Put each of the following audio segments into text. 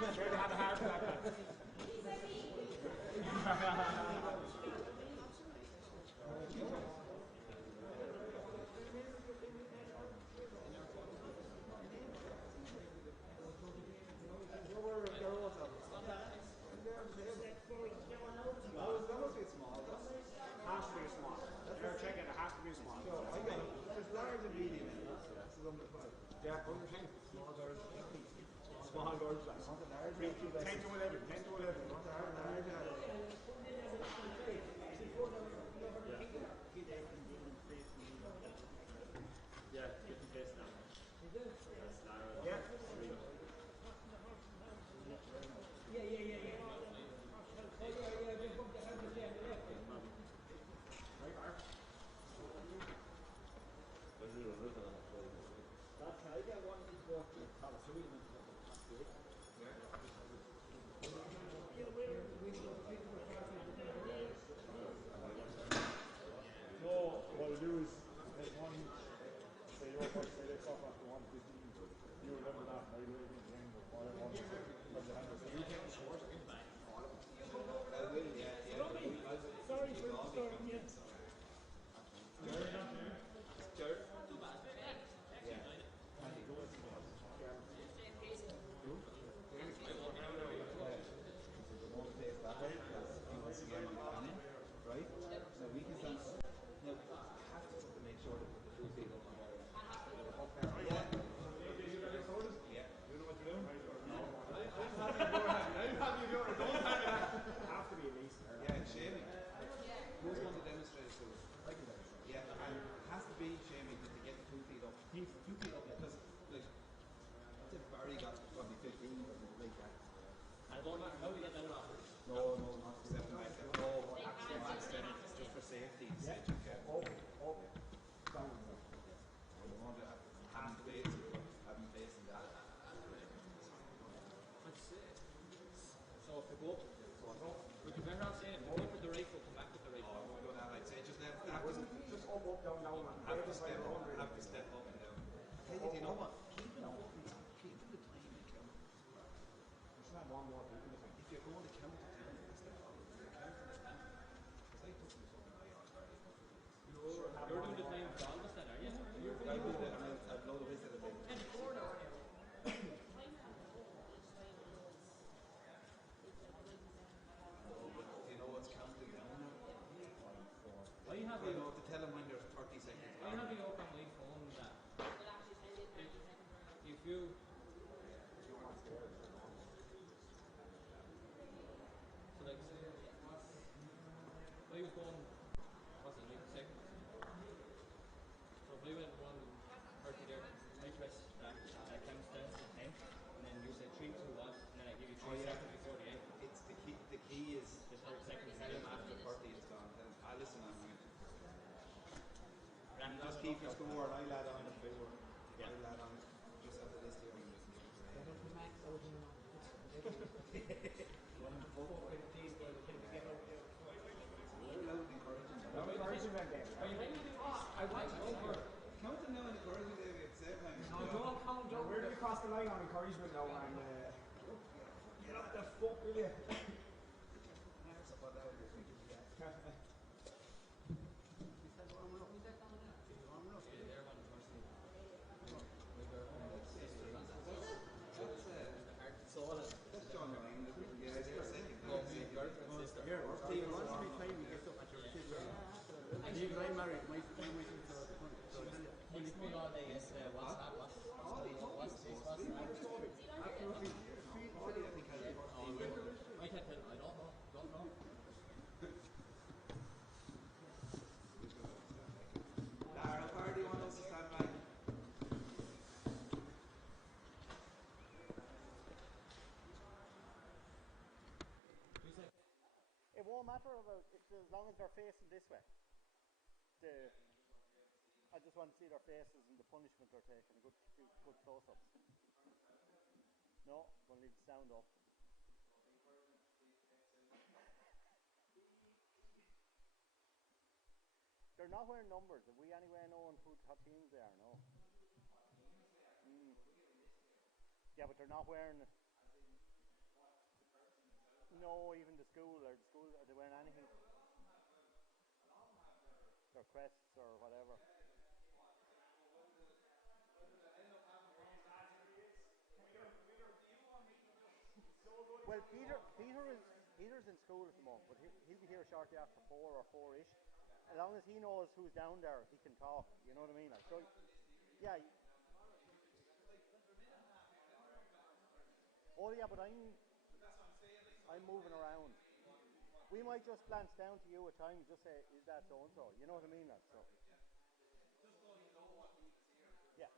Sure, they had a heart attack. Has to be small. They're checking, it has to be small. So I got it. There's large and medium in it. This is number 5. Yeah, 100%. Small doors. Small garbage bags. 10 to 11, 10 to 11. Yeah, different place now. Yeah. No, what we do is take one, say your first, say they stop after 1:15. You remember that, and I do it again, but whatever one, let the handle say. You take the scores in back. Sorry for the story, yes. Jared? Right? So we can stand up. Now, we have to make sure that the 2 feet up on there. Yeah. You know what you're doing? No. Have to be at least. Yeah, it's shaming. Who's going to demonstrate it to us? I can demonstrate. Yeah, and it has to be shaming to get the 2 feet up. 2 feet up, because, like, if Barry got probably 15 or something like that. And how do you get that off? No, not 7 back there. No, max 7. It's just for safety. Yeah. Open. Down. We want to have them facing that. So if we go up, would you better off saying if we go up with the right foot, come back with the right foot? Oh, we'll do that. I'd say just have Just up, down, down. to step up and down. Hey, you know what? Keep the time and count. It's not one more people. If you're going to count the time, step up. You're counting the time. Because I took something I on Friday. You're doing the time for all of us then, are you? I do that, and I've loaded this at a bit. You know what's counting down now? I have You know to tell them when there's 30 seconds. I have it up on my phone that if you so like say I was going what's it like seconds. So if I went 1:30 there, I press that counts down to 10 and then you say 3, 2, 1 and then I give you 3 seconds before the end. It's the key is The 30 seconds tell them after 30 is gone. Then I listen on mine. Just keep your score. I'll add on if they were. I'll add on just after this here. Are you ready to do this? I want to over. Counting now and encouraging David at the same time. No, don't count, don't. Where do we cross the line on encouragement now and get up the fuck, will you? That's John Ryan. Yeah, they're saying. Here, once we time we get up at your sister. Even I'm married, my sister He's put all the what's that? What's this? What's that? I can't tell. I don't know. Lara, where do you want us to stand by? It won't matter about as long as they're facing this way. I just want to see their faces and the punishment they're taking. A good close-ups. No, we'll need the sound up. They're not wearing numbers. Have we anyway known what teams they are? No. Yeah, but they're not wearing. know even the school, are they wearing anything? Their crests or whatever. Well, Peter's in school at the moment, but he'll be here shortly after 4 or 4-ish. As long as he knows who's down there, he can talk. You know what I mean? Like, so, yeah. Oh yeah, but I'm moving around. We might just glance down to you at times, just say, "Is that so and so?" You know what I mean? Like, so. Yeah.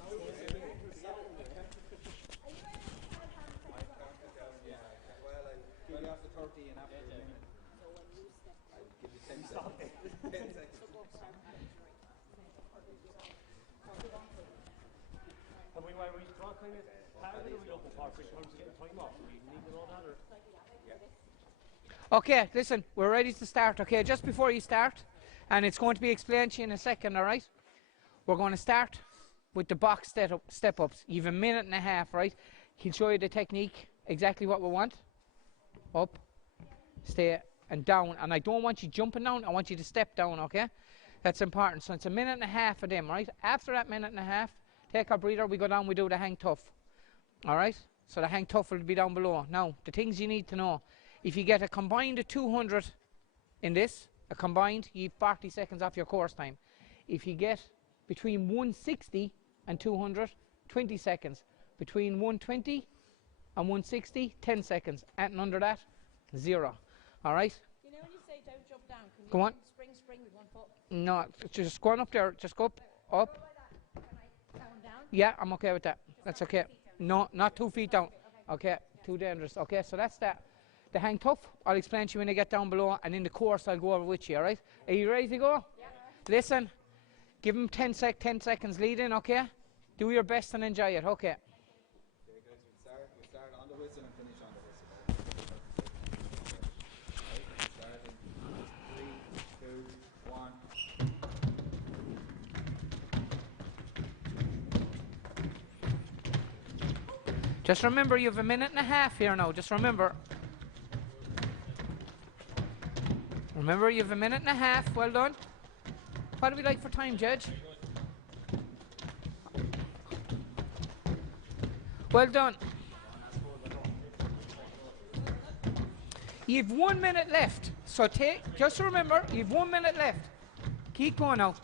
Well, I'll give you after 30 and after a minute. I'll give you 10 seconds. 10 seconds. And we draw kind of target, we look for in terms of getting time off. We need to know that, or Okay, listen, we're ready to start. Okay, just before you start, and it's going to be explained to you in a second, all right? We're going to start with the box step-ups. You have a minute and a half, right? He'll show you the technique, exactly what we want. Up, stay, and down. And I don't want you jumping down, I want you to step down, okay? That's important. So it's a minute and a half of them, right? After that minute and a half, take our breather, we go down, we do the hang tough. All right? So the hang tough will be down below. Now, the things you need to know. If you get a combined of 200 in this, you have 40 seconds off your course time. If you get between 160 and 200, 20 seconds. Between 120 and 160, 10 seconds. And under that, 0. All right? You know when you say don't jump down, can you Go on. spring with one foot? No, just go on up there. Just go up. Up. Can I down? Yeah, I'm okay with that. That's okay. No, not 2 feet down. Okay, too dangerous. Okay, so that's that. The hang tough, I'll explain to you when I get down below, and in the course I'll go over with you, alright? Are you ready to go? Yeah. Listen, give him 10 seconds lead in, okay? Do your best and enjoy it, okay? Okay, guys, we'll start on the whistle and finish on the whistle. Right, starting. 3, 2, 1. Just remember, you have a minute and a half here now, just remember. Remember, you have a minute and a half, well done. What do we like for time, Judge? Well done. You've 1 minute left, so just remember, you've 1 minute left. Keep going now.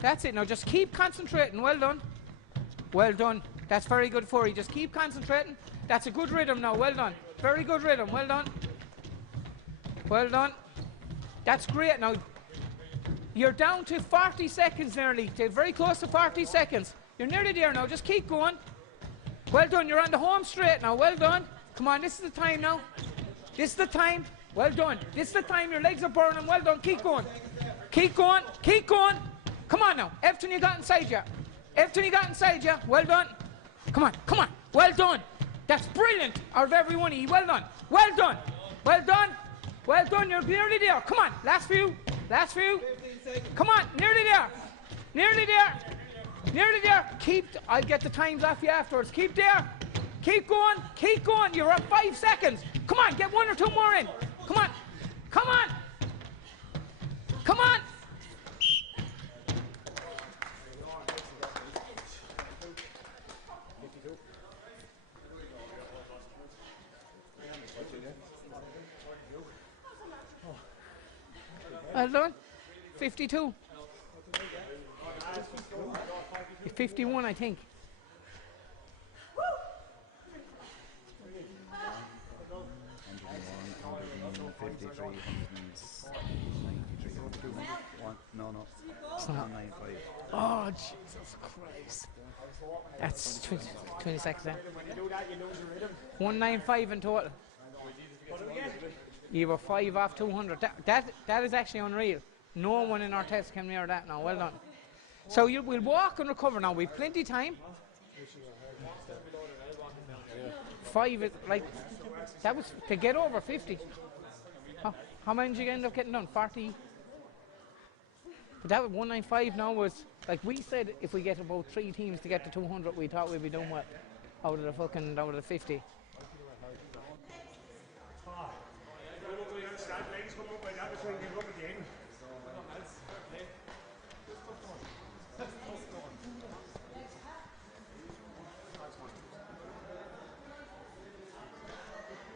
That's it now, just keep concentrating, well done. Well done, that's very good for you, just keep concentrating. That's a good rhythm now, well done. Very good rhythm, well done. Well done. That's great now. You're down to 40 seconds nearly, very close to 40 seconds. You're nearly there now, just keep going. Well done, you're on the home straight now, well done. Come on, this is the time now. This is the time, well done. This is the time, your legs are burning, well done, keep going. Keep going, keep going. Come on now, everything you got inside you. Everything you got inside you, well done. Come on, well done. That's brilliant out of every one of you, well done. Well done, well done. Well done, you're nearly there. Come on, last few. Come on, nearly there. Nearly there. I'll get the times off you afterwards. Keep there. Keep going. You're at 5 seconds. Come on, get 1 or 2 more in. Come on. Well done. 52. 51, I think. No. It's not. 195. Oh, Jesus Christ. That's 20 seconds there. 195 in total. You were 5 off 200. That is actually unreal. No one in our test came near that now. Well done. So we'll walk and recover now. We've plenty of time. 5 is like, that was to get over 50. How many did you end up getting done? 40? But that was 195 now was, like we said, if we get about 3 teams to get to 200, we thought we'd be doing well out of the 50.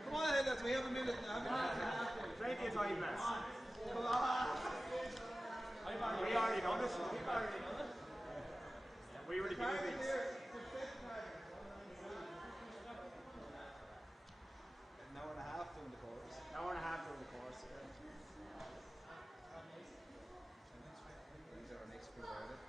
Come on, lads, we have a minute now. plenty of time, lads. Come on. We already done this. We were the guinea pigs. An hour and a half doing the course. An hour and a half doing the course. These are our next crew, are they?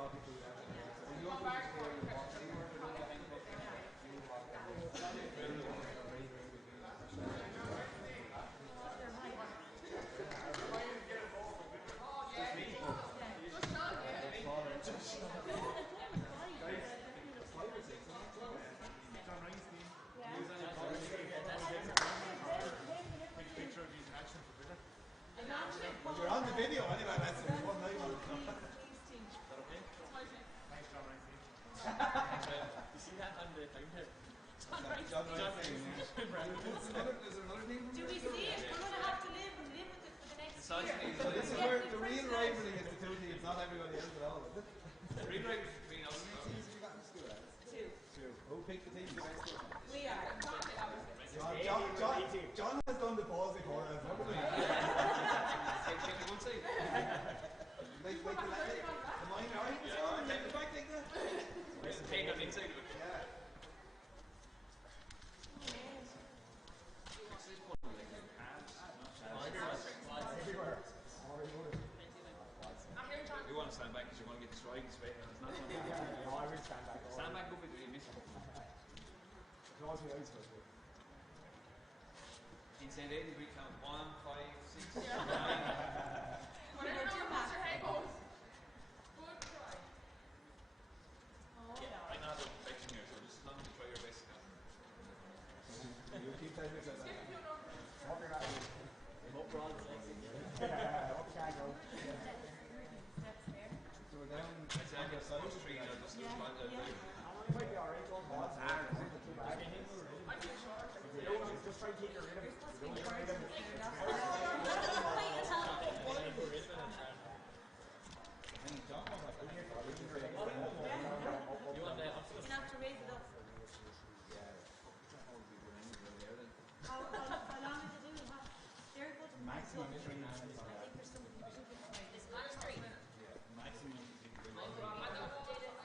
talk you through that. So when you're doing the story, you walk anywhere to look at handcuffs, you walk down the very, very good Picture of these in action for Twitter. Well, you're on the video anyway, that's the one night on the top. Thanks, John Ryan. You see that on the time here? John Ryan saying, there's another thing from Do we see it? We're going to have to live with it for the next It's actually So this is where the real rivalry is the two teams, not everybody else at all, is it? the real rivalry between us. How many teams have you got in school, Alex? Two. Who picked the team you guys school? We are. John has done the pause before, hasn't he? Take the good side. Like the minor arguments on, take the back, take that. Take them inside of it. Yeah. You want to stand back because you're going to get destroyed this way. It's not going to happen. Stand back, go with you, miss. In St. Aidan's we count 1, 5, 6, 9. I know the perfection here, so just as long as you try your best. You keep telling yourself that. So we're down I say I get so much tree, I'll just lose one. Just try to keep your rhythm. You want that? Enough to raise it up. How long is it doing? Very good. Maximum 3 minutes. I think there's something you should try this. Minus 3. Maximum. I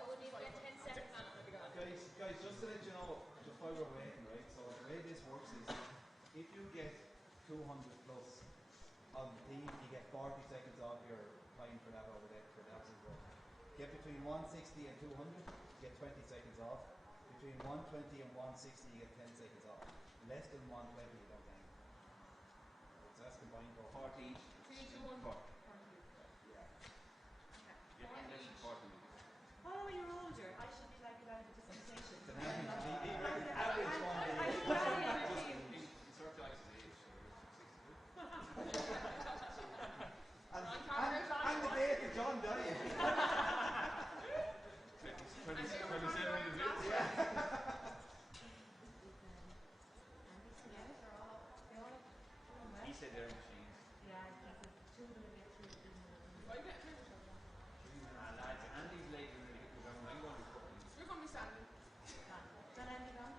would need to get 10 seconds on it. Guys, just to let you know, just while we're waiting, right? So the way this works is, if you get 200 plus on the team, you get 40 seconds off your time for that over there for the absent row. Get between 160 and 200, you get 20 seconds off. Between 120 and 160, you get 10 seconds off. Less than 120, you don't get anything. So that's combined for 40 each. 3, 2, 1. Yeah. You have less than 40. Oh, you're older. I should be like around the dispensation. It's an average one. I'm probably on your team. He's sort of his age, so 62. And the day that John died. 27 in the He said they're machines. Lads, Andy's late in the I'm going to be cooking. You're going to be standing. Then Andy down.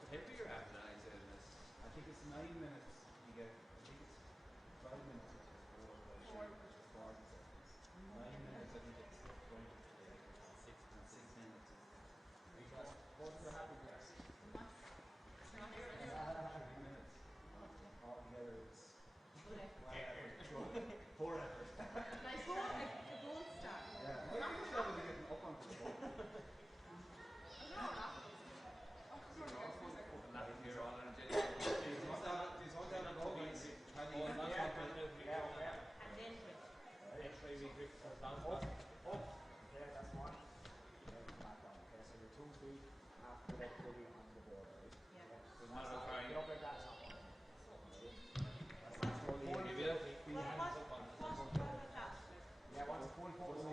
The heavier you're after that, I'd say less. I think it's 9 minutes. You get, I think it's 5 minutes. Which is 40 seconds. 9 minutes, I think it's 20. 6 minutes. What's the happy class? 3 minutes. Altogether it's 4 hours. Nice one. The gold star. Yeah. I think that would be getting up on the board. Nothing here on energy. These ones have a goal, guys. And then Yeah, that's one. Back down. Okay, so you're 2 feet after that fully on the board, right? Doesn't matter how far you Get up like that, it's not one. Yeah, once a full foot. No,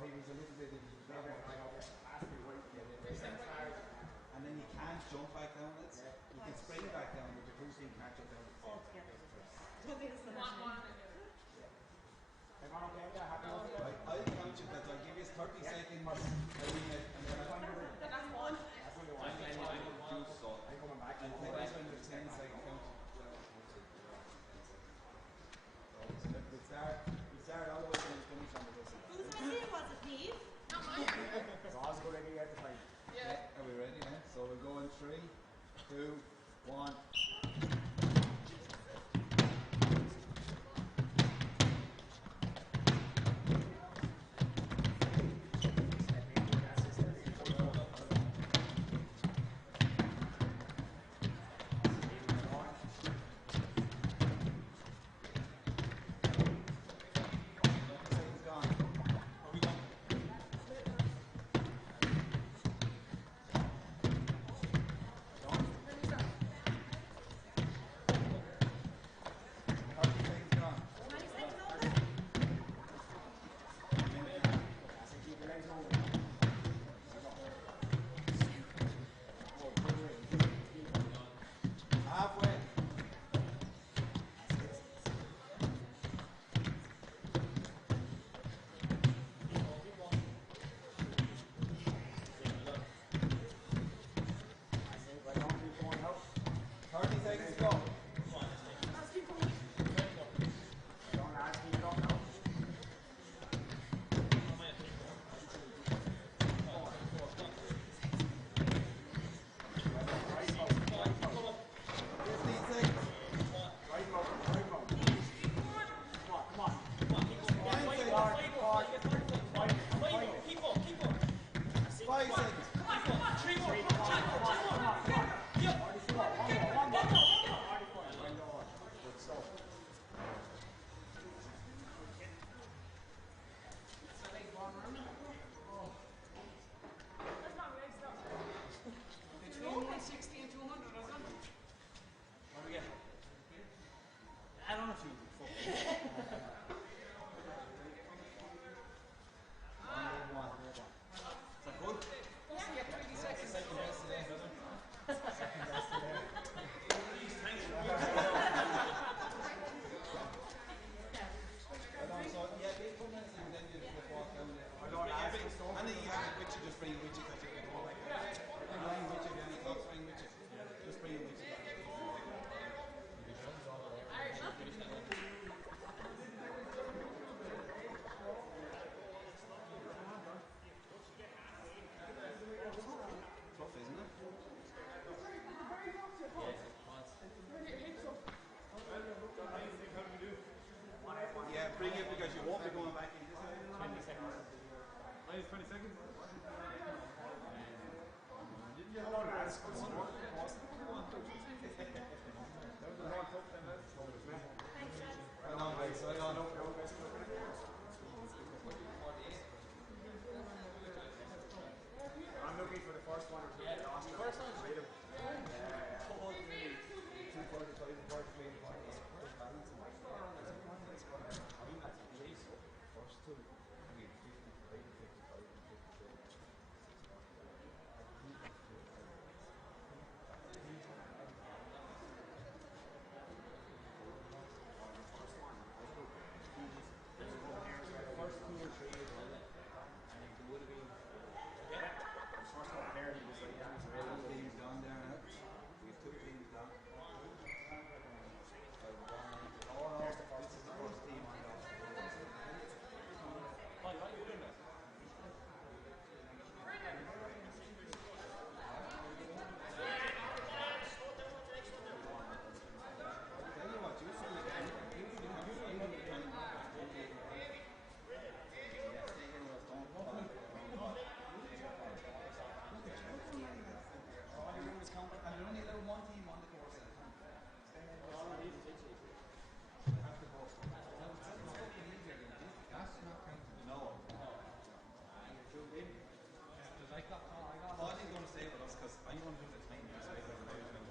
he was a little bit. And then you can't jump back down. You can spring back down, but your cruise team can't jump down. all together. Everyone okay? Yeah, happy with it? I'll count you that. I'll give you 30 seconds. I mean, and then That's one. That's only one. I'm juice, so I'm coming back. I'll take this under 10 second count. We start all the way and finish on the whistle. Whose idea was it, Steve? Not mine. So I was good idea at the time. Yeah. Are we ready then? So we'll go in 3, 2, 1. 20 seconds. You know, lads, that was a long talk then, lads. Right on, guys. Right on. I'm looking for the first one or two. Yeah, the first one. Teams down there now. We have 2 teams down. Oh no, this is the first team on the Tell you what, you see, and they're only allowed 1 team on the course at a time. That's not counting. No. Paulie's going to stay with us because I'm going to do the time this way because I'm out of the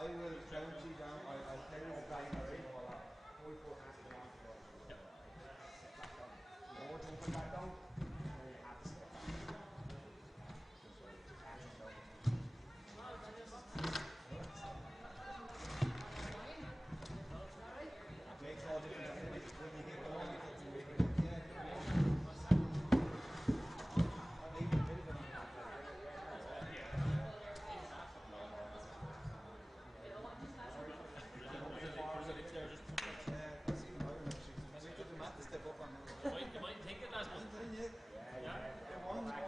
I will count you down. I'll tell you the time as you go along. Makes all difference when you get going.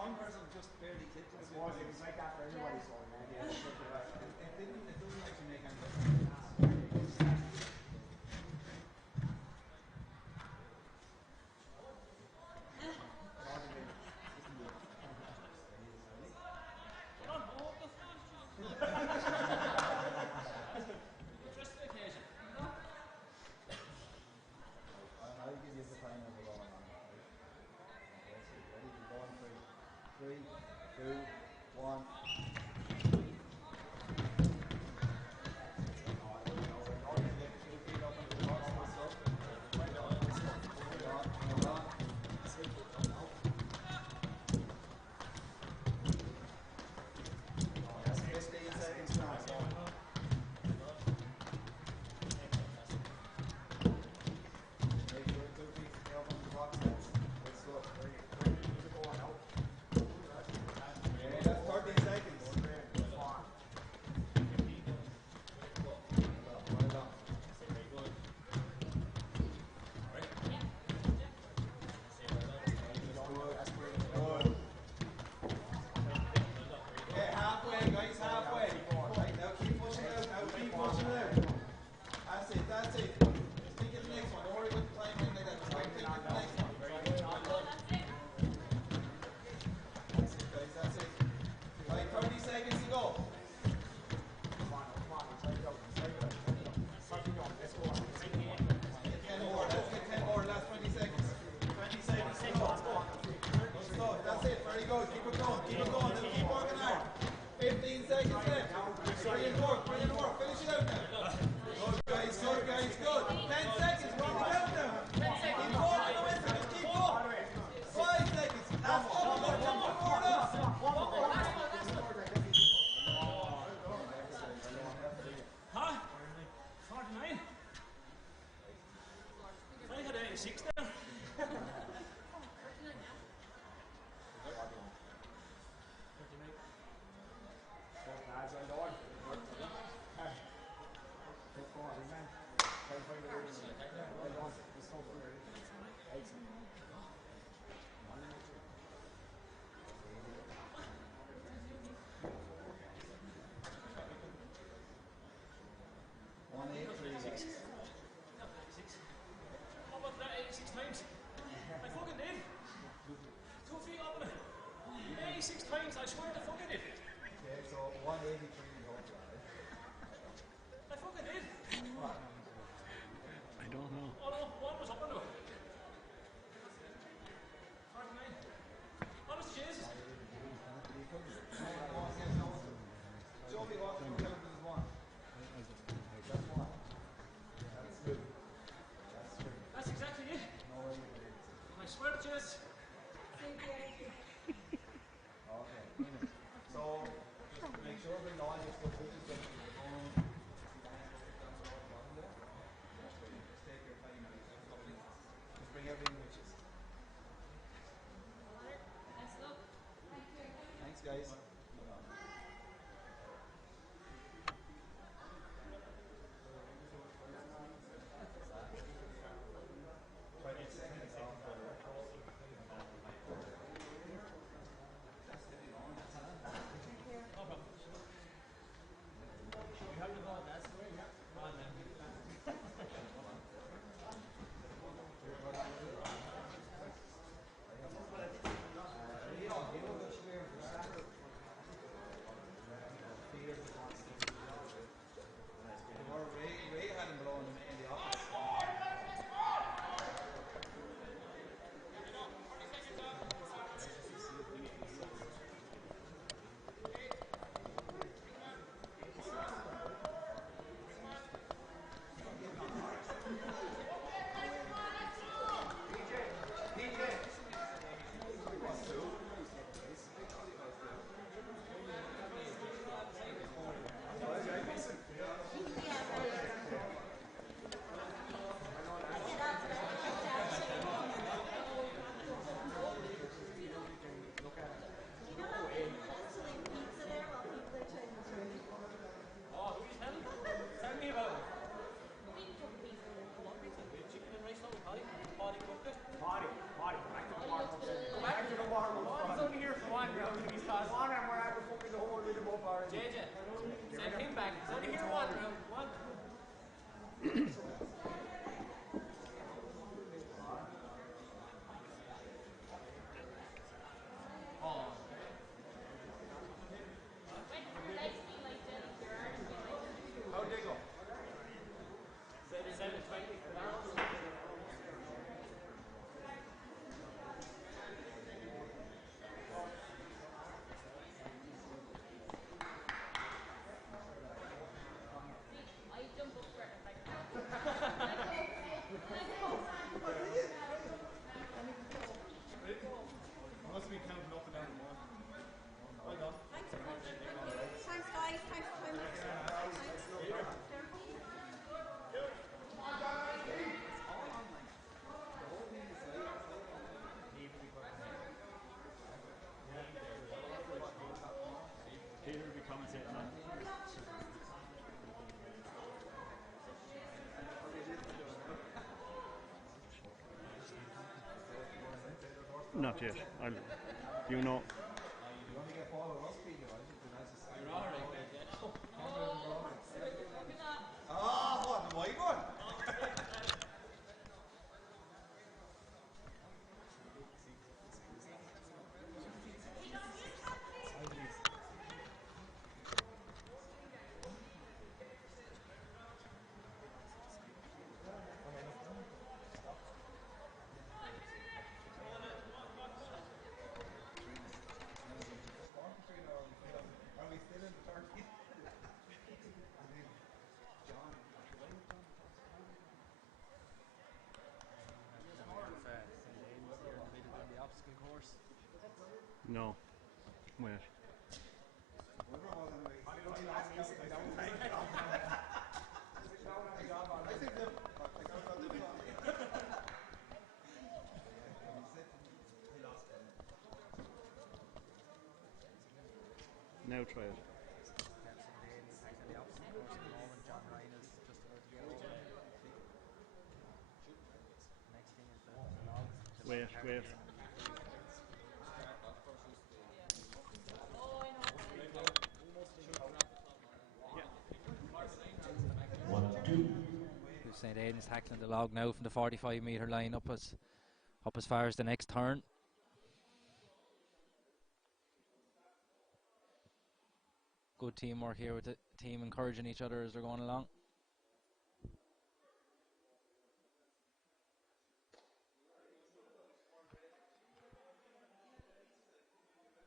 One person just barely clicked it. It was like that for everybody, so it doesn't actually make any difference. I'll give you the time of the long one. Okay, so ready? We're going for 3, 2, 1. sure bring all your stuff with you, so if you're home, see the hand stuff down the bottom there. That's right. Just take your time and just bring everything with you. Nice look. Thanks, guys. Ray had him blown in the office. Oh, who are you telling? Tell me about it. What pizza? We have chicken and rice now with Paddy. Paddy cooked it. Party, back to the bar. Back to the bar. He's only here for one round. He's fast. One and we're having fucking the whole rhythm up already. JJ, send him back. He's only here one round. One. Oh. How'd they go? 7:20. Must be counting up and down the wall. Well done. Thanks so much. Thanks, guys. Thanks very much. Thanks. Peter will be commentating on it. Not yet. You know. You want to get Paul or Ross Peter, right? It'd be nice to see. You're alright, mate. Oh, what? The white one? Are we still in the turkey? John. No. Wait. Now try it. Wait. St. Aidan's tackling the log now from the 45-metre line up as far as the next turn. Good teamwork here with the team encouraging each other as they're going along.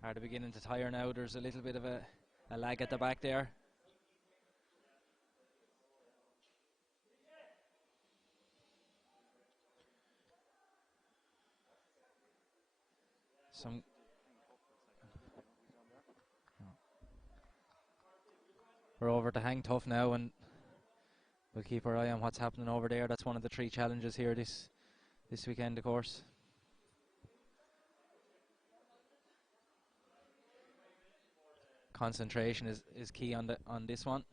Are they beginning to tire now? There's a little bit of a lag at the back there. We're over to Hang Tough now, and we'll keep our eye on what's happening over there. That's one of the 3 challenges here this weekend, of course. Concentration is key on this one.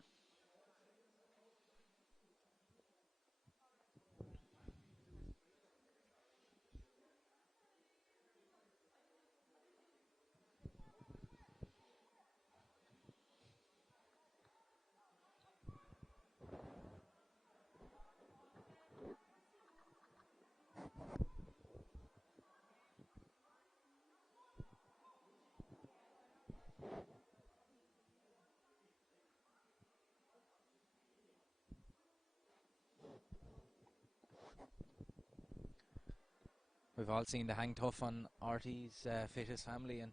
We've all seen the Hang Tough on RT's Fittest family, and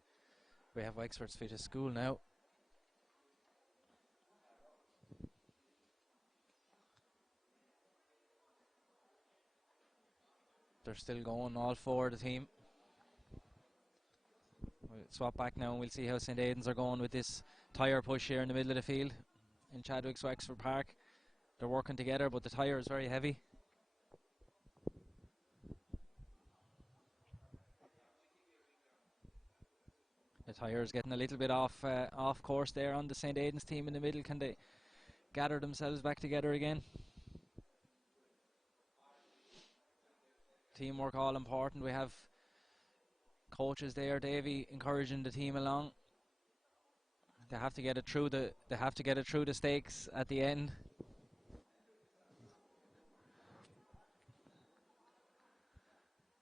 we have Wexford's Fittest school now. They're still going, all 4 of the team. We'll swap back now and we'll see how St. Aidan's are going with this tyre push here in the middle of the field in Chadwick's Wexford Park. They're working together, but the tyre is very heavy. The tyre is getting a little bit off course there on the St. Aidan's team in the middle. Can they gather themselves back together again? Teamwork all important. We have coaches there, Davy, encouraging the team along. They have to get it through the stakes at the end.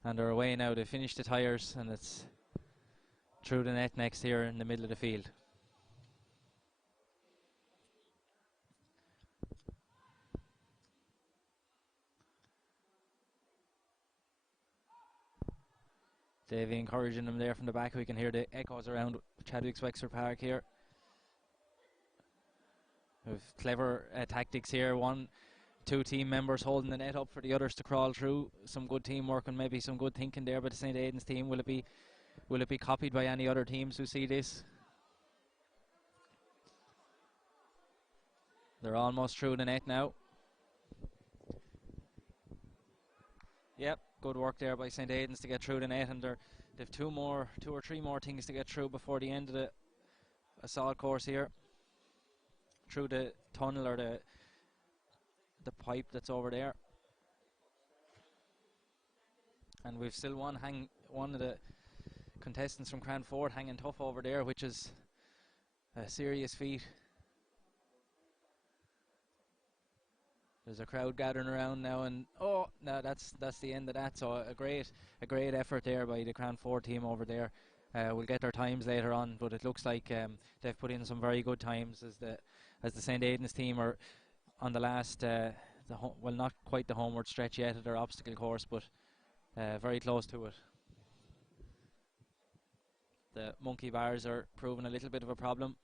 And they're away now. They finished the tyres, and it's through the net next here in the middle of the field. Davey encouraging them there from the back. We can hear the echoes around Chadwick's Wexford Park here. With clever tactics here. 2 team members holding the net up for the others to crawl through. Some good teamwork and maybe some good thinking there by the St. Aidan's team. Will it be copied by any other teams who see this? They're almost through the net now. Yep, good work there by St. Aidan's to get through the net, and they've 2 or 3 more things to get through before the end of the assault course here. Through the tunnel or the pipe that's over there. And we've still one of the contestants from Cranford hanging tough over there, which is a serious feat. There's a crowd gathering around now, and no, that's the end of that. So a great effort there by the Cranford team over there. We'll get their times later on, but it looks like they've put in some very good times as the St. Aidan's team are on the last, well, not quite the homeward stretch yet of their obstacle course, but very close to it. The monkey bars are proving a little bit of a problem.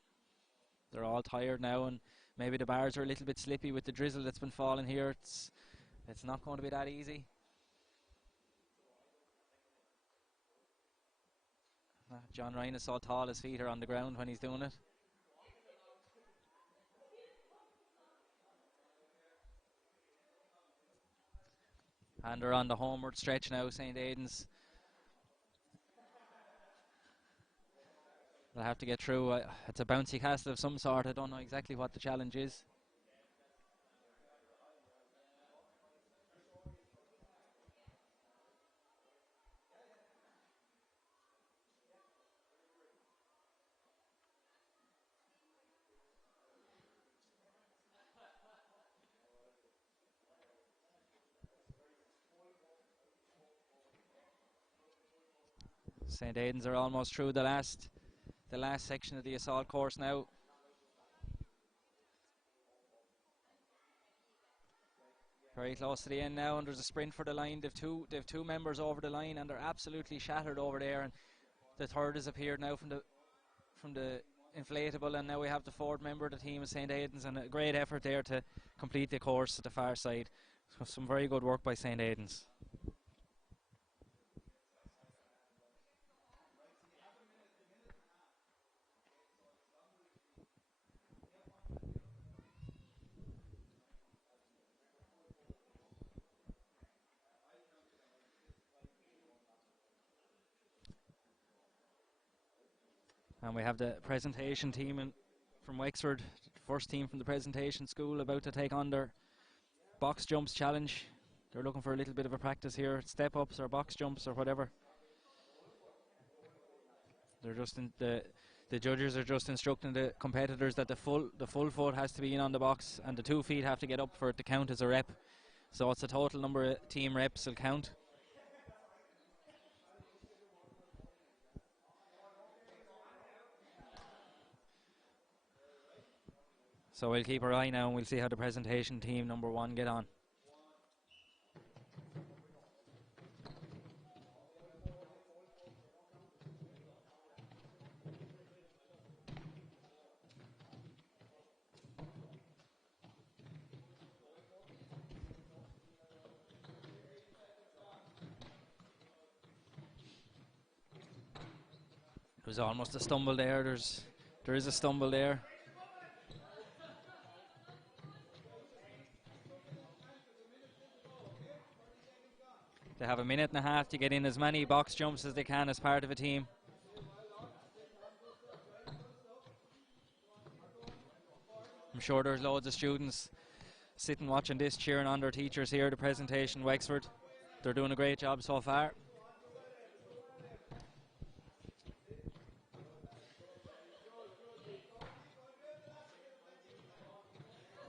They're all tired now, and maybe the bars are a little bit slippy with the drizzle that's been falling here. It's not going to be that easy. John Ryan is so tall, his feet are on the ground when he's doing it. And they're on the homeward stretch now, St. Aidan's. They'll have to get through. It's a bouncy castle of some sort. I don't know exactly what the challenge is. St. Aidan's are almost through the last section of the assault course now. Very close to the end now, and there's a sprint for the line. They've two members over the line, and they're absolutely shattered over there. And the third has appeared now from the inflatable, and now we have the 4th member of the team of St. Aidan's, and a great effort there to complete the course at the far side. So some very good work by St. Aidan's. And we have the presentation team from Wexford, first team from the presentation school, about to take on their box jumps challenge. They're looking for a little bit of a practice here, step ups or box jumps or whatever. They're just the judges are just instructing the competitors that the full foot has to be in on the box and the 2 feet have to get up for it to count as a rep. So it's the total number of team reps will count. So we'll keep our eye now and we'll see how the presentation team number 1 get on. It was almost a stumble there. There is a stumble there. They have a minute and a half to get in as many box jumps as they can as part of a team. I'm sure there's loads of students sitting watching this, cheering on their teachers here, the presentation Wexford. They're doing a great job so far.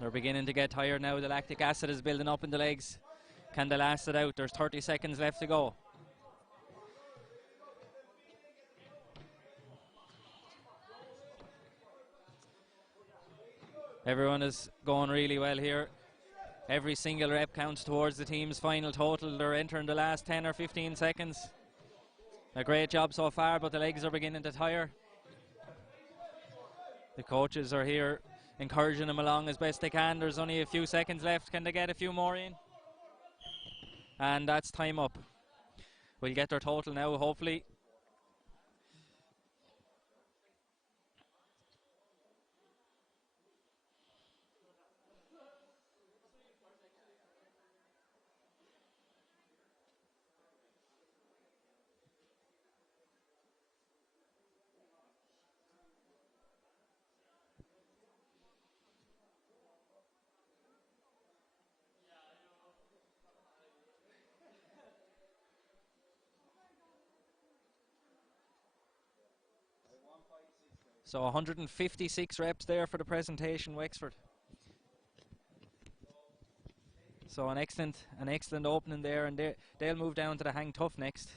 They're beginning to get tired now. The lactic acid is building up in the legs. Can they last it out? There's 30 seconds left to go. Everyone is going really well here. Every single rep counts towards the team's final total. They're entering the last 10 or 15 seconds. A great job so far, but the legs are beginning to tire. The coaches are here encouraging them along as best they can. There's only a few seconds left. Can they get a few more in? And that's time up. We'll get their total now, hopefully. So 156 reps there for the presentation Wexford. So an excellent opening there, and they'll move down to the hang tough next.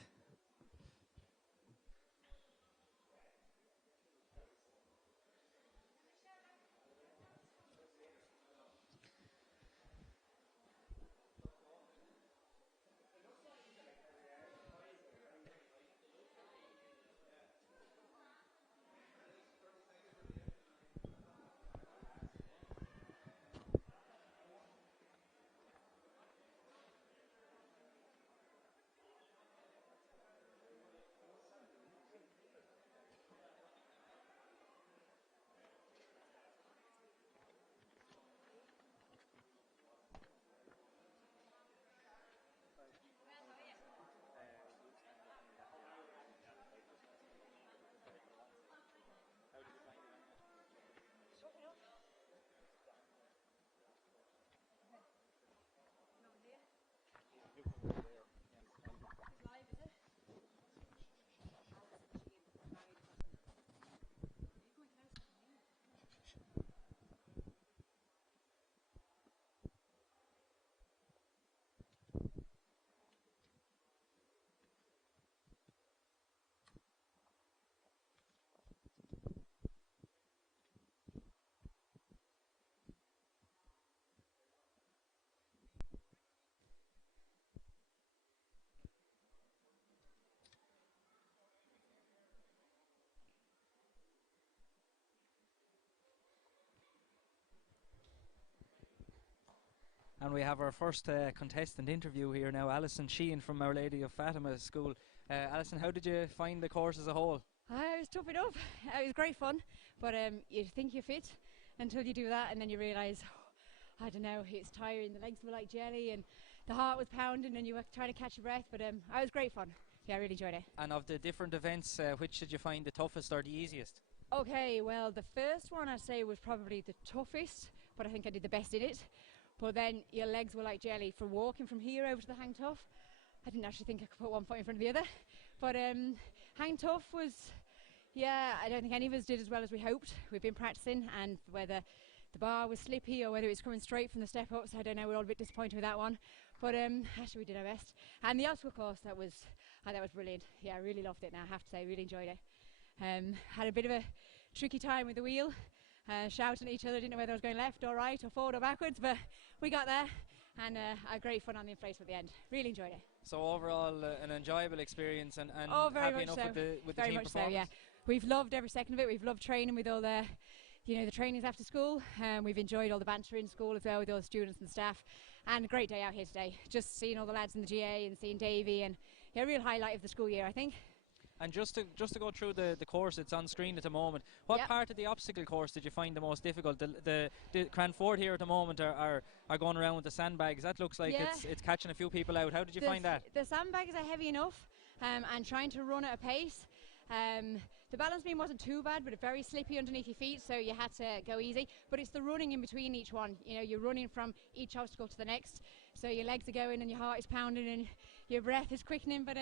And we have our first contestant interview here now, Alison Sheehan from Our Lady of Fatima School. Alison, how did you find the course as a whole? I was tough enough. It was great fun, but you think you're fit until you do that, and then you realise, I don't know, it's tiring. The legs were like jelly, and the heart was pounding, and you were trying to catch your breath. But it was great fun. Yeah, I really enjoyed it. And of the different events, which did you find the toughest or the easiest? Okay, well, the first one I'd say was probably the toughest, but I think I did the best in it. But then your legs were like jelly from walking from here over to the hang tough. I didn't actually think I could put one foot in front of the other. But hang tough was, yeah, I don't think any of us did as well as we hoped. We've been practicing, and whether the bar was slippy or whether it was coming straight from the step ups, I don't know, we're all a bit disappointed with that one. But actually we did our best. And the obstacle course, that was brilliant. Yeah, I really loved it now, I have to say, really enjoyed it. Had a bit of a tricky time with the wheel, shouting at each other, didn't know whether I was going left or right or forward or backwards, but we got there, and had great fun on the inflatable at the end. Really enjoyed it. So overall, an enjoyable experience, and very happy much enough so. with the Very team much performance. so, yeah. We've loved every second of it. We've loved training with all the, the trainings after school. We've enjoyed all the banter in school as well with all the students and staff, and a great day out here today. Just seeing all the lads in the GA and seeing Davey, and a real highlight of the school year, I think. And just to go through the course, it's on screen at the moment. What part of the obstacle course did you find the most difficult? The Cranford here at the moment are going around with the sandbags. That looks like it's catching a few people out. How did you find that? The sandbags are heavy enough, and trying to run at a pace. The balance beam wasn't too bad, but very slippy underneath your feet, so you had to go easy. But it's the running in between each one. You're running from each obstacle to the next, so your legs are going and your heart is pounding and your breath is quickening. But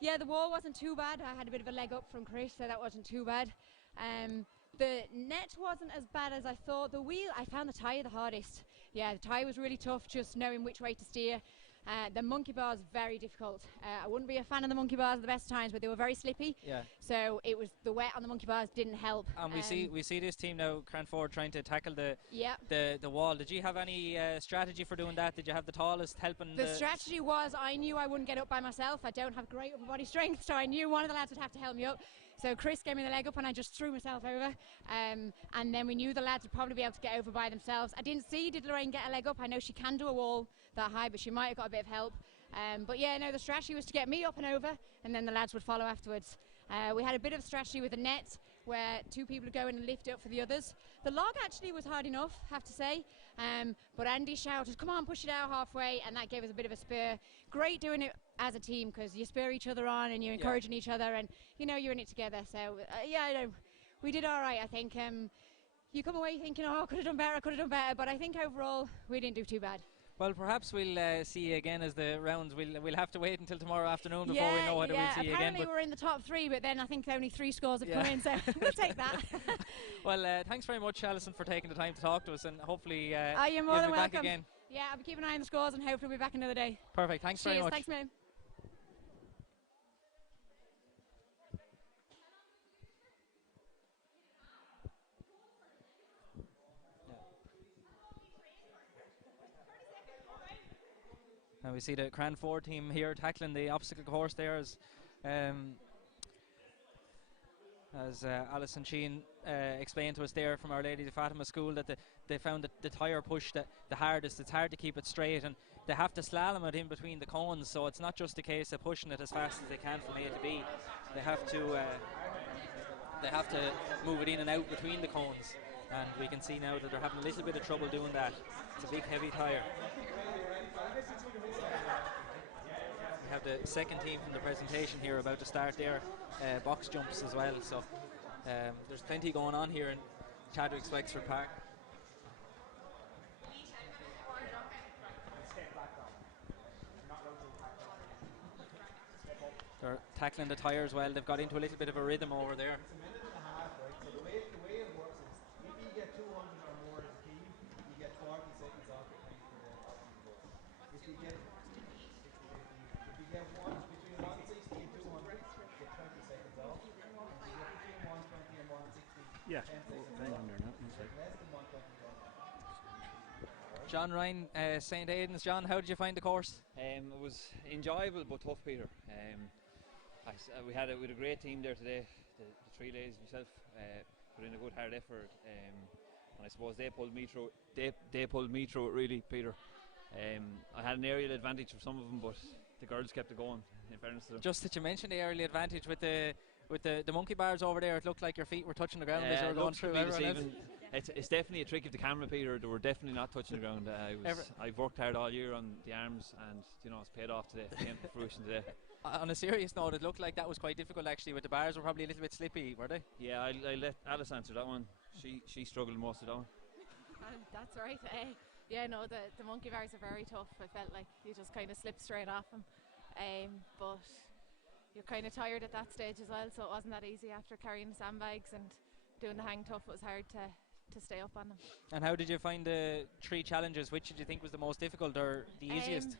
yeah, the wall wasn't too bad. I had a bit of a leg up from Chris, so that wasn't too bad. The net wasn't as bad as I thought. The wheel, I found the tyre the hardest. Yeah, the tyre was really tough, just knowing which way to steer. The monkey bars, very difficult. I wouldn't be a fan of the monkey bars at the best times, but they were very slippy. Yeah. So it was the wet on the monkey bars didn't help. And we see this team now, Cranford, trying to tackle the wall. Did you have any strategy for doing that? Did you have the tallest helping? The strategy was I knew I wouldn't get up by myself. I don't have great upper body strength, so I knew one of the lads would have to help me up. So Chris gave me the leg up and I just threw myself over. And then we knew the lads would probably be able to get over by themselves. I didn't see, did Lorraine get a leg up? I know she can do a wall that high, but she might have got a bit of help. But yeah, no, the strategy was to get me up and over, and then the lads would follow afterwards. We had a bit of strategy with the net, where two people would go in and lift it up for the others. The log actually was hard enough, have to say, but Andy shouted, come on, push it out halfway, and that gave us a bit of a spur. Great doing it as a team, because you spur each other on and you're encouraging each other, and you're in it together. So yeah, we did all right, I think. You come away thinking, oh, I could have done better, but I think overall we didn't do too bad. Well, perhaps we'll see you again as the rounds. We'll have to wait until tomorrow afternoon before we know whether we'll see you again. Apparently we're in the top three, but then I think only 3 scores have come in, so we'll take that. Well, thanks very much, Alison, for taking the time to talk to us, and hopefully you're more you'll than be welcome. back again. Yeah, I'll be keeping an eye on the scores, and hopefully we'll be back another day. Perfect. Thanks very much. Thanks, man. Now we see the Cranford team here tackling the obstacle course there as Alison Sheen explained to us there from Our Lady of Fatima School that they found that the tyre push the hardest. It's hard to keep it straight, and they have to slalom it in between the cones, so it's not just a case of pushing it as fast as they can from A to B. They have to move it in and out between the cones, and we can see now that they're having a little bit of trouble doing that. It's a big heavy tyre. We have the second team from the presentation here about to start their box jumps as well, so there's plenty going on here in Chadwick's Wexford Park. They're tackling the tyre as well. They've got into a little bit of a rhythm over there. So the way it works is if you get 200 or more as a team, you get 40 seconds off your time for the obstacle course. If you get between 160 and 200, you get 20 seconds off. If you get between 120 and 160, 10 seconds off. Less than 120, you don't have. John Ryan, St. Aidan's. John, how did you find the course? It was enjoyable but tough, Peter. We had a great team there today. The 3 ladies, myself, put in a good hard effort, and I suppose they pulled me through. They pulled me through it really, Peter. I had an aerial advantage for some of them, but the girls kept it going. In fairness to them. Just that you mentioned the early advantage with the monkey bars over there, it looked like your feet were touching the ground as you were going through everyone else. It's definitely a trick of the camera, Peter. They were definitely not touching the ground. I've worked hard all year on the arms, and it's paid off today. Came to fruition today. On a serious note, it looked like that was quite difficult actually. With the bars were probably a little bit slippy, were they? Yeah, I let Alice answer that one. She struggled most of that one. That's right. No, the monkey bars are very tough. I felt like you just kind of slipped straight off them. But you're kind of tired at that stage as well, so it wasn't that easy after carrying the sandbags and doing the hang tough. It was hard to stay up on them. And how did you find the 3 challenges? Which did you think was the most difficult or the easiest?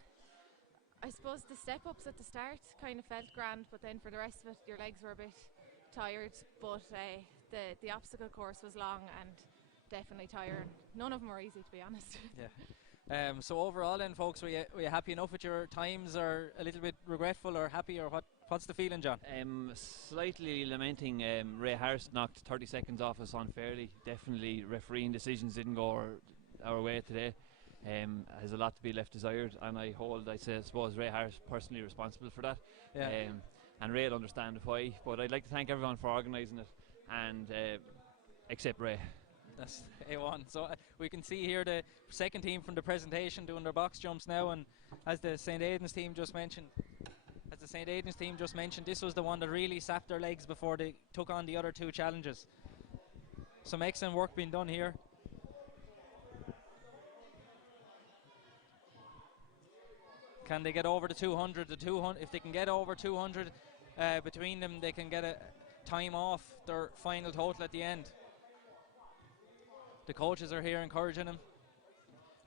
I suppose the step-ups at the start kind of felt grand, but then for the rest of it, your legs were a bit tired. But the obstacle course was long and definitely tiring. None of them were easy, to be honest. Yeah. So overall then, folks, were you happy enough with your times, or a little bit regretful or happy, or what's the feeling, John? Slightly lamenting Ray Harris knocked 30 seconds off us unfairly. Definitely refereeing decisions didn't go our way today. Has a lot to be left desired, and I suppose Ray Harris personally responsible for that. Yeah. And Ray will understand why, but I'd like to thank everyone for organising it, and except Ray. That's A1. So we can see here the second team from the presentation doing their box jumps now, and as the St. Aidan's team just mentioned, this was the one that really sapped their legs before they took on the other 2 challenges. Some excellent work being done here. Can they get over the 200? If they can get over 200 between them, they can get a time off their final total at the end. The coaches are here encouraging him.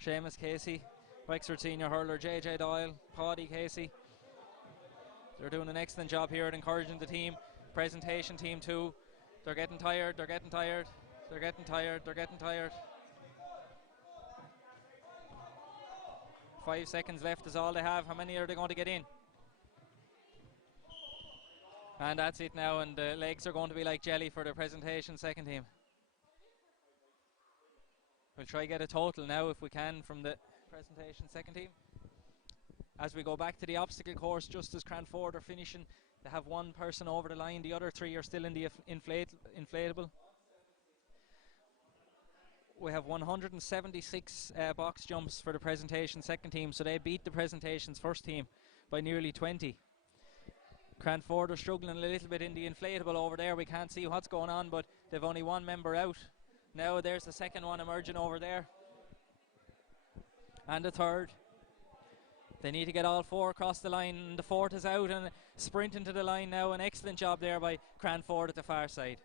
Seamus Casey, Wexford senior hurler, JJ Doyle, Paddy Casey. They're doing an excellent job here at encouraging the team. Presentation team 2. They're getting tired. 5 seconds left is all they have. How many are they going to get in? And that's it now, and the legs are going to be like jelly for the presentation second team. We'll try get a total now if we can from the presentation second team. As we go back to the obstacle course, just as Cranford are finishing, they have 1 person over the line. The other 3 are still in the inflatable. We have 176 box jumps for the presentation second team, so they beat the presentation's first team by nearly 20. Cranford are struggling a little bit in the inflatable over there. We can't see what's going on, but they've only 1 member out. Now there's the second one emerging over there. And the third. They need to get all 4 across the line. The 4th is out and sprinting to the line now. An excellent job there by Cranford at the far side.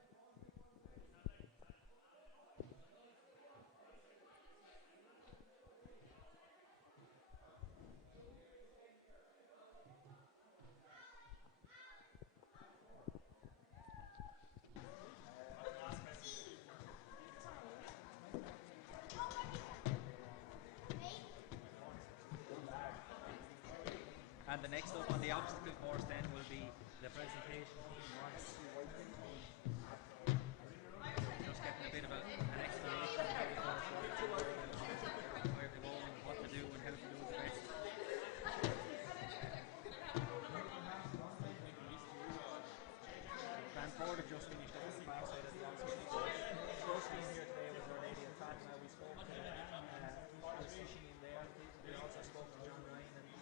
And the next up on the obstacle course then will be the presentation team 1. Just getting a bit of an explanation of how the course works, where to go and what to do and how to do it the best. Cranford have just finished up on the far side of the obstacle course. First team here today was Our Lady of Fatima. We spoke to was fishing in there. We also spoke to John Ryan and the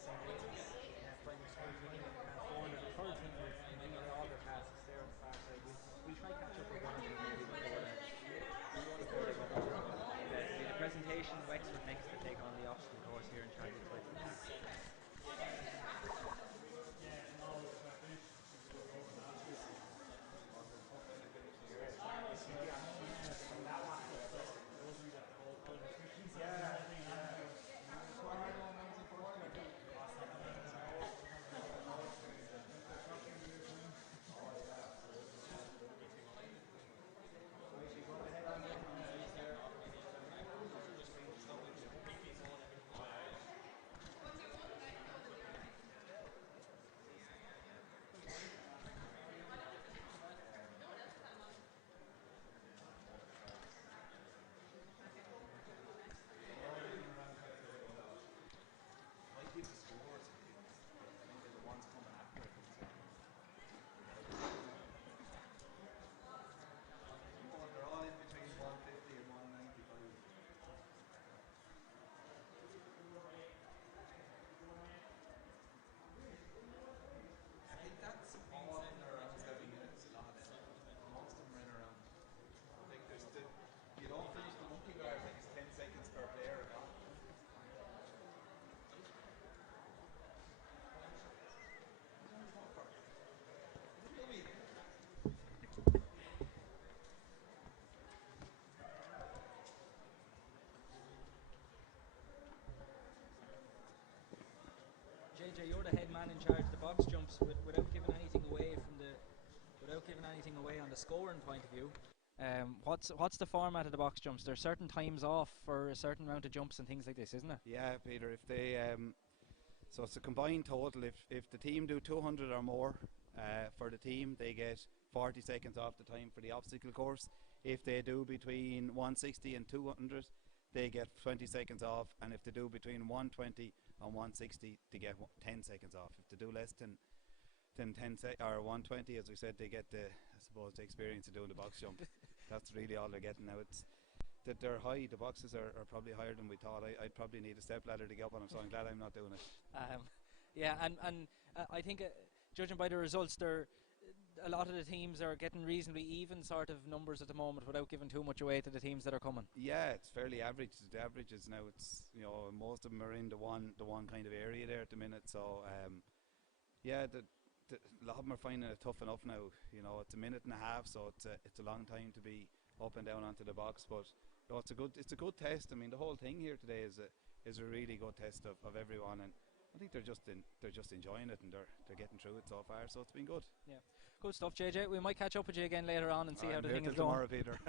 St. Aidan's primary school team in Cranford. And the third team was completed all their tasks there on the far side. We'll try catch up with one of them maybe before they go home. The presentation Wexford next to take on the obstacle course here in Charlottesville. JJ, you're the head man in charge of the box jumps. Without giving anything away on the scoring point of view, what's the format of the box jumps? There's certain times off for a certain amount of jumps and things like this, isn't it? Yeah, Peter. If they so it's a combined total. If the team do 200 or more for the team, they get 40 seconds off the time for the obstacle course. If they do between 160 and 200, they get 20 seconds off, and if they do between 120 and 160, they get 10 seconds off. If they do less than or 120, as we said, they get the experience of doing the box jump. That's really all they're getting now. It's that they're high. The boxes are probably higher than we thought. I'd probably need a step ladder to get up on them, so I'm glad I'm not doing it. I think judging by the results, a lot of the teams are getting reasonably even sort of numbers at the moment without giving too much away to the teams that are coming. Yeah, it's fairly average. The average is now, it's, most of them are in the one kind of area there at the minute. So a lot of them are finding it tough enough now. It's a minute and a half, so it's a long time to be up and down onto the box. But it's a good test. I mean, the whole thing here today is a really good test of everyone, and I think they're just enjoying it, and they're getting through it so far. So it's been good. Yeah, good stuff, JJ. We might catch up with you again later on and see how the thing is going. Tomorrow, Peter.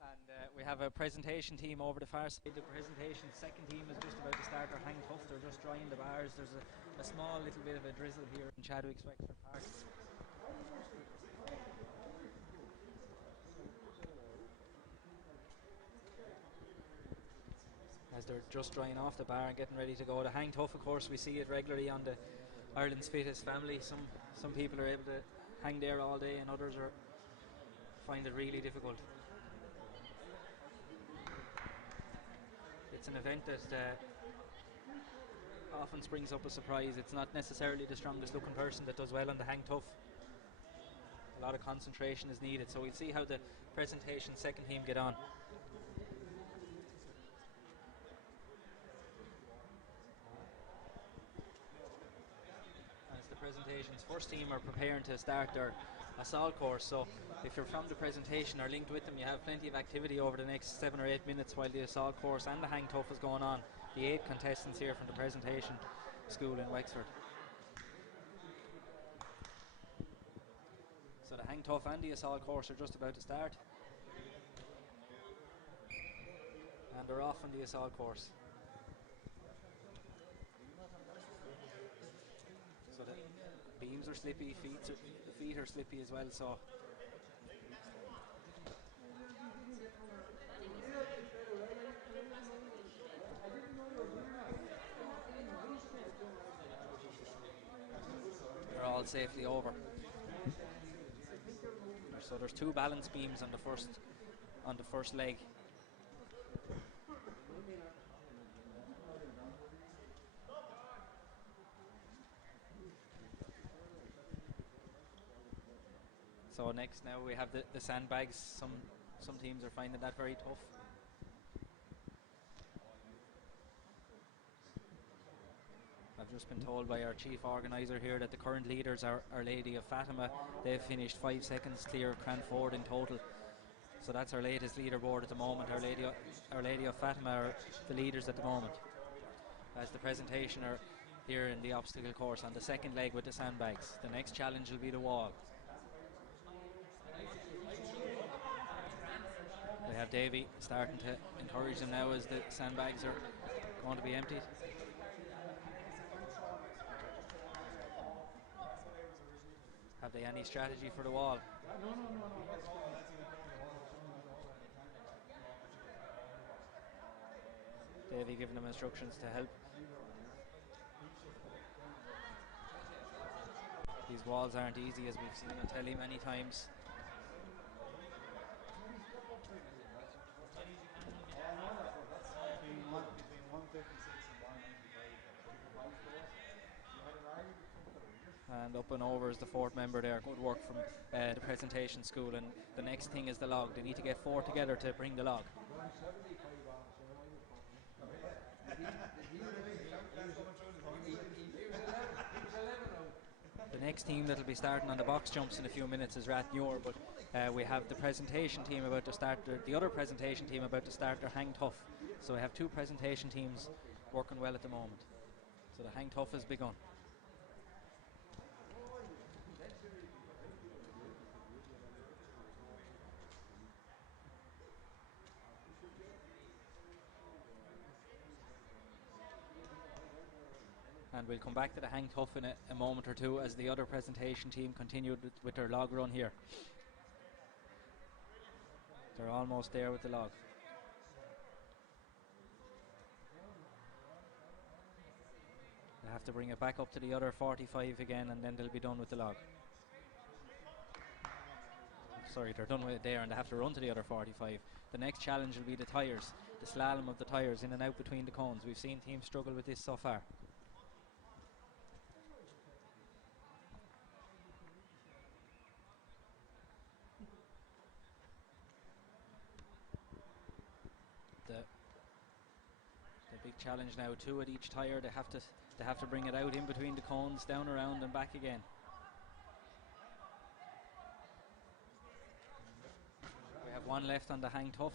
And we have a presentation team over the far side. The presentation second team is just about to start their hang tough. They're just drying the bars. There's a small little bit of a drizzle here in Chadwick's Wexford Park. As they're just drying off the bar and getting ready to go. The hang tough, of course, we see it regularly on the Ireland's Fittest family. Some people are able to hang there all day, and others find it really difficult. It's an event that often springs up a surprise. It's not necessarily the strongest looking person that does well on the hang tough. A lot of concentration is needed, so we'll see how the presentation second team get on. As the presentation's first team are preparing to start their assault course, so if you're from the presentation or linked with them, you have plenty of activity over the next 7 or 8 minutes while the assault course and the hang tough is going on. The 8 contestants here from the presentation school in Wexford. So the hang tough and the assault course are just about to start, and they're off on the assault course. So the beams are slippy, feet are slippy as well, so they're all safely over. So there's 2 balance beams on the first leg. So next now we have the sandbags. Some teams are finding that very tough. I've just been told by our chief organiser here that the current leaders are Our Lady of Fatima. They've finished 5 seconds clear of Cranford in total. So that's our latest leaderboard at the moment. Our Lady of Fatima are the leaders at the moment, as the presentation are here in the obstacle course on the second leg with the sandbags. The next challenge will be the wall. They have Davy starting to encourage them now as the sandbags are going to be emptied. Have they any strategy for the wall? Davy giving them instructions to help. These walls aren't easy, as we've seen on telly many times. And up and over is the 4th member there. Good work from the presentation school. And the next thing is the log. They need to get 4 together to bring the log. The next team that will be starting on the box jumps in a few minutes is Rathmuir, but we have the presentation team about to start the other presentation team about to start their hang tough. So we have 2 presentation teams working well at the moment. So the hang tough has begun. And we'll come back to the hang tough in a moment or two as the other presentation team continued with their log run here. They're almost there with the log. They have to bring it back up to the other 45 again, and then they'll be done with the log. Sorry, they're done with it there and they have to run to the other 45. The next challenge will be the tyres, the slalom of the tyres in and out between the cones. We've seen teams struggle with this so far. The big challenge now, 2 at each tyre. They have to bring it out in between the cones, down, around and back again. We have 1 left on the hang tough.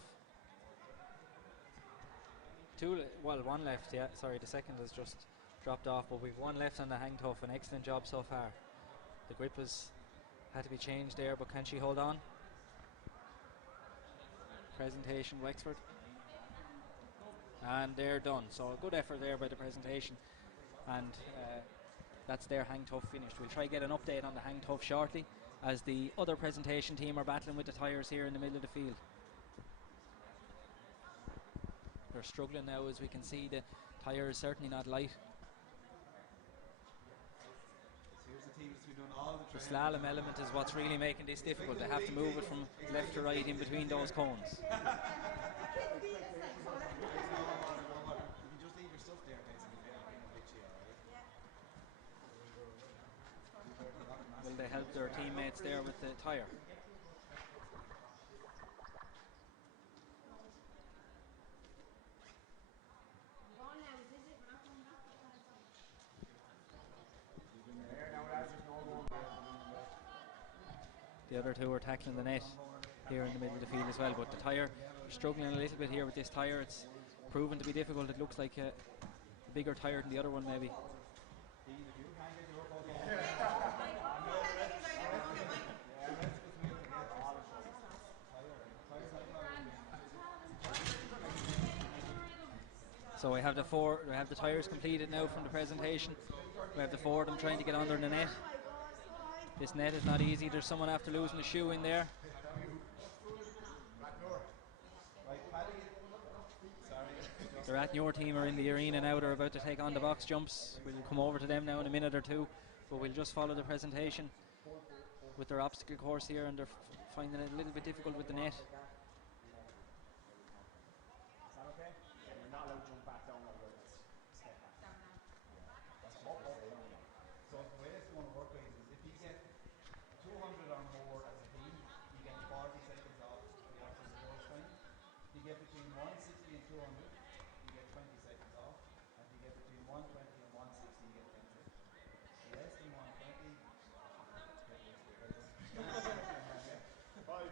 1 left, yeah, sorry, the second has just dropped off, but we've 1 left on the hang tough. An excellent job so far. The grip has had to be changed there, but can she hold on? Presentation Wexford. And they're done. So a good effort there by the presentation, and that's their hang tough finished. We'll try get an update on the hang tough shortly as the other presentation team are battling with the tyres here in the middle of the field. They're struggling now, as we can see. The tyre is certainly not light. The slalom element is what's really making this difficult. They have to move it from left to right in between those cones. Will they help their teammates there with the tyre? The other 2 are tackling the net here in the middle of the field as well, but the tyre, struggling a little bit here with this tyre. It's proven to be difficult. It looks like a bigger tyre than the other one maybe. So we have the tyres completed now from the presentation. We have the 4 of them trying to get under the net. This net is not easy. There's someone after losing a shoe in there. The Rathnure team are in the arena now. They're about to take on the box jumps. We'll come over to them now in a minute or two, but we'll just follow the presentation with their obstacle course here, and they're finding it a little bit difficult with the net.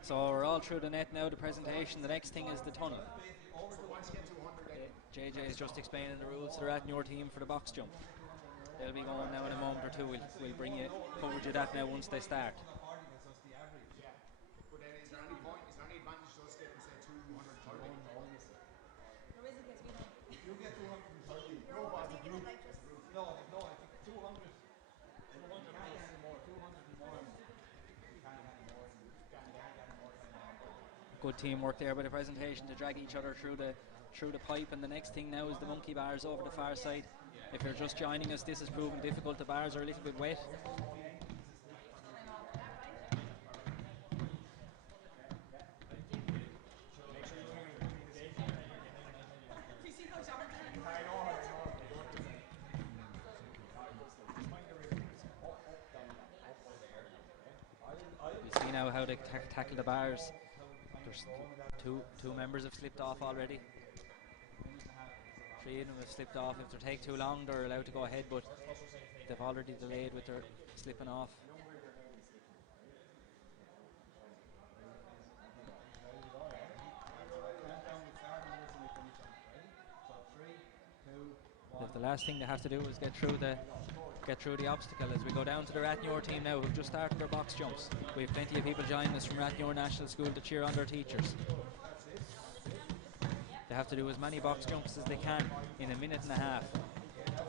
So we're all through the net now, the presentation. The next thing is the tunnel. JJ is just explaining the rules to the Rathnure team for the box jump. They'll be going now in a moment or two. We'll bring you coverage of that now once they start. But then is there any advantage to us getting, say, 230? There isn't, because we know. If you get 230, You're overtaking it like just. no, I think 200. You can't get any more. 200 and more. You can't get any more. You can't get any more time. Good teamwork there by the presentation to drag each other through the pipe, and the next thing now is the monkey bars over the far side. If you're just joining us, this is proving difficult. The bars are a little bit wet. You see now how they tackle the bars. There's two members have slipped off already. 3 of them have slipped off. If they take too long, they're allowed to go ahead, but they've already delayed with their slipping off. Countdown will start and listen to finish on. Ready? So 3, 2, The last thing they have to do is get through the obstacle. As we go down to the Rathnure team now, who've just started their box jumps. We have plenty of people joining us from Rathnure National School to cheer on their teachers. They have to do as many box jumps as they can in a minute and a half.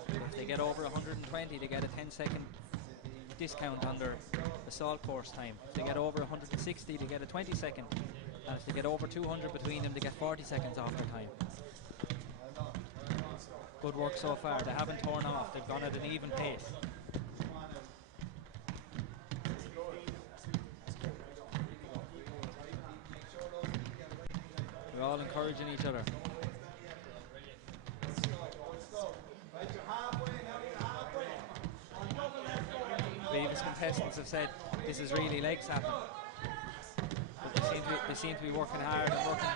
If they get over 120, they get a 10-second discount on their assault course time. If they get over 160, they get a 20-second. And if they get over 200 between them, they get 40 seconds off their time. Good work so far. They haven't torn off. They've gone at an even pace. We're all encouraging each other. Previous contestants have said this is really leg sapping. But they seem to be working hard and working.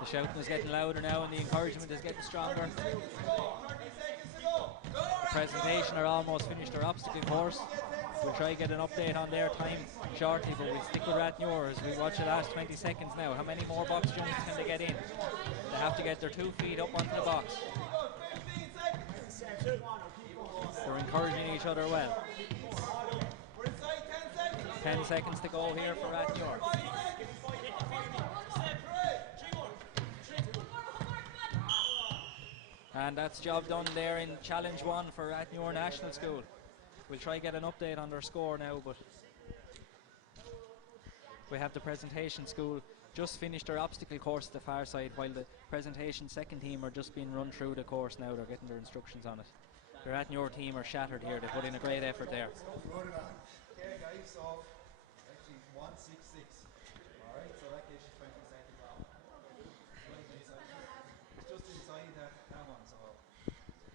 The shouting is getting louder now and the encouragement is getting stronger. The presentation are almost finished their obstacle course. We'll try to get an update on their time shortly, but we'll stick with Rathnure as we watch the last 20 seconds now. How many more box jumps can they get in? They have to get their 2 feet up onto the box. They're encouraging each other well. 10 seconds to go here for Rathnure. And that's job done there in Challenge 1 for Rathnure National School. We'll try to get an update on their score now, but we have the presentation school just finished their obstacle course at the far side, while the presentation second team are just being run through the course now. They're getting their instructions on it. The Rathnure team are shattered here. They put in a great effort there. Okay guys, so actually 166. Alright, so that gives you 20 seconds off. It's just inside that one, so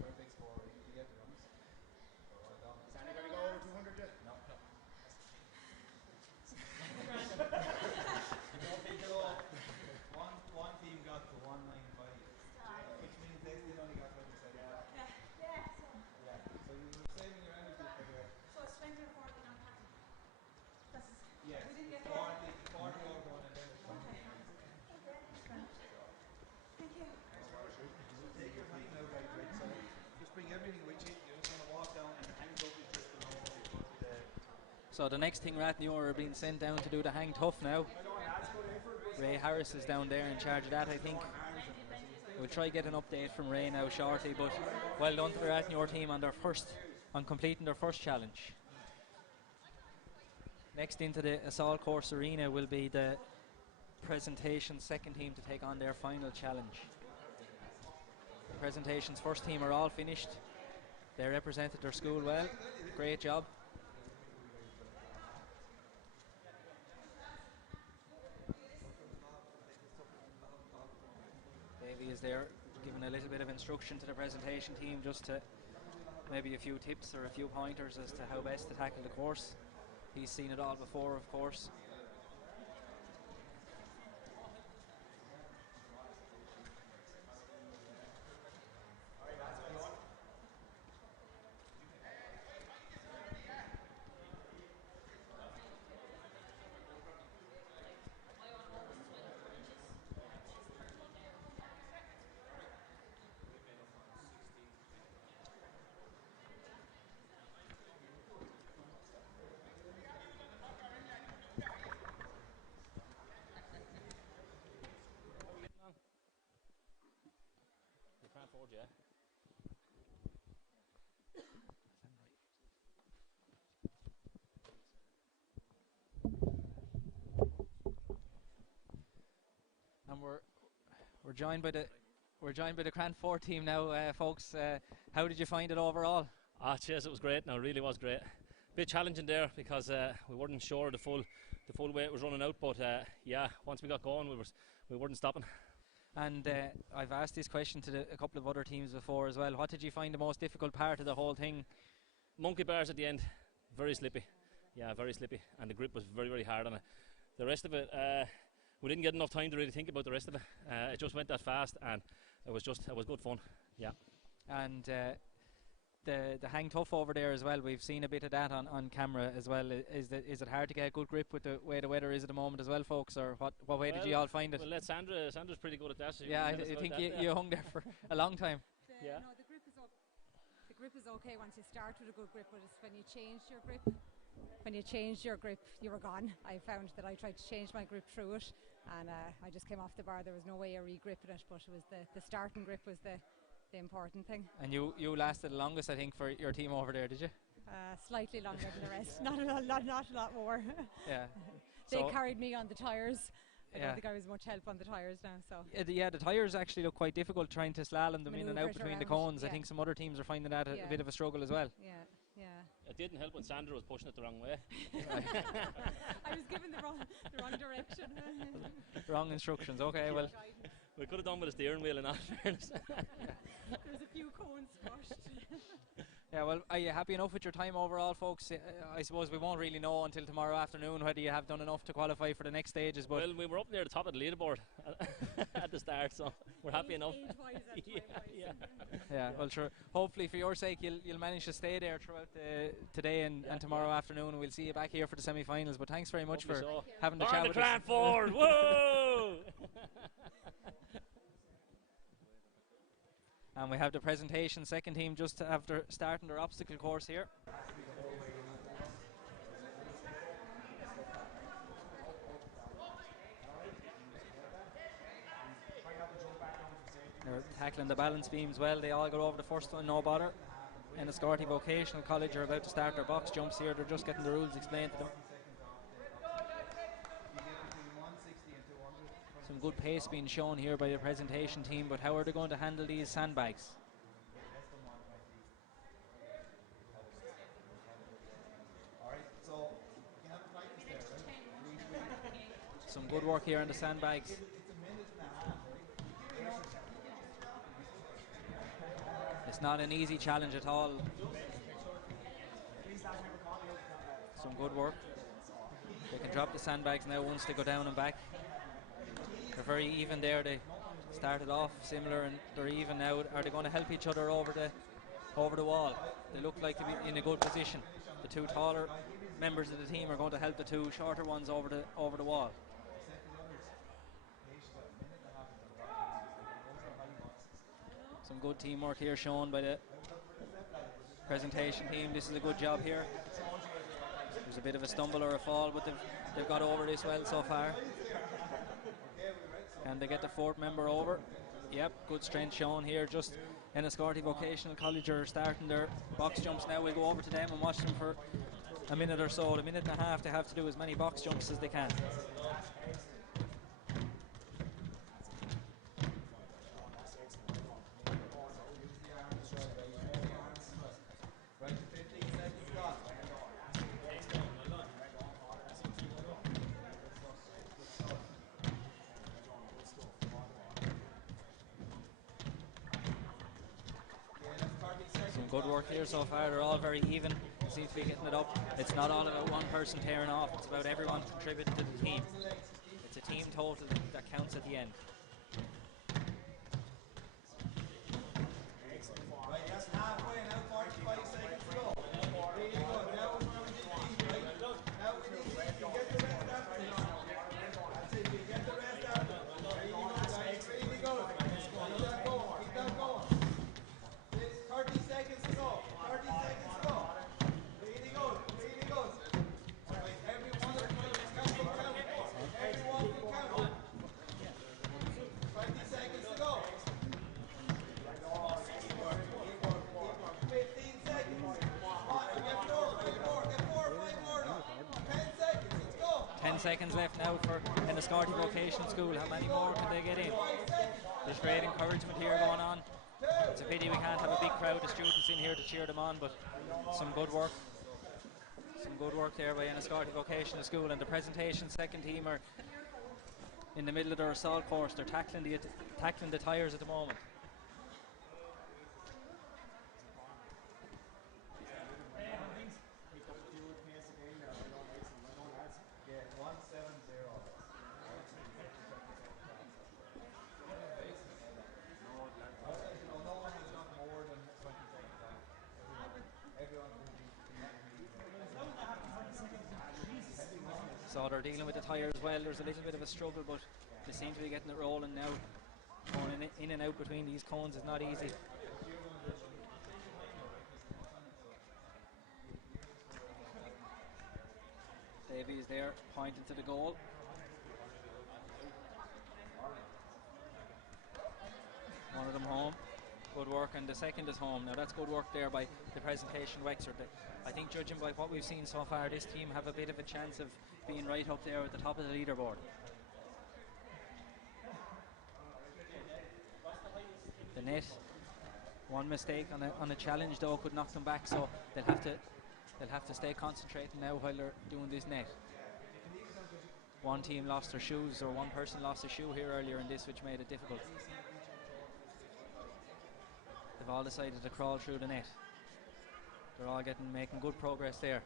perfect score. You get the runs. So well done. Is Andy going to go over 200 yet? No. You don't think at all. One team got to 195, which means they still only got 20 seconds off. Yeah, so you were saving your energy for the... So it's 20 or 40, not 30. Yes, we didn't get 40 over one and then 20. Okay, that's grand. Thank you. Take your time now, guys, right? So just bring everything with you. You're just going to walk down and hang up is just below the... So the next thing Rathnure are being sent down to do the hang tough now. Ray Harris is down there in charge of that, I think. We'll try to get an update from Ray now shortly, but well done to the Rathnure team on completing their first challenge. Next into the assault course arena will be the presentation second team to take on their final challenge. The presentation's first team are all finished. They represented their school well. Great job. Davey is there giving a little bit of instruction to the presentation team, just to maybe a few tips or a few pointers as to how best to tackle the course. He's seen it all before, of course. Yeah. And we're joined by the Cran 4 team now, folks. How did you find it overall? Cheers, it was great. No, it really was great. Bit challenging there because we weren't sure the full weight was running out, but yeah, once we got going, we weren't stopping. And I've asked this question to a couple of other teams before as well. What did you find the most difficult part of the whole thing? Monkey bars at the end, very slippy. Yeah, very slippy, and the grip was very, very hard on it. The rest of it, we didn't get enough time to really think about the rest of it. It just went that fast, and it was good fun. Yeah. And the hang tough over there as well. We've seen a bit of that on camera as well. Is it hard to get a good grip with the way the weather is at the moment as well, folks, or what way did you all find it? Well, Sandra's pretty good at that. So yeah, I think you hung there for a long time. No, the grip is up. The grip is okay once you start with a good grip, but it's when you changed your grip. When you changed your grip, you were gone. I found that I tried to change my grip through it, and I just came off the bar. There was no way of re-gripping it, but it was the starting grip was the important thing. And you lasted the longest, I think, for your team over there, did you? Slightly longer than the rest. Not a lot more. Yeah. They carried me on the tyres. I Yeah. don't think I was much help on the tyres now. So the tyres actually look quite difficult trying to slalom them in and out between the cones. I think some other teams are finding that a bit of a struggle as well. Yeah. It didn't help when Sandra was pushing it the wrong way. I was given the wrong direction. Wrong instructions. Okay, well. We could have done with a steering wheel in all fairness. There's a few cones squashed. Yeah, well, are you happy enough with your time overall, folks? I suppose we won't really know until tomorrow afternoon whether you have done enough to qualify for the next stages. But well, we were up near the top of the leaderboard at the start, so we're happy enough. Yeah, well, sure. Hopefully, for your sake, you'll manage to stay there throughout today and tomorrow afternoon. We'll see you back here for the semi-finals. But thanks very much for having the chat with us. Cranford, whoa! And we have the presentation second team just after starting their obstacle course here. They're tackling the balance beams well. They all got over the first one, no bother. Enniscorthy Vocational College are about to start their box jumps here. They're just getting the rules explained to them. Some good pace being shown here by the presentation team, but how are they going to handle these sandbags? Some good work here on the sandbags. It's not an easy challenge at all. Some good work. They can drop the sandbags now once they go down and back. They're very even there. They started off similar and they're even now. Are they going to help each other over the wall? They look like to be in a good position. The two taller members of the team are going to help the two shorter ones over the wall. Some good teamwork here shown by the presentation team. This is a good job here. There's a bit of a stumble or a fall, but they've got over this well so far. Can they get the fourth member over? Yep, good strength shown here. Just Enniscorthy Vocational College are starting their box jumps now. We'll go over to them and watch them for a minute or so. A minute and a half. They have to do as many box jumps as they can. Good work here so far. They're all very even. Seems to be getting it up. It's not all about one person tearing off. It's about everyone contributing to the team. It's a team total that counts at the end. Right, that's halfway now. 45 seconds to go. Really good. Now we're going to now we need to get the rest after this. That's it. You get the rest after. Really good. Keep that going. Keep that going. 30 seconds to go. 30 seconds to go. Really good. Really good. Right, everyone can count. Everyone can count. 20 seconds to go. 15 seconds. Get four, 5 more. 10 seconds. Let's go. 10 seconds left now for Enniscorthy Vocational School. How many more can they get in? There's great encouragement here going on. It's a pity we can't have a big crowd of students in here to cheer them on, but some good work. Some good work there by Enniscorthy Vocational School, and the presentation second team are in the middle of their assault course. They're tackling the tyres at the moment. they're dealing with the tyre as well. There's a little bit of a struggle, but they seem to be getting it rolling now. Going in and out between these cones is not easy. Davey is there, pointing to the goal. One of them home. Good work, and the second is home. Now that's good work there by the Presentation Wexford. I think, judging by what we've seen so far, this team have a bit of a chance of being right up there at the top of the leaderboard. The net, one mistake on a challenge though could knock them back, so they'll have to stay concentrating now while they're doing this net. One team lost their shoes, or one person lost a shoe here earlier in this, which made it difficult. They've all decided to crawl through the net. They're all making good progress there.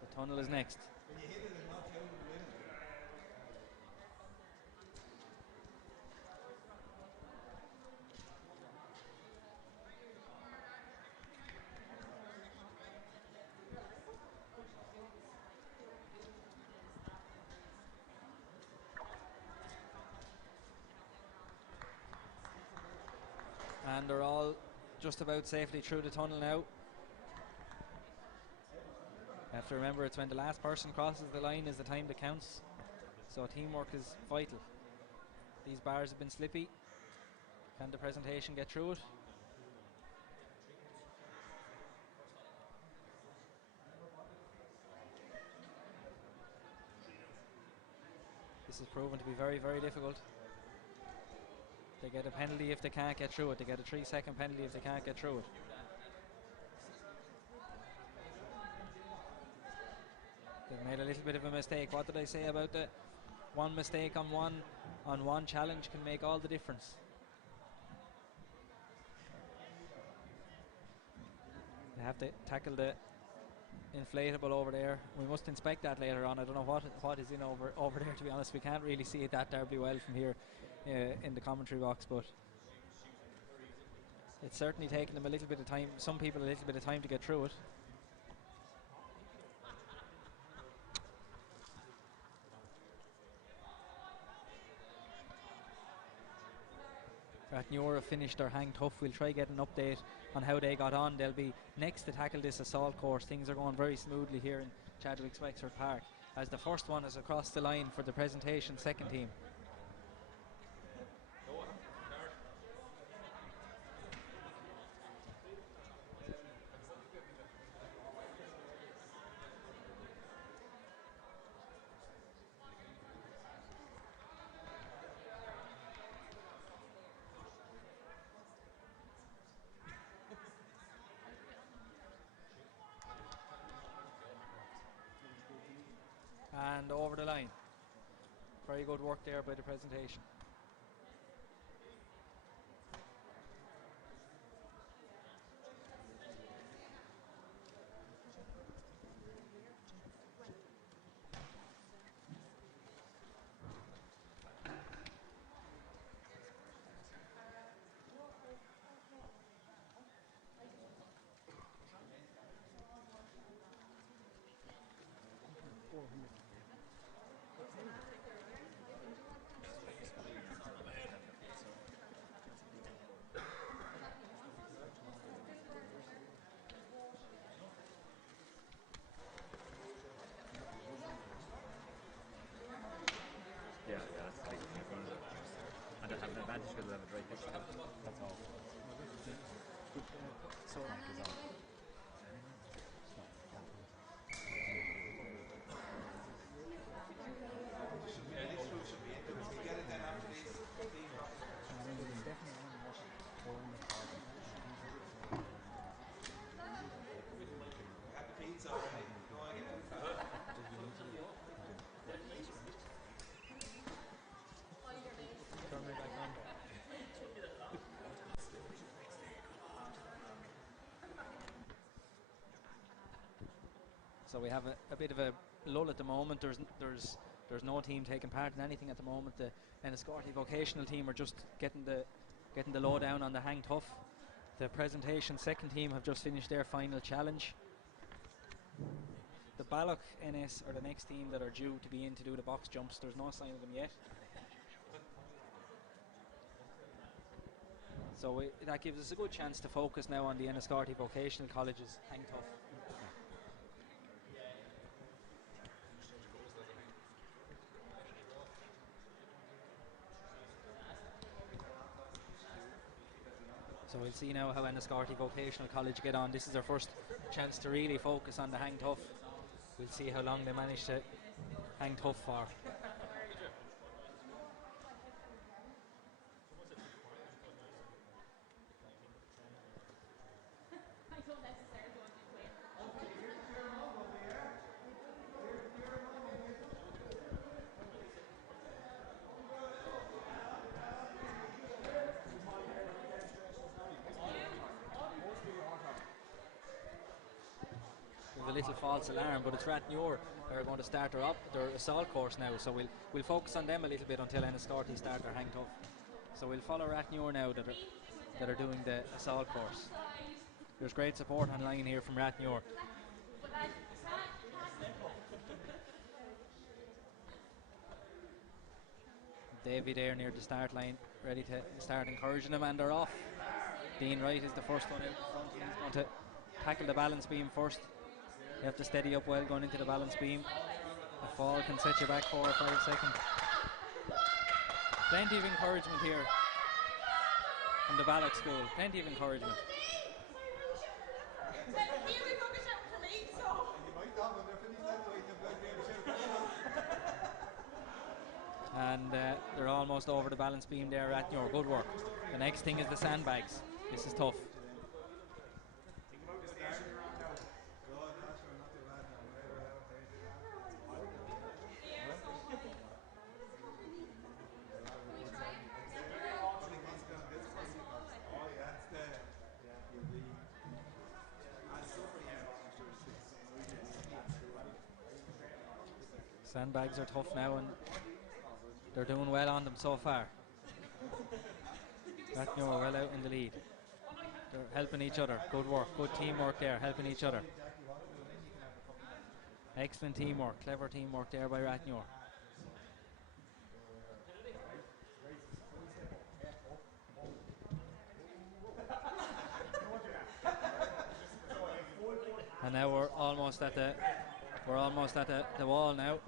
The tunnel is next. And they're all just about safely through the tunnel now. You have to remember, it's when the last person crosses the line is the time that counts. So teamwork is vital. These bars have been slippy. Can the Presentation get through it? This is proven to be very, very difficult. They get a penalty if they can't get through it. They get a 3-second penalty if they can't get through it. They've made a little bit of a mistake. What did I say about the one mistake on one challenge can make all the difference? They have to tackle the inflatable over there. We must inspect that later on. I don't know what is in over there, to be honest. We can't really see it that terribly well from here in the commentary box, but it's certainly taken them a little bit of time, some people a little bit of time to get through it. Rathnure have finished their hang tough. We'll try get an update on how they got on. They'll be next to tackle this assault course. Things are going very smoothly here in Chadwick's Wexford Park, as the first one is across the line for the Presentation second team. And over the line. Very good work there by the Presentation. And they have an advantage because they have a dry pitch. That's all. So So we have a bit of a lull at the moment. There's There's no team taking part in anything at the moment. The Enniscorthy vocational team are just getting the lowdown on the hang tough. The presentation second team have just finished their final challenge. The Balloch NS are the next team that are due to be in to do the box jumps. There's no sign of them yet. So that gives us a good chance to focus now on the Enniscorthy Vocational College's hang tough. So we'll see now how Enniscorthy Vocational College get on. This is their first chance to really focus on the hang tough. We'll see how long they manage to hang tough for. A little false alarm, but it's Rathnure who are going to start their assault course now, so we'll focus on them a little bit until Enniscorthy start their hang tough. So we'll follow Rathnure now that are doing the assault course. There's great support online here from Rathnure. Davy there near the start line, ready to start encouraging them, and they're off. Dean Wright is the first one out in front. He's going to tackle the balance beam first. You have to steady up well going into the balance beam. A fall can set you back 4 or 5 seconds. Plenty of encouragement here from the Balloch School. Plenty of encouragement. And they're almost over the balance beam there at Rathnure. Good work. The next thing is the sandbags. This is tough. Sandbags are tough now, and they're doing well on them so far. Rathnure well out in the lead. They're helping each other. Good work, good teamwork there, helping each other. Excellent teamwork, clever teamwork there by Rathnure. And now we're almost at the wall now.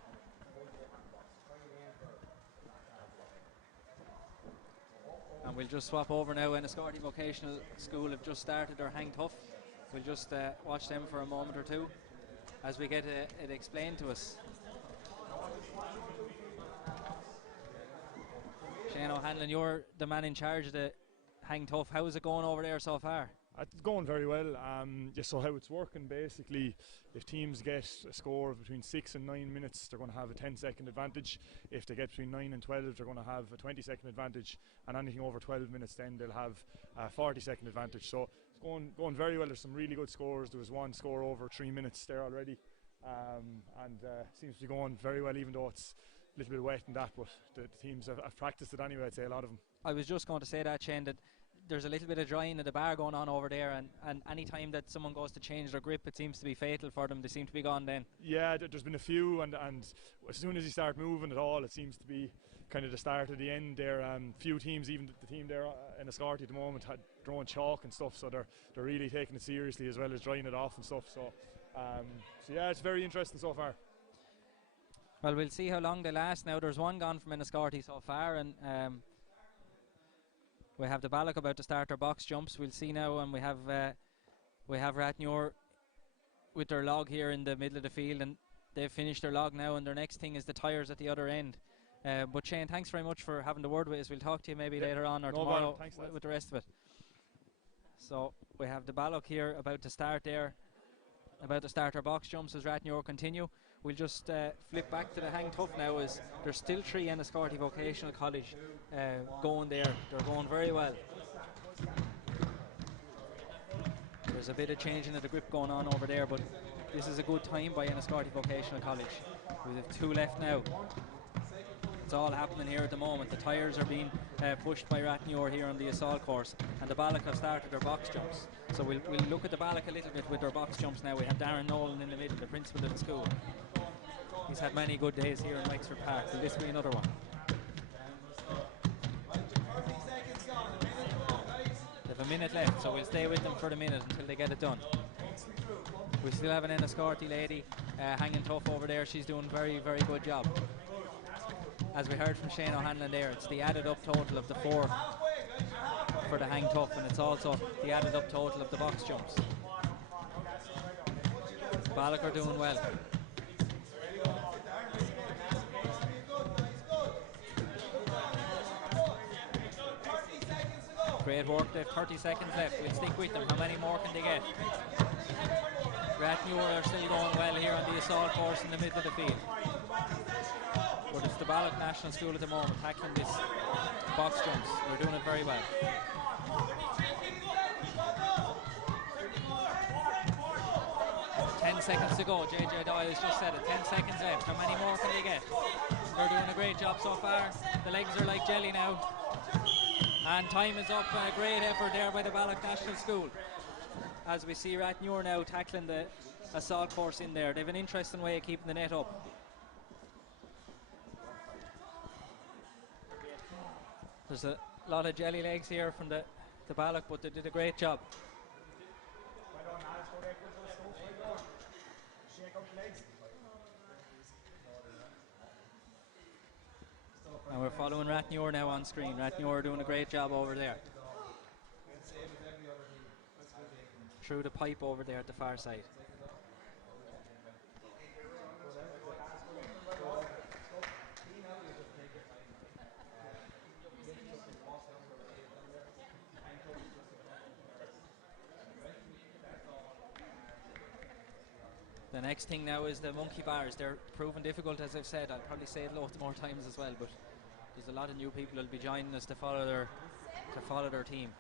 And we'll just swap over now. Enniscorthy Vocational School have just started their hang tough. We'll just watch them for a moment or two as we get it explained to us. Shane O'Hanlon, you're the man in charge of the hang tough. How is it going over there so far? It's going very well. So how it's working, basically, if teams get a score of between 6 and 9 minutes, they're going to have a 10-second advantage. If they get between 9 and 12, they're going to have a 20-second advantage, and anything over 12 minutes, then they'll have a 40-second advantage. So it's going very well. There's some really good scores. There was one score over 3 minutes there already, and seems to be going very well, even though it's a little bit wet and that, but the teams have practiced it anyway, I'd say, a lot of them. I was just going to say that, Shane, that there's a little bit of drying of the bar going on over there, and any time that someone goes to change their grip, it seems to be fatal for them. They seem to be gone then. Yeah, there's been a few, and as soon as you start moving at all, it seems to be kind of the start of the end there. Few teams, even the team there in Enniscorthy at the moment, had thrown chalk and stuff, so they're really taking it seriously, as well as drying it off and stuff. So yeah, it's very interesting so far. Well, we'll see how long they last now. There's one gone from Enniscorthy so far, and we have the Balloch about to start their box jumps. We'll see now, and we have Rathnure with their log here in the middle of the field, and they've finished their log now, and their next thing is the tyres at the other end. But Shane, thanks very much for having the word with us. We'll talk to you maybe later on or tomorrow with the rest of it. So we have the Balloch here about to start their box jumps as Rathnure continue. We'll just flip back to the hang tough now, as there's still 3 Enniscorthy Vocational College going there. They're going very well. There's a bit of changing of the grip going on over there, but this is a good time by Enniscorthy Vocational College. We have 2 left now. It's all happening here at the moment. The tyres are being pushed by Rathnure here on the assault course, and the Balloch have started their box jumps. So we'll look at the Balloch a little bit with their box jumps now. We have Darren Nolan in the middle, the principal of the school. He's had many good days here in Wexford Park. Will this be another one? They have a minute left, so we'll stay with them for the minute until they get it done. We still have an Enniscorthy lady hanging tough over there. She's doing a very, very good job. As we heard from Shane O'Hanlon there, it's the added up total of the 4 for the hang tough, and it's also the added up total of the box jumps. Balloch are doing well. Great work. They have 30 seconds left. We'll stick with them. How many more can they get? Rathnure are still going well here on the assault course in the middle of the field. But it's the Balloch National School at the moment tackling this box jumps. They're doing it very well. Ten seconds to go. JJ Doyle has just said it. 10 seconds left. How many more can they get? They're doing a great job so far. The legs are like jelly now. And time is up. A great effort there by the Balloch National School. As we see Rathnure now tackling the assault course in there. They have an interesting way of keeping the net up. There's a lot of jelly legs here from the Balloch, but they did a great job. And we're following Rathnure now on screen. Rathnure are doing a great job over there. Through the pipe over there at the far side. The next thing now is the monkey bars. They're proven difficult, as I've said. I'll probably say it loads more times as well, but there's a lot of new people who'll be joining us to follow their team.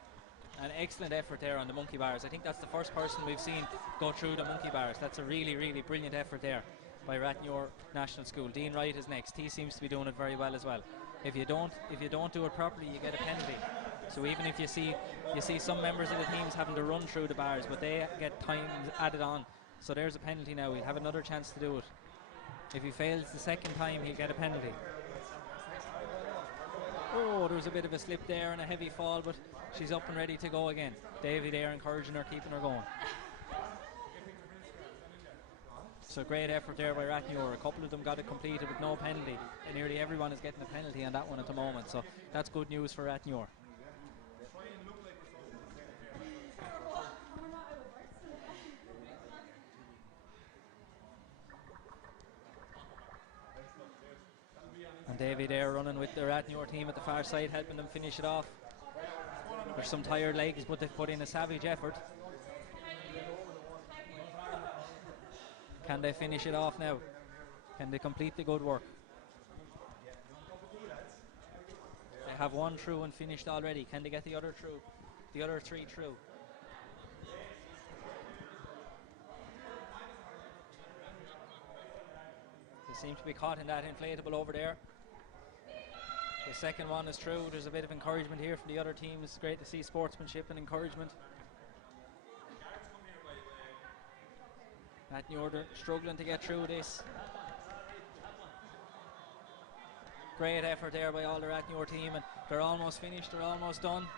An excellent effort there on the monkey bars. I think that's the first person we've seen go through the monkey bars. That's a really, really brilliant effort there by Rathnure National School. Dean Wright is next. He seems to be doing it very well as well. If you don't do it properly, you get a penalty. So even if you see some members of the teams having to run through the bars, but they get times added on. So there's a penalty now. He'll have another chance to do it. If he fails the second time, he'll get a penalty. Oh, there was a bit of a slip there and a heavy fall, but she's up and ready to go again. Davy there encouraging her, keeping her going. So great effort there by Rathnure. A couple of them got it completed with no penalty, and nearly everyone is getting a penalty on that one at the moment. So that's good news for Rathnure. And Davy there running with the Rathnure team at the far side, helping them finish it off. There's some tired legs, but they've put in a savage effort. Can they finish it off now? Can they complete the good work? They have one through and finished already. Can they get the other through? The other 3 through? They seem to be caught in that inflatable over there. The second one is through. There's a bit of encouragement here from the other team. It's great to see sportsmanship and encouragement. Rathnure struggling to get through this. Great effort there by all the Rathnure team, and they're almost finished, they're almost done.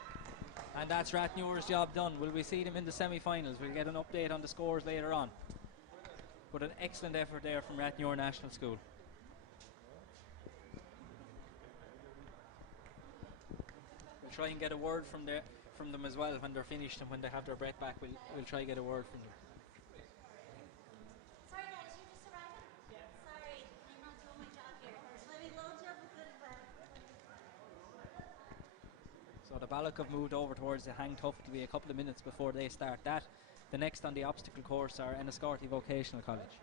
And that's Rathnure's job done. Will we see them in the semi-finals? We'll get an update on the scores later on. But an excellent effort there from Rathnure National School. We'll try and get a word from them as well when they're finished, and when they have their breath back, we'll try and get a word from them. Sorry guys, you're just arriving? Yeah. Sorry, I'm not doing my job here. Let me load you up a bit of So the Balloch have moved over towards the hang tough. It'll be a couple of minutes before they start that. The next on the obstacle course are Enniscorthy Vocational College.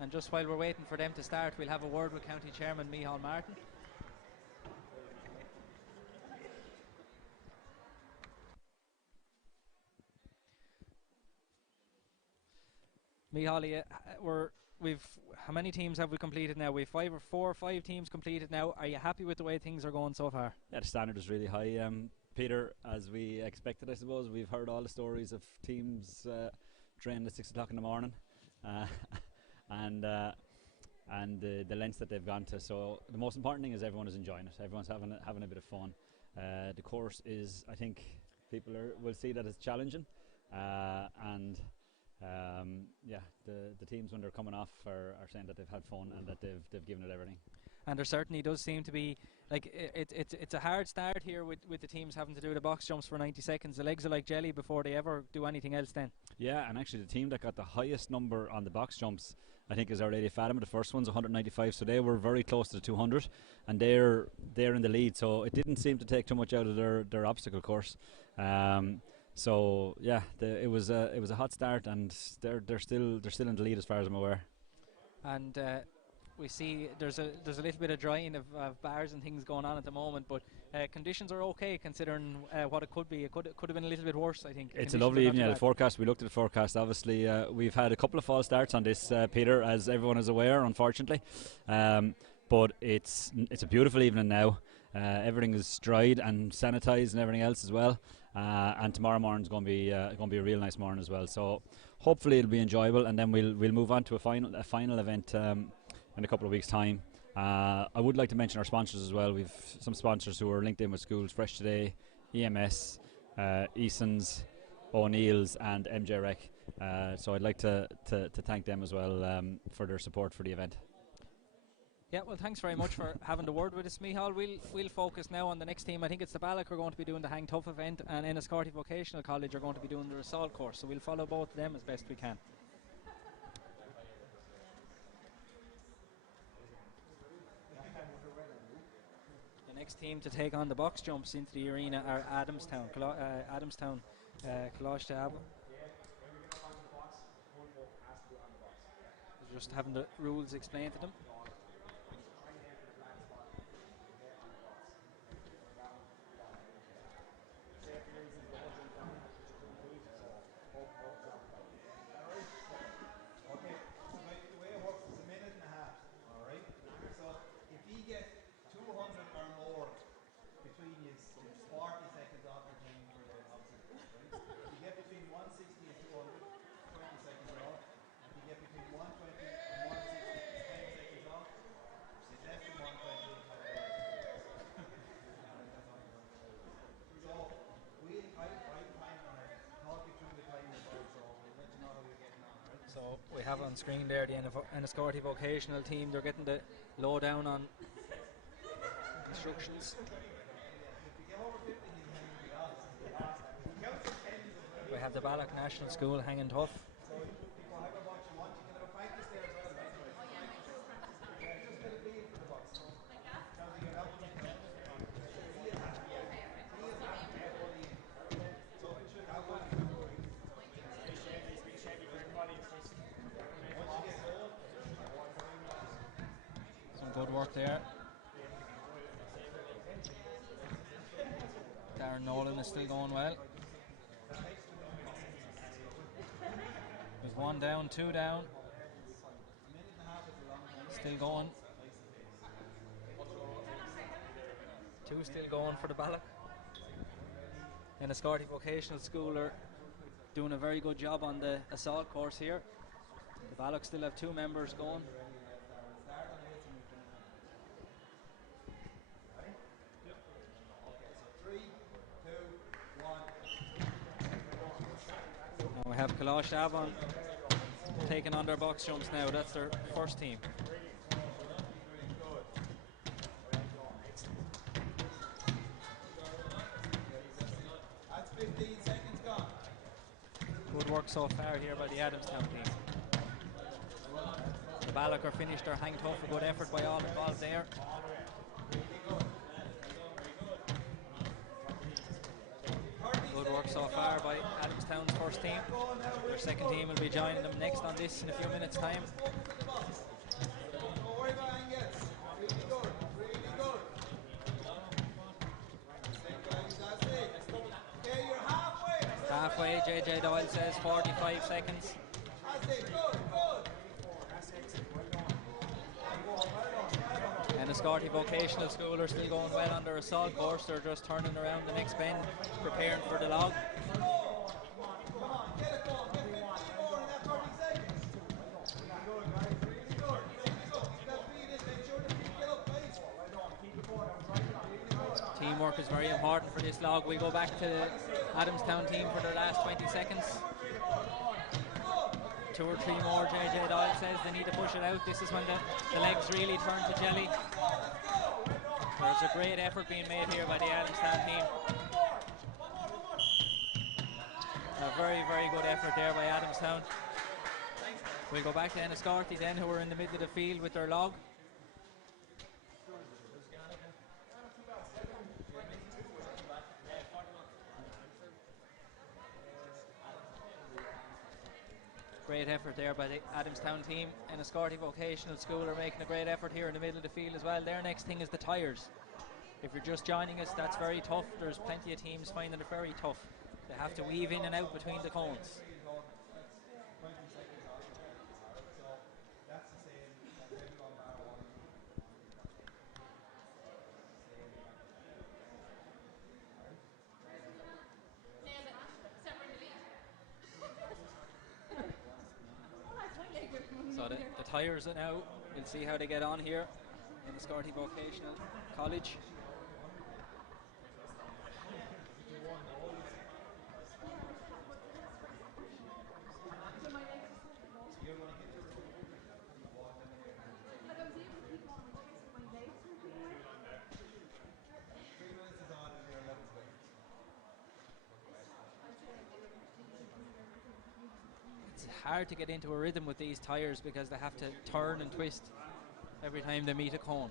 And just while we're waiting for them to start, we'll have a word with County Chairman Micheál Martin. Mihaly, we've how many teams have we completed now? We've 4 or 5 teams completed now. Are you happy with the way things are going so far? Yeah, the standard is really high. Peter, as we expected, I suppose, we've heard all the stories of teams trained at 6 o'clock in the morning, and the lengths that they've gone to. So the most important thing is everyone is enjoying it. Everyone's having a bit of fun. The course is, I think, people will see that it's challenging, and the teams when they're coming off are saying that they've had fun and that they've given it everything. And there certainly does seem to be, like, it's a hard start here with the teams having to do the box jumps for 90 seconds. The legs are like jelly before they ever do anything else then. Yeah, and actually the team that got the highest number on the box jumps, I think, is Our Lady of Fatima. The first one's 195, so they were very close to the 200, and they're in the lead, so it didn't seem to take too much out of their obstacle course. So yeah, it was a hot start, and they're still in the lead as far as I'm aware. And we see there's a little bit of drying of bars and things going on at the moment, but conditions are okay considering what it could be. It could have been a little bit worse, I think. It's a lovely evening. The forecast, we looked at the forecast, obviously we've had a couple of false starts on this, Peter, as everyone is aware, unfortunately, but it's a beautiful evening now. Everything is dried and sanitized and everything else as well, and tomorrow morning is going to be a real nice morning as well, so hopefully it'll be enjoyable, and then we'll move on to a final event in a couple of weeks' time. I would like to mention our sponsors as well. We've some sponsors who are linked in with schools: Fresh Today, EMS, Eason's, O'Neill's and MJ Rec. So I'd like to thank them as well for their support for the event. Yeah, well, thanks very much for having the word with us, Michal. We'll focus now on the next team. I think it's the Balloch are going to be doing the Hang Tough event, and Enniscorthy Vocational College are going to be doing the Assault course, so we'll follow both of them as best we can. The next team to take on the box jumps into the arena are Adamstown, Coláiste Abba. Just having the rules explained to them. So we have on screen there the Enniscorthy Vocational team. They're getting the lowdown on instructions. We have the Balloch National School hanging tough. Good work there. Darren Nolan is still going well. There's 1 down, 2 down. Still going. 2 still going for the Balloch. Enniscorthy Vocational School are doing a very good job on the assault course here. The Balloch still have 2 members going. We have Coláiste Abba taking on their box jumps now. That's their first team. That's 15 seconds gone. Good work so far here by the Adamstown team. The Balloch are finished their hang tough. A good effort by all involved there. Good work so far by Adamstown's first team. Their second team will be joining them next on this in a few minutes' time. Don't worry about angles. Really good. Really good. Okay, you're halfway. Halfway, JJ Doyle says 45 seconds. As Enniscorthy Vocational School are still going well on their assault course. They're just turning around the next bend, preparing for the log. Teamwork is very important for this log. We go back to the Adamstown team for their last 20 seconds. 2 or 3 more. JJ Doyle says they need to push it out. This is when the legs really turn to jelly. There's a great effort being made here by the Adamstown team. A very, very good effort there by Adamstown. We'll go back to Enniscorthy then, who are in the middle of the field with their log. Great effort there by the Adamstown team. Enniscorthy Vocational School are making a great effort here in the middle of the field as well. Their next thing is the tyres. If you're just joining us, that's very tough. There's plenty of teams finding it very tough. They have to weave in and out between the cones. So the tyres are now, we'll see how they get on here in the Enniscorthy Vocational College. Hard to get into a rhythm with these tyres because they have to turn and twist every time they meet a cone.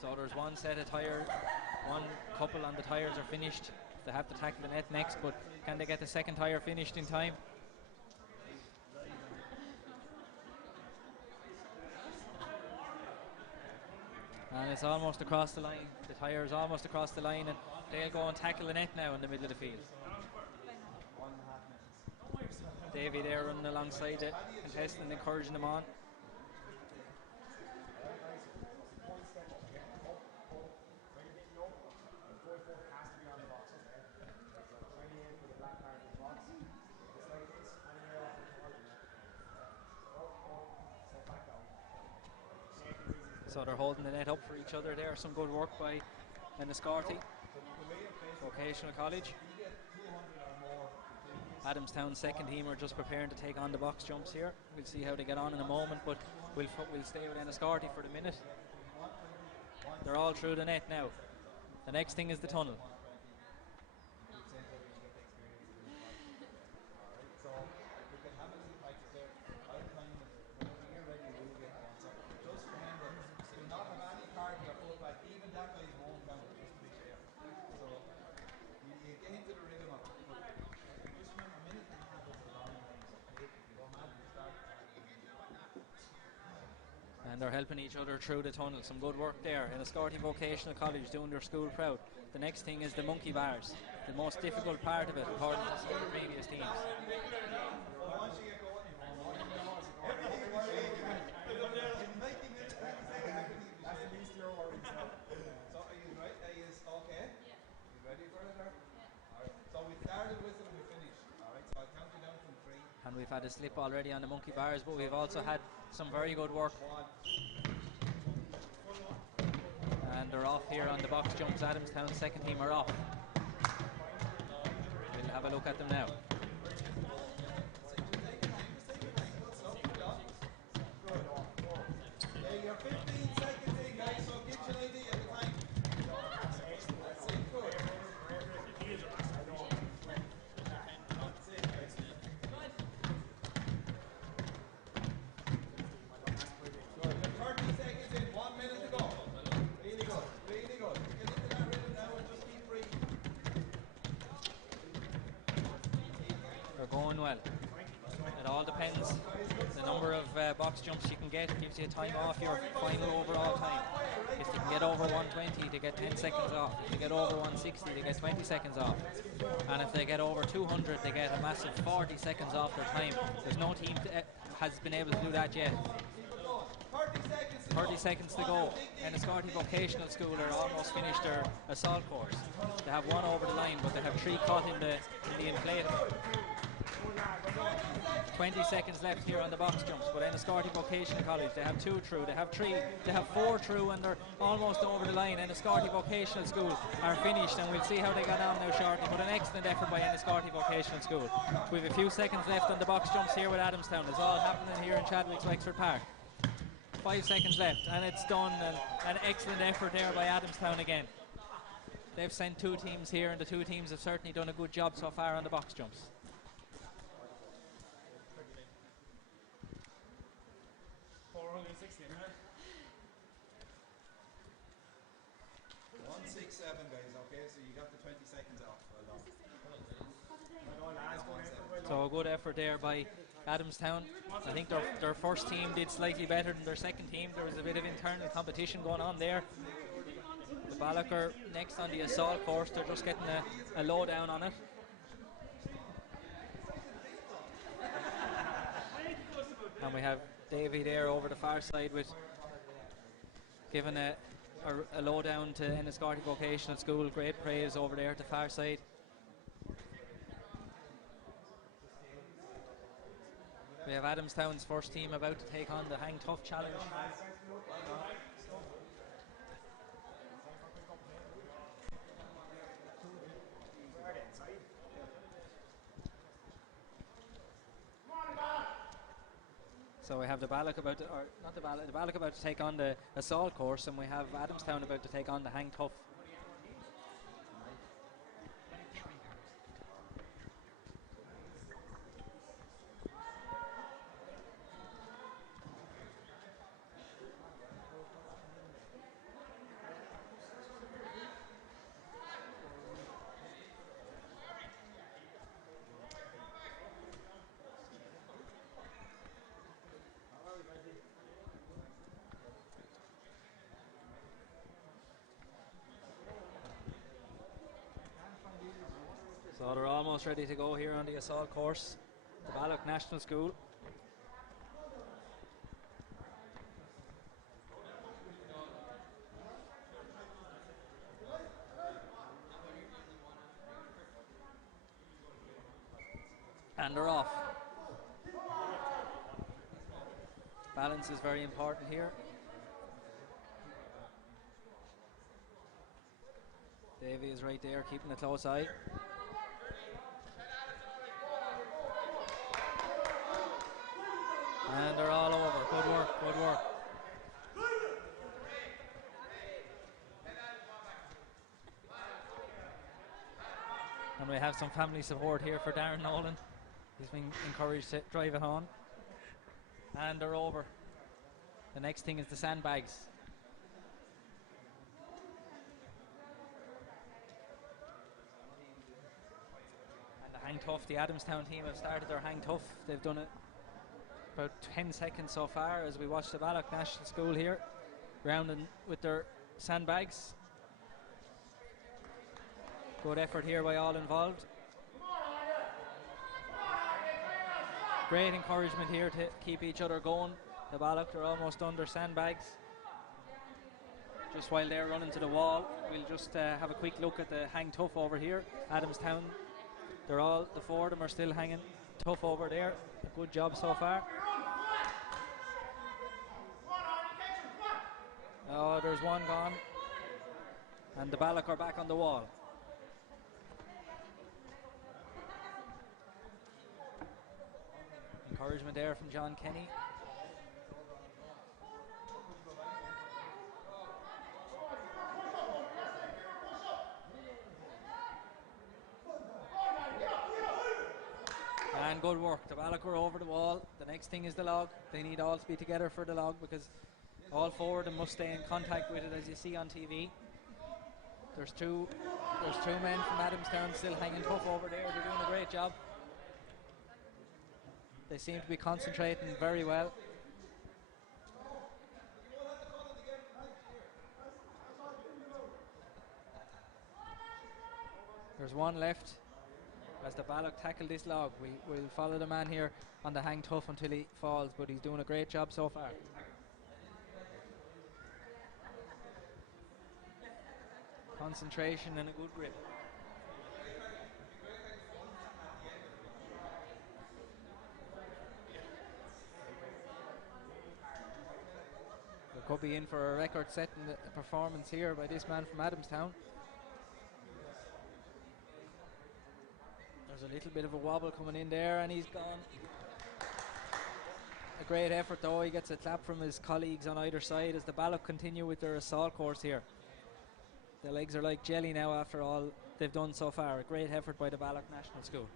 So there's one set of tyre, one couple on the tyres are finished. They have to tackle the net next, but can they get the second tyre finished in time? And it's almost across the line. The tyre is almost across the line, and they'll go and tackle the net now in the middle of the field. Davey there running alongside the contestant, encouraging them on. So they're holding the net up for each other there. Some good work by Enniscorthy Vocational College. Adamstown's second team are just preparing to take on the box jumps here. We'll see how they get on in a moment, but we'll stay with Enniscorthy for the minute. They're all through the net now. The next thing is the tunnel. And they're helping each other through the tunnel. Some good work there. Enniscorthy Vocational College doing their school proud. The next thing is the monkey bars, the most difficult part of it according to some of the previous teams. And we've had a slip already on the monkey bars, but we've also had some very good work. And they're off here on the box jumps. Adamstown's second team are off. We'll have a look at them now. Going well. It all depends. The number of box jumps you can get gives you time off your final overall time. If they can get over 120, they get 10 seconds off. If they get over 160, they get 20 seconds off. And if they get over 200, they get a massive 40 seconds off their time. There's no team has been able to do that yet. 30 seconds to go. Enniscorthy Vocational School are almost finished their assault course. They have one over the line, but they have 3 caught in the inflatable. 20 seconds left here on the box jumps, but Enniscorthy Vocational College, they have 2 through, they have 3, they have 4 through, and they're almost over the line. Enniscorthy Vocational School are finished, and we'll see how they got on now shortly, but an excellent effort by Enniscorthy Vocational School. We have a few seconds left on the box jumps here with Adamstown. It's all happening here in Chadwick's Wexford Park. 5 seconds left, and it's done, and an excellent effort there by Adamstown again. They've sent 2 teams here, and the 2 teams have certainly done a good job so far on the box jumps. 167, guys, okay? So you got the 20 seconds off. So a good effort there by Adamstown. I think their first team did slightly better than their second team. There was a bit of internal competition going on there. The Balloch are next on the assault course. They're just getting a lowdown on it. And we have Davey there over the far side with giving a lowdown to Enniscorthy Vocational School. Great praise over there at the far side. We have Adamstown's first team about to take on the Hang Tough Challenge. So we have the Balloch about to, or not the Balloch about to take on the assault course, and we have Adamstown about to take on the Hang Tough. So they're almost ready to go here on the assault course, the Balloch National School. And they're off. Balance is very important here. Davey is right there, keeping a close eye. And they're all over. Good work, good work. And we have some family support here for Darren Nolan. He's been encouraged to drive it on. And they're over. The next thing is the Sandbags. And the Hang Tough, the Adamstown team have started their Hang Tough. They've done it about 10 seconds so far as we watch the Balloch National School here rounding with their Sandbags. Good effort here by all involved. Great encouragement here to keep each other going. The Balloch are almost done their Sandbags. Just while they're running to the wall, we'll just have a quick look at the Hang Tough over here. Adamstown, the 4 of them are still hanging tough over there. A good job so far. Oh, there's one gone. And the Balloch are back on the wall. Encouragement there from John Kenny. And good work. The Balloch are over the wall. The next thing is the log. They need all to be together for the log because all 4 of them must stay in contact with it, as you see on TV. There's two men from Adamstown still hanging tough over there. They're doing a great job. They seem to be concentrating very well. There's one left as the Ballock tackle this log. We'll follow the man here on the hang tough until he falls, but he's doing a great job so far. Concentration and a good grip. We could be in for a record-setting performance here by this man from Adamstown. There's a little bit of a wobble coming in there, and he's gone. A great effort though. He gets a clap from his colleagues on either side as the Ballock continue with their assault course here. The legs are like jelly now after all they've done so far. A great effort by the Ballock National School.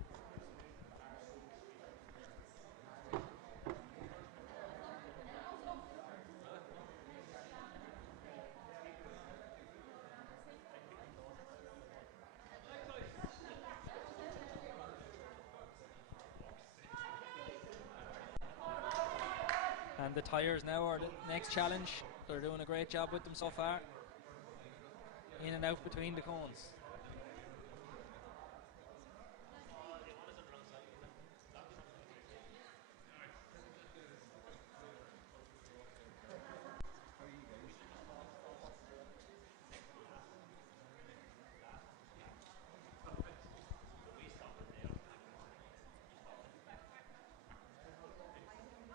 And the tyres now are the next challenge. They're doing a great job with them so far. In and out between the cones.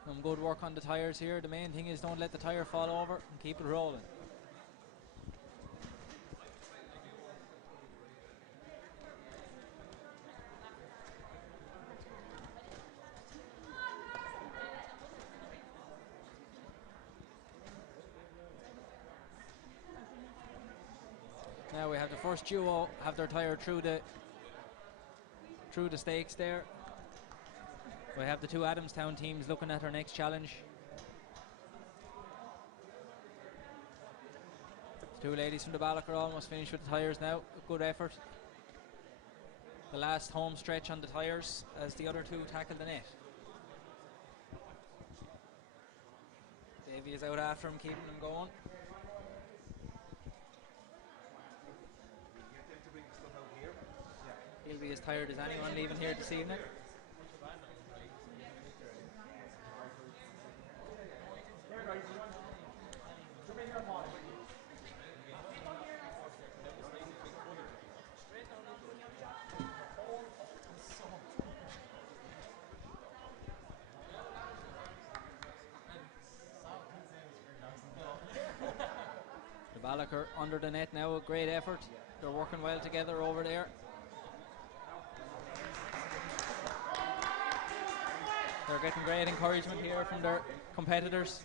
Some good work on the tyres here. The main thing is don't let the tyre fall over and keep it rolling. Now we have the first duo have their tyre through the stakes there. We have the two Adamstown teams looking at our next challenge. The two ladies from the Ballock are almost finished with the tyres now. A good effort. The last home stretch on the tyres as the other two tackle the net. Davey is out after him, keeping them going. He'll be as tired as anyone leaving here this evening. The Ballock are under the net now, a great effort. They're working well together over there. They're getting great encouragement here from their competitors.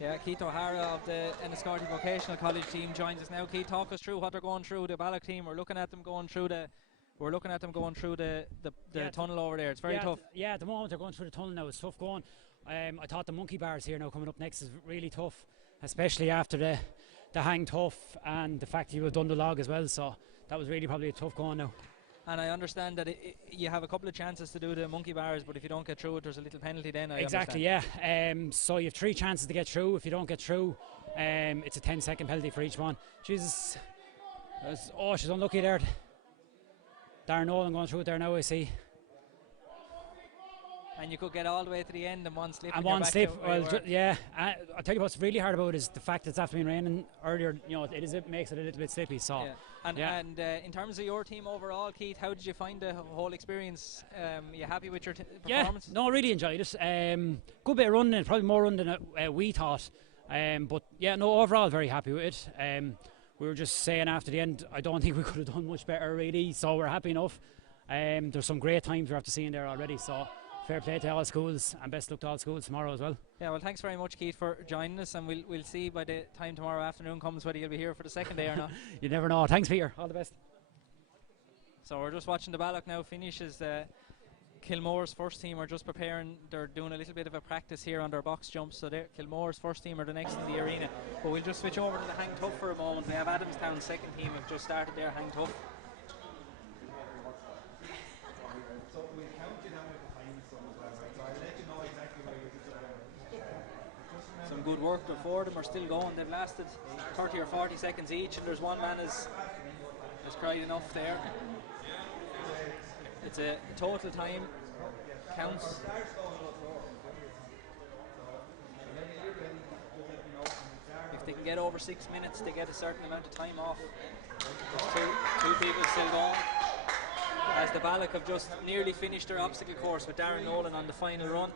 Yeah, Keith O'Hara of the Enniscorthy Vocational College team joins us now. Keith, talk us through what they're going through. The Ballock team, we're looking at them going through the tunnel over there. It's very tough. At the moment they're going through the tunnel now. It's tough going. I thought the monkey bars here now coming up next is really tough, especially after the hang tough and the fact you have done the log as well. So that was really probably a tough going now. And I understand that you have a couple of chances to do the monkey bars, but if you don't get through it, there's a little penalty then. Exactly, yeah. So you have 3 chances to get through. If you don't get through, it's a 10-second penalty for each one. Jesus. She's unlucky there. Darren Nolan going through it there now, I see. And you could get all the way to the end and one slip. And one slip, I'll tell you what's really hard about it is the fact that it's after been raining earlier. It makes it a little bit slippy. So, And in terms of your team overall, Keith, how did you find the whole experience? You happy with your performance? No, really enjoyed it. Good bit of running, probably more running than we thought. Overall very happy with it. We were just saying after the end, I don't think we could have done much better really. So we're happy enough. There's some great times we're after seeing there already. So. Fair play to all schools and best luck to all schools tomorrow as well. Yeah, well, thanks very much, Keith, for joining us, and we'll see by the time tomorrow afternoon comes whether you'll be here for the second day or not. You never know. Thanks, Peter. All the best. So we're just watching the Ballock now finish as Kilmore's first team are just preparing. They're doing a little bit of a practice here on their box jumps. So Kilmore's first team are the next in the arena. But we'll just switch over to the hang tough for a moment. We have Adamstown's second team have just started their hang tough. So we'll count you down with the time stuff as well, right? So I'll let you know exactly where you're going. Some good work. The four of them are still going. They've lasted 30 or 40 seconds each, and there's one man has cried enough there. It's a total time counts. If they can get over 6 minutes, they get a certain amount of time off. There's two people still going. As the Balloch have just nearly finished their obstacle course with Darren Nolan on the final run.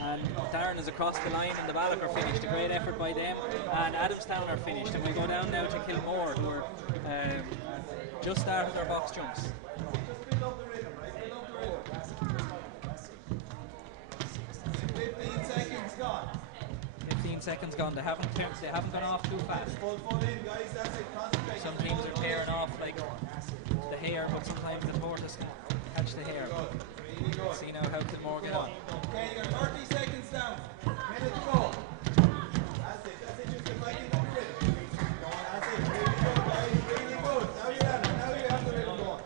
And Darren is across the line and the Balloch are finished. A great effort by them. And Adamstown are finished. And we go down now to Kilmore, who are just started their box jumps. 15 seconds gone. They haven't gone off too fast. Some teams are tearing off like the hair, but sometimes the tortoise can catch the hair. See now how Kilmore get on. Okay, you're 30 seconds down. Minute to go. That's it. Just get right into the rhythm. That's it. Really good, guys. Really good. Now you have the rhythm going.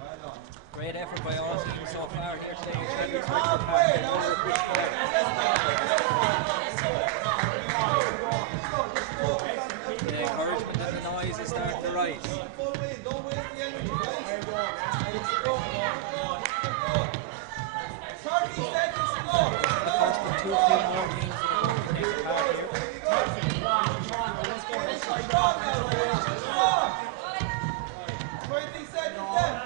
Well done. Great effort by all teams so far here today. The encouragement and the noise is starting to rise. Don't waste the energy, guys. 30 seconds to go. The first one, 2 or 3 more teams will go for the next part here. 20 seconds left.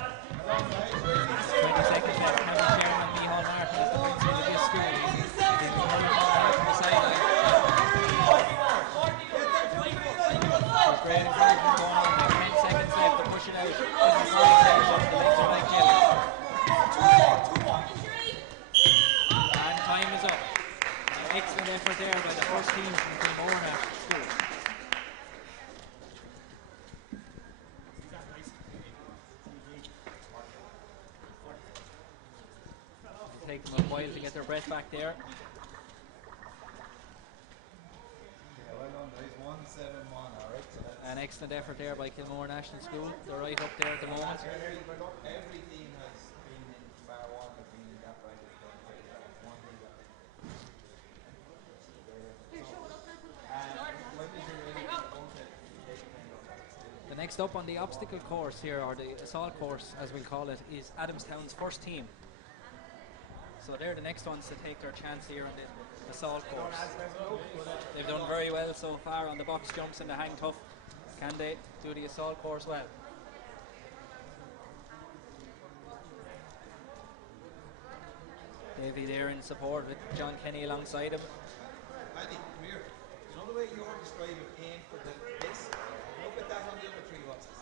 20 seconds left. Now the chairman, Micheál Martin, is the one to this school. He's from the sideline. There's great encouragement going on. Now 10 seconds left. They're pushing out. This is 5 seconds left. The legs are like jelly. And time is up. Excellent effort there by the first team from Kilmore School. It'll take them a while to get their breath back there. Yeah, well done, guys. 1-7-1, alright. So An excellent effort there by Kilmore National School. They're right up there at the moment. every team has been in bar one, has been in that right. The next up on the obstacle course here, or the assault course as we'll call it, is Adamstown's first team. So they're the next ones to take their chance here on the assault course. They've done very well so far on the box jumps and the hang tough. Can they do the assault course well? Davey there in support with John Kenny alongside him. Andy, come here. You know the way you're describing aim for this? Look at that on the other 3 boxes.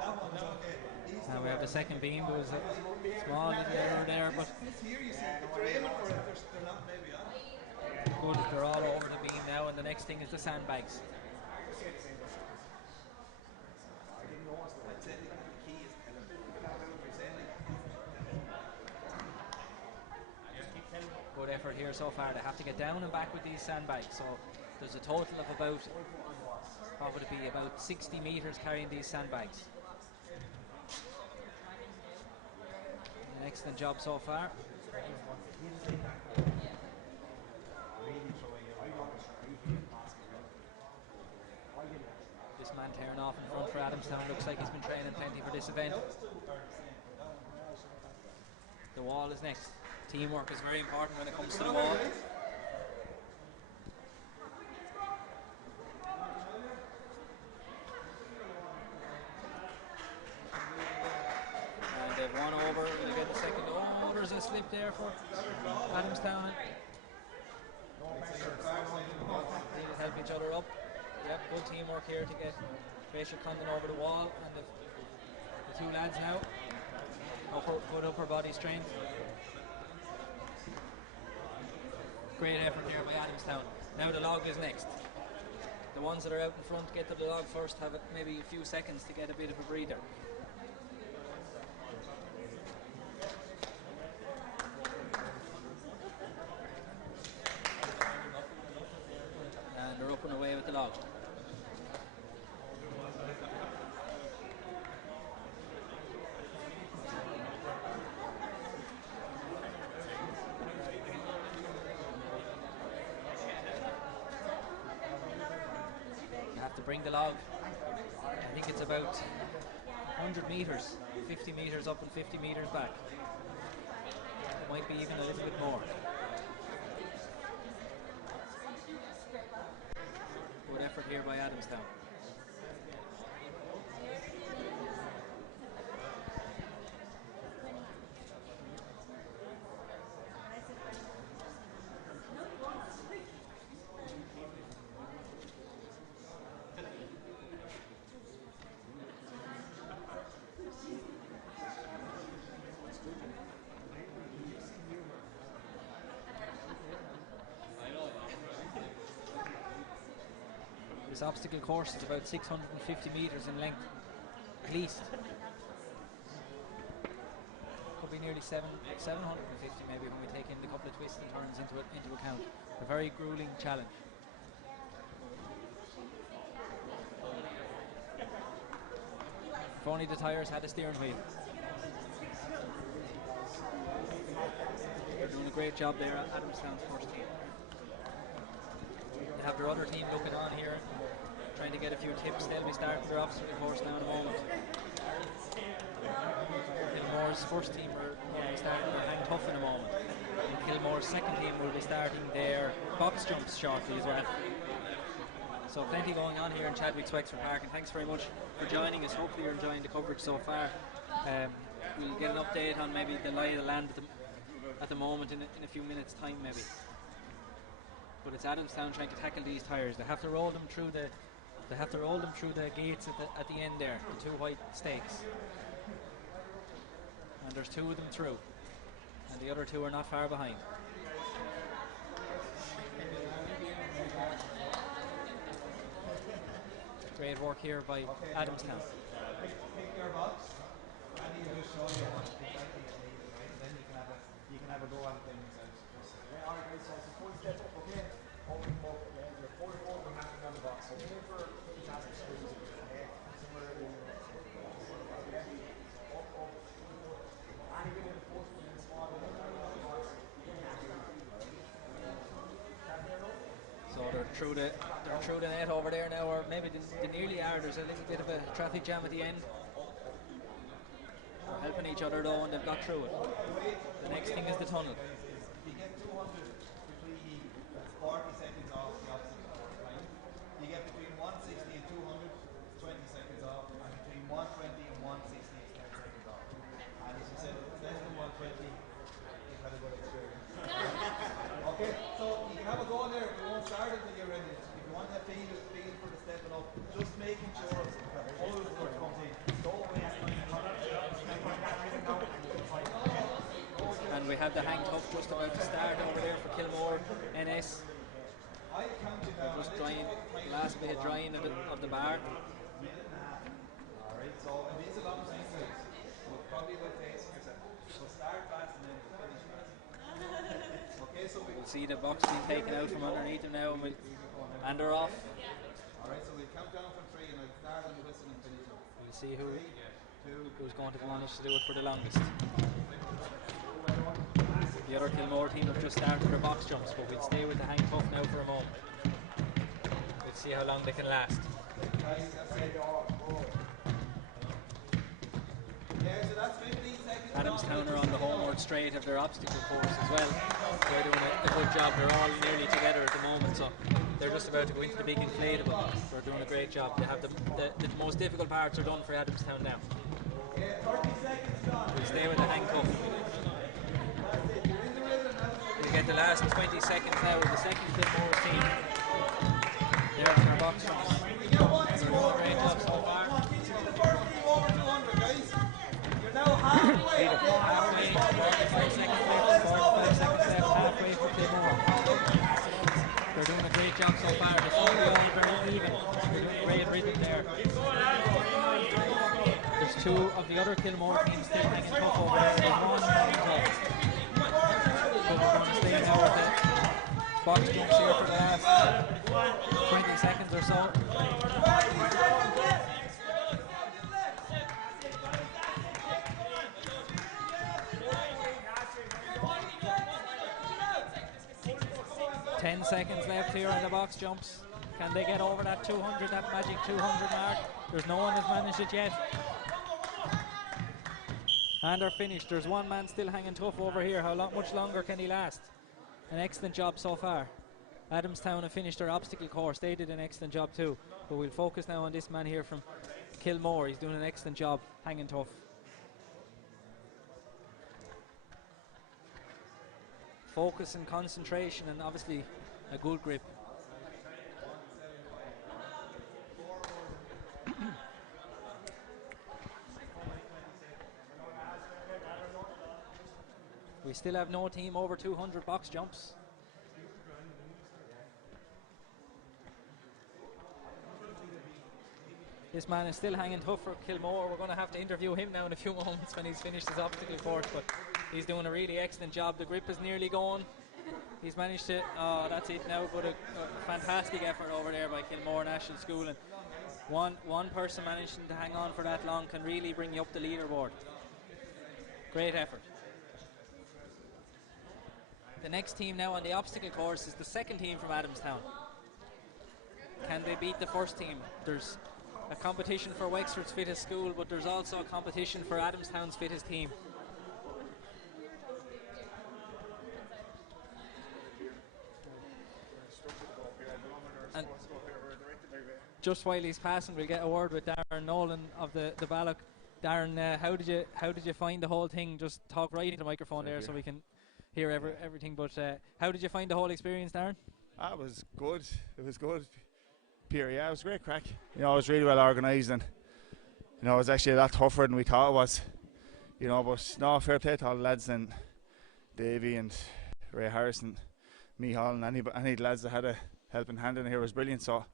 That one's okay. Now we have the second beam. There was a small little error there, but Here you see, if they're aiming for it, they're not maybe on. good. They're all over the beam now, and the next thing is the sandbags. I'd say the key is Good effort here so far. They have to get down and back with these sandbags. So there's a total of about, what would it be, about 60 metres carrying these sandbags. An excellent job so far. This man tearing off in front for Adamstown looks like he's been training plenty for this event. The wall is next. Teamwork is very important when it comes to the wall. And they've won over. They'll get the second. Oh, there's a slip there for Adamstown. Need to help each other up. Yep, good teamwork here to get Fraser Condon over the wall. And the 2 lads now. Good upper body strength. Great effort there by Adamstown. Now the log is next. The ones that are out in front get to the log first, have maybe a few seconds to get a bit of a breather. And they're up and away with the log. To bring the log, I think it's about 100 metres, 50 metres up and 50 metres back. It might be even a little bit more. Good effort here by Adamstown. This obstacle course is about 650 metres in length, at least. Could be nearly 750 maybe when we take in the couple of twists and turns into account. A very grueling challenge. If only the tyres had a steering wheel. They're doing a great job there at Adamstown's first team. They have their other team looking on here, trying to get a few tips. They'll be starting their obstacle course now in a moment. Kilmore's first team will be starting their hang tough in a moment. And Kilmore's second team will be starting their box jumps shortly as well. So plenty going on here in Chadwick's Wexford Park, and thanks very much for joining us. Hopefully you're enjoying the coverage so far. We'll get an update on maybe the lie of the land at the moment in a few minutes time maybe. But it's Adamstown trying to tackle these tyres. They have to roll them through the gates at the end there, the two white stakes. And there's two of them through, and the other two are not far behind. Great work here by Adamstown. Pick your box, and he'll just show you what exactly it needs, right? And then you can have a go at it then yourself. Yeah, alright guys, so it's a full step up, okay? Open them up, yeah, you're 44 when happening on the box. So aim for fantastic screws, okay? Somewhere in the up, anything in the post in the small one, on the box, you can't do that. So they're through the net over there now, or maybe they nearly are. There's a little bit of a traffic jam at the end. They're helping each other though, and they've got through it. The next thing is the tunnel. You get 200 between 40 seconds off the obstacle time. You get between 160 and 200, 20 seconds off, and between 120 and 160 is 10 seconds off. And as you said, if it's less than 120, you've had a good experience. Okay, so you can have a go there. We won't start until you're ready. If you want to feel for the stepping up, just making sure that all the stuff comes in. Don't waste time. And we have the hang tough just about to start over there for Kilmore NS. They're just drying, last bit of drying of the bar. Alright, so it is a long time, but probably about pacing yourself. So start fast and then finish fast. Okay, so we'll see the box being taken out from underneath them now, and they're off. Alright, so we'll count down from 3 and I'll start on the whistle and finish up. We'll see who's going to manage to do it for the longest. The other Kilmore team have just started their box jumps, but we'll stay with the hang tough now for a moment. We'll see how long they can last. Adamstown are on the homeward straight of their obstacle course as well. They're doing a good job. They're all nearly together at the moment, so they're just about to go into the big inflatable. They're doing a great job. They have the most difficult parts are done for Adamstown now. We'll stay with the hang tough. We get the last 20 seconds now with the second Kilmore team. They're in their box jumps. They're doing a great job so far. Halfway, 45 seconds left, 45 seconds left, halfway for Kilmore. They're doing a great job so far. They're all very even. other Kilmore team still hanging tough over there. They've won hanging tough. So we're going to stay now with the box jumps here for the last 20 seconds or so. Ten seconds left here on the box jumps. Can they get over that 200, that magic 200 mark? There's no one has managed it yet. And they're finished. There's one man still hanging tough over here. How much longer can he last? An excellent job so far. Adamstown have finished their obstacle course. They did an excellent job too. But we'll focus now on this man here from Kilmore. He's doing an excellent job hanging tough. Focus and concentration, and obviously a good grip. We still have no team over 200 box jumps. This man is still hanging tough for Kilmore. We're going to have to interview him now in a few moments when he's finished his obstacle course, but he's doing a really excellent job. The grip is nearly gone. He's managed to, that's it now, but a fantastic effort over there by Kilmore National School, and one person managing to hang on for that long can really bring you up the leaderboard. Great effort. The next team now on the obstacle course is the second team from Adamstown. Can they beat the first team? There's a competition for Wexford's fittest school, but there's also a competition for Adamstown's fittest team. And just while he's passing, we'll get a word with Darren Nolan of the Balloch. Darren, how did you find the whole thing? Just talk right into the microphone there so we can hear everything. But how did you find the whole experience, Darren? It was good. It was good. Peter, yeah, it was a great crack. You know, it was really well organised, and you know, it was actually a lot tougher than we thought it was. You know, but no, fair play to all the lads, and Davey and Ray Harrison, Mihal, and any of the lads that had a helping hand in here was brilliant. So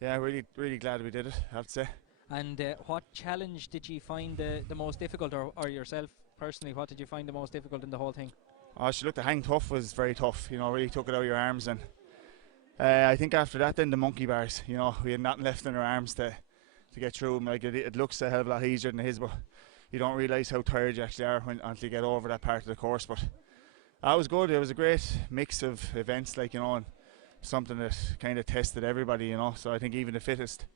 yeah, really glad we did it, I have to say. And what challenge did you find the most difficult, or yourself personally, what did you find the most difficult in the whole thing? Oh, look, the hang tough was very tough. You know, really took it out of your arms, and I think after that, then the monkey bars. You know, we had nothing left in our arms to get through them. Like it looks a hell of a lot easier than his, but you don't realise how tired you actually are until you get over that part of the course. But that was good. It was a great mix of events, like, you know, and something that kind of tested everybody. You know, so I think even the fittest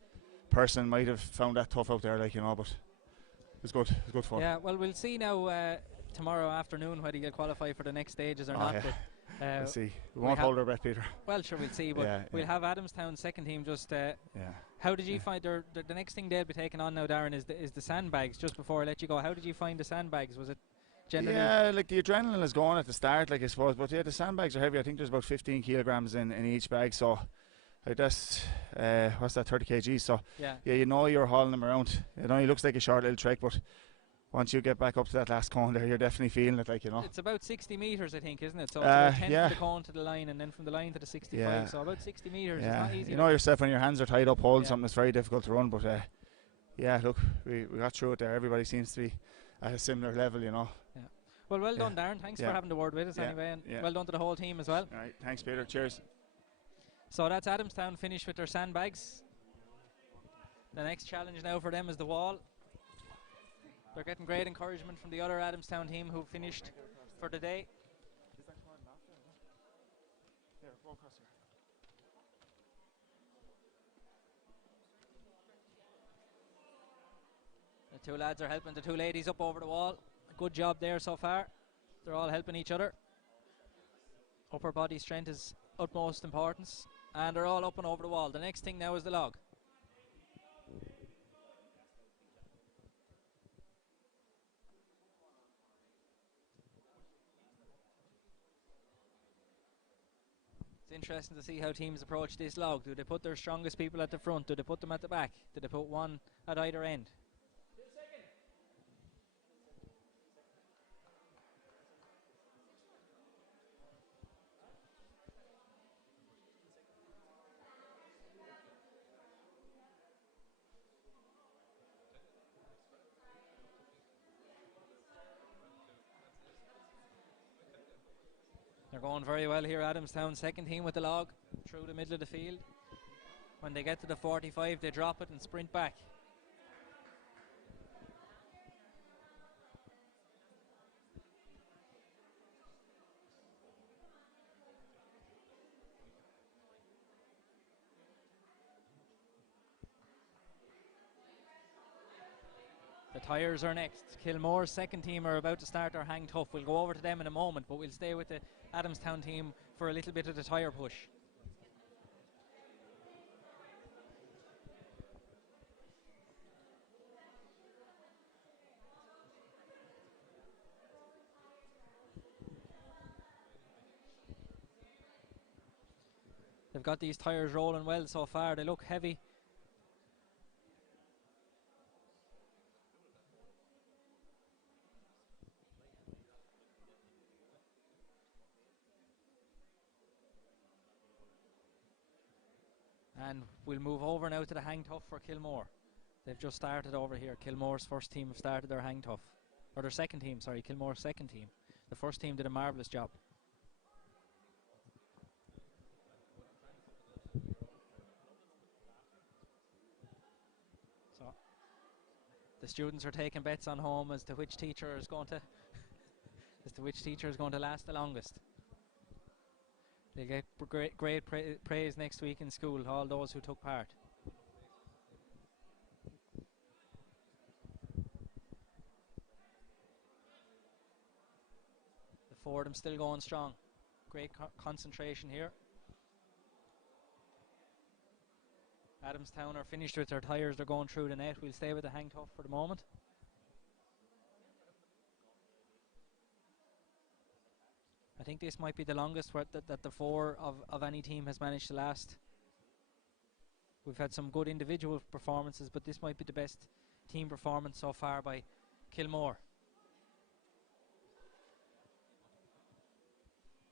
person might have found that tough out there, like, you know, but it was good. It was good fun. Yeah, well, we'll see now tomorrow afternoon whether you'll qualify for the next stages or not. Yeah. But we'll see. We won't hold our breath, Peter. Well, sure, we'll see. But we'll have Adamstown's second team just. How did you find the next thing they'll be taking on now, Darren, is the Sandbags? Just before I let you go, how did you find the Sandbags? Was it generally? Yeah, like the adrenaline is going at the start, like, I suppose. But yeah, the Sandbags are heavy. I think there's about 15 kilograms in each bag. So like that's what's that, 30 kg. So yeah, you know you're hauling them around. It only looks like a short little trek, but once you get back up to that last cone there, you're definitely feeling it, like, you know. It's about 60 metres, I think, isn't it? So it's about 10 from the cone to the line, and then from the line to the 65. Yeah. So about 60 metres. Yeah. It's not easy. You know yourself, when your hands are tied up holding something, it's very difficult to run. But yeah, look, we got through it there. Everybody seems to be at a similar level, you know. Yeah. Well done, Darren. Thanks for having the word with us anyway, and well done to the whole team as well. All right, thanks, Peter. Cheers. So that's Adamstown finished with their Sandbags. The next challenge now for them is the wall. They're getting great encouragement from the other Adamstown team who finished for the day. The two lads are helping the two ladies up over the wall. Good job there so far. They're all helping each other. Upper body strength is utmost importance, and they're all up and over the wall. The next thing now is the log. It's interesting to see how teams approach this log. Do they put their strongest people at the front? Do they put them at the back? Do they put one at either end? They're going very well here, Adamstown. Second team with the log through the middle of the field. When they get to the 45, they drop it and sprint back. The Tyres are next. Kilmore's second team are about to start their hang tough. We'll go over to them in a moment, but we'll stay with the Adamstown team for a little bit of the tyre push. They've got these tyres rolling well so far. They look heavy. And we'll move over now to the hang tough for Kilmore. They've just started over here. Kilmore's first team have started their hang tough. Or their second team, sorry, Kilmore's second team. The first team did a marvellous job. So the students are taking bets on home as to which teacher is going to last the longest. They'll get great praise next week in school, all those who took part. The Fordham still going strong. Great concentration here. Adamstown are finished with their tyres. They're going through the net. We'll stay with the hang tough for the moment. I think this might be the longest that the four of any team has managed to last. We've had some good individual performances, but this might be the best team performance so far by Kilmore.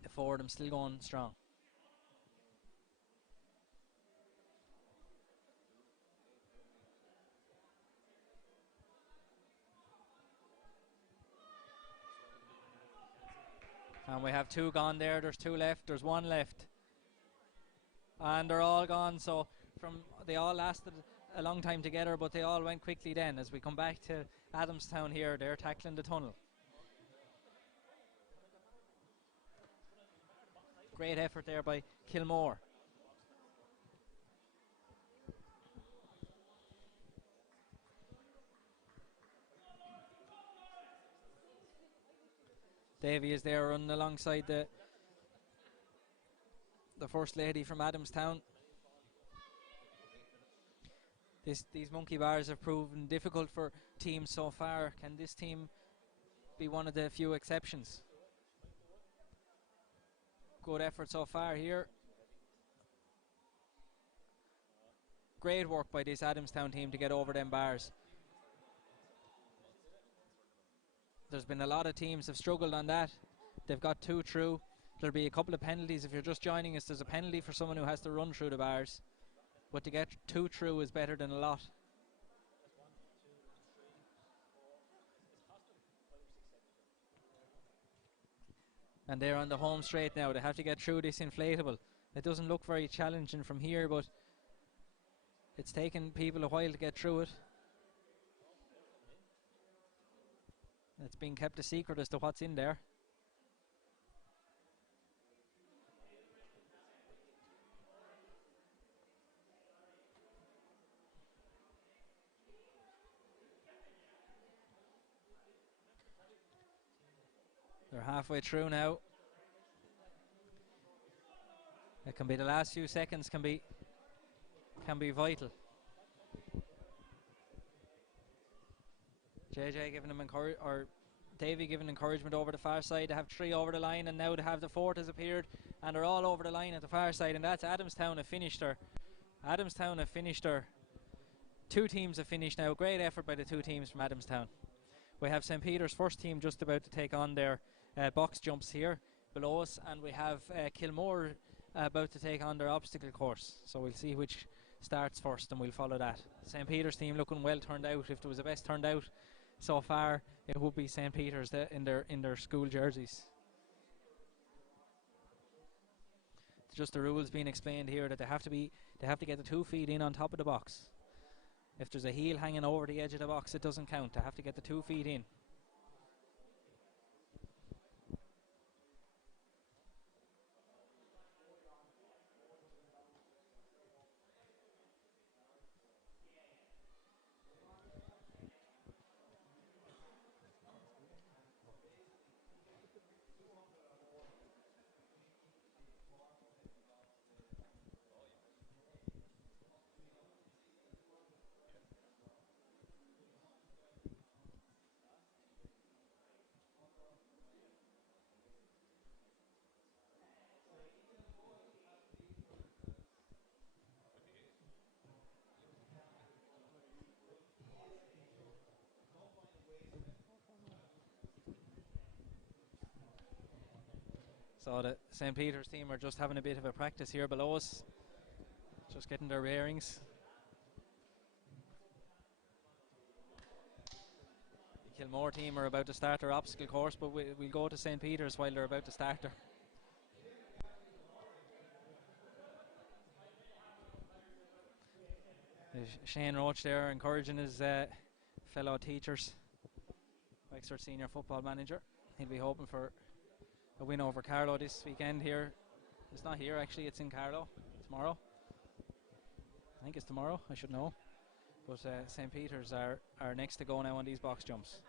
The four of them still going strong. And we have two gone there. There's two left. There's one left. And they're all gone. So they all lasted a long time together, but they all went quickly then. As we come back to Adamstown here, they're tackling the tunnel. Great effort there by Kilmore. Davy is there running alongside the first lady from Adamstown. These monkey bars have proven difficult for teams so far. Can this team be one of the few exceptions? Good effort so far here. Great work by this Adamstown team to get over them bars. There's been a lot of teams have struggled on that. They've got two through. There'll be a couple of penalties. If you're just joining us, there's a penalty for someone who has to run through the bars. But to get two through is better than a lot. And they're on the home straight now. They have to get through this inflatable. It doesn't look very challenging from here, but it's taken people a while to get through it. It's been kept a secret as to what's in there. They're halfway through now. It can be the last few seconds can be vital. JJ giving them Davy giving encouragement over the far side. They have three over the line, and now they have the fourth has appeared, and they're all over the line at the far side, and that's Adamstown have finished her. Adamstown have finished her. Two teams have finished now. Great effort by the two teams from Adamstown. We have St. Peter's first team just about to take on their box jumps here below us, and we have Kilmore about to take on their obstacle course. So we'll see which starts first, and we'll follow that. St. Peter's team looking well turned out. If there was a best turned out so far, it would be St. Peter's in their school jerseys. just the rules being explained here that they have to get the 2 feet in on top of the box. If there's a heel hanging over the edge of the box, it doesn't count. They have to get the 2 feet in. So the St. Peter's team are just having a bit of a practice here below us, just getting their bearings. The Kilmore team are about to start their obstacle course, but we'll go to St. Peter's while they're about to start there. Shane Roach there encouraging his fellow teachers, Wexford senior football manager. He'll be hoping for a win over Carlow this weekend here. It's not here actually, it's in Carlow tomorrow. I think it's tomorrow, I should know. But St. Peter's are next to go now on these box jumps.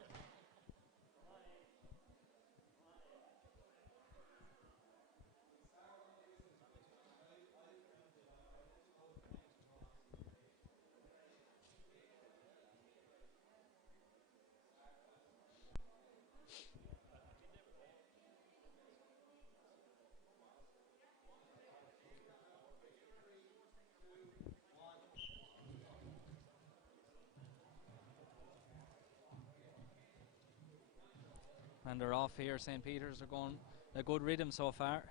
And they're off here. St. Peter's are going a good rhythm so far.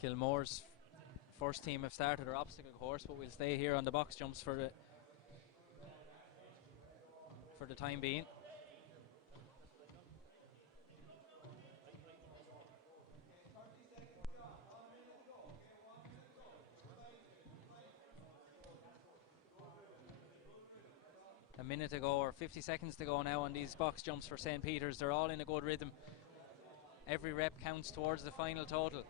Kilmore's first team have started their obstacle course, but we'll stay here on the box jumps for the time being. A minute to go, or 50 seconds to go now on these box jumps for St. Peter's. They're all in a good rhythm. Every rep counts towards the final total.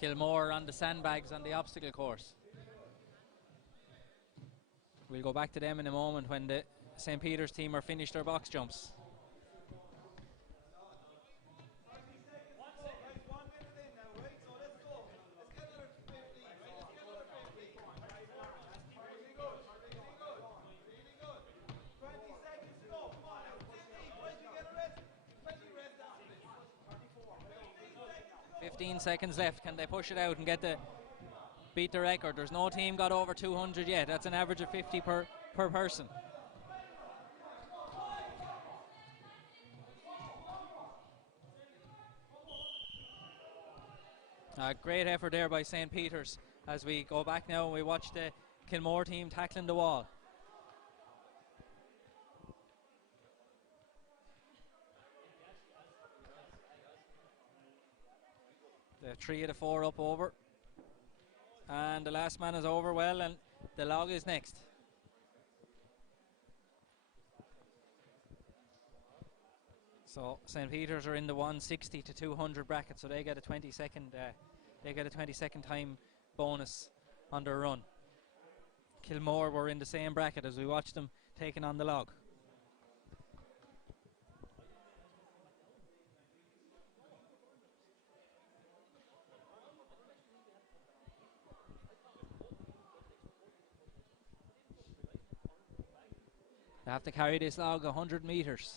Kilmore on the sandbags on the obstacle course. We'll go back to them in a moment when the St. Peter's team are finished their box jumps. Seconds left. Can they push it out and beat the record? There's no team got over 200 yet. That's an average of 50 per person. Great effort there by St. Peter's. As we go back now and we watch the Kilmore team tackling the wall. The 3 of the 4 up over, and the last man is over well, and the log is next. So St. Peter's are in the 160 to 200 bracket, so they get a 20-second time bonus on their run. Kilmore were in the same bracket as we watched them taking on the log. They have to carry this log 100 metres.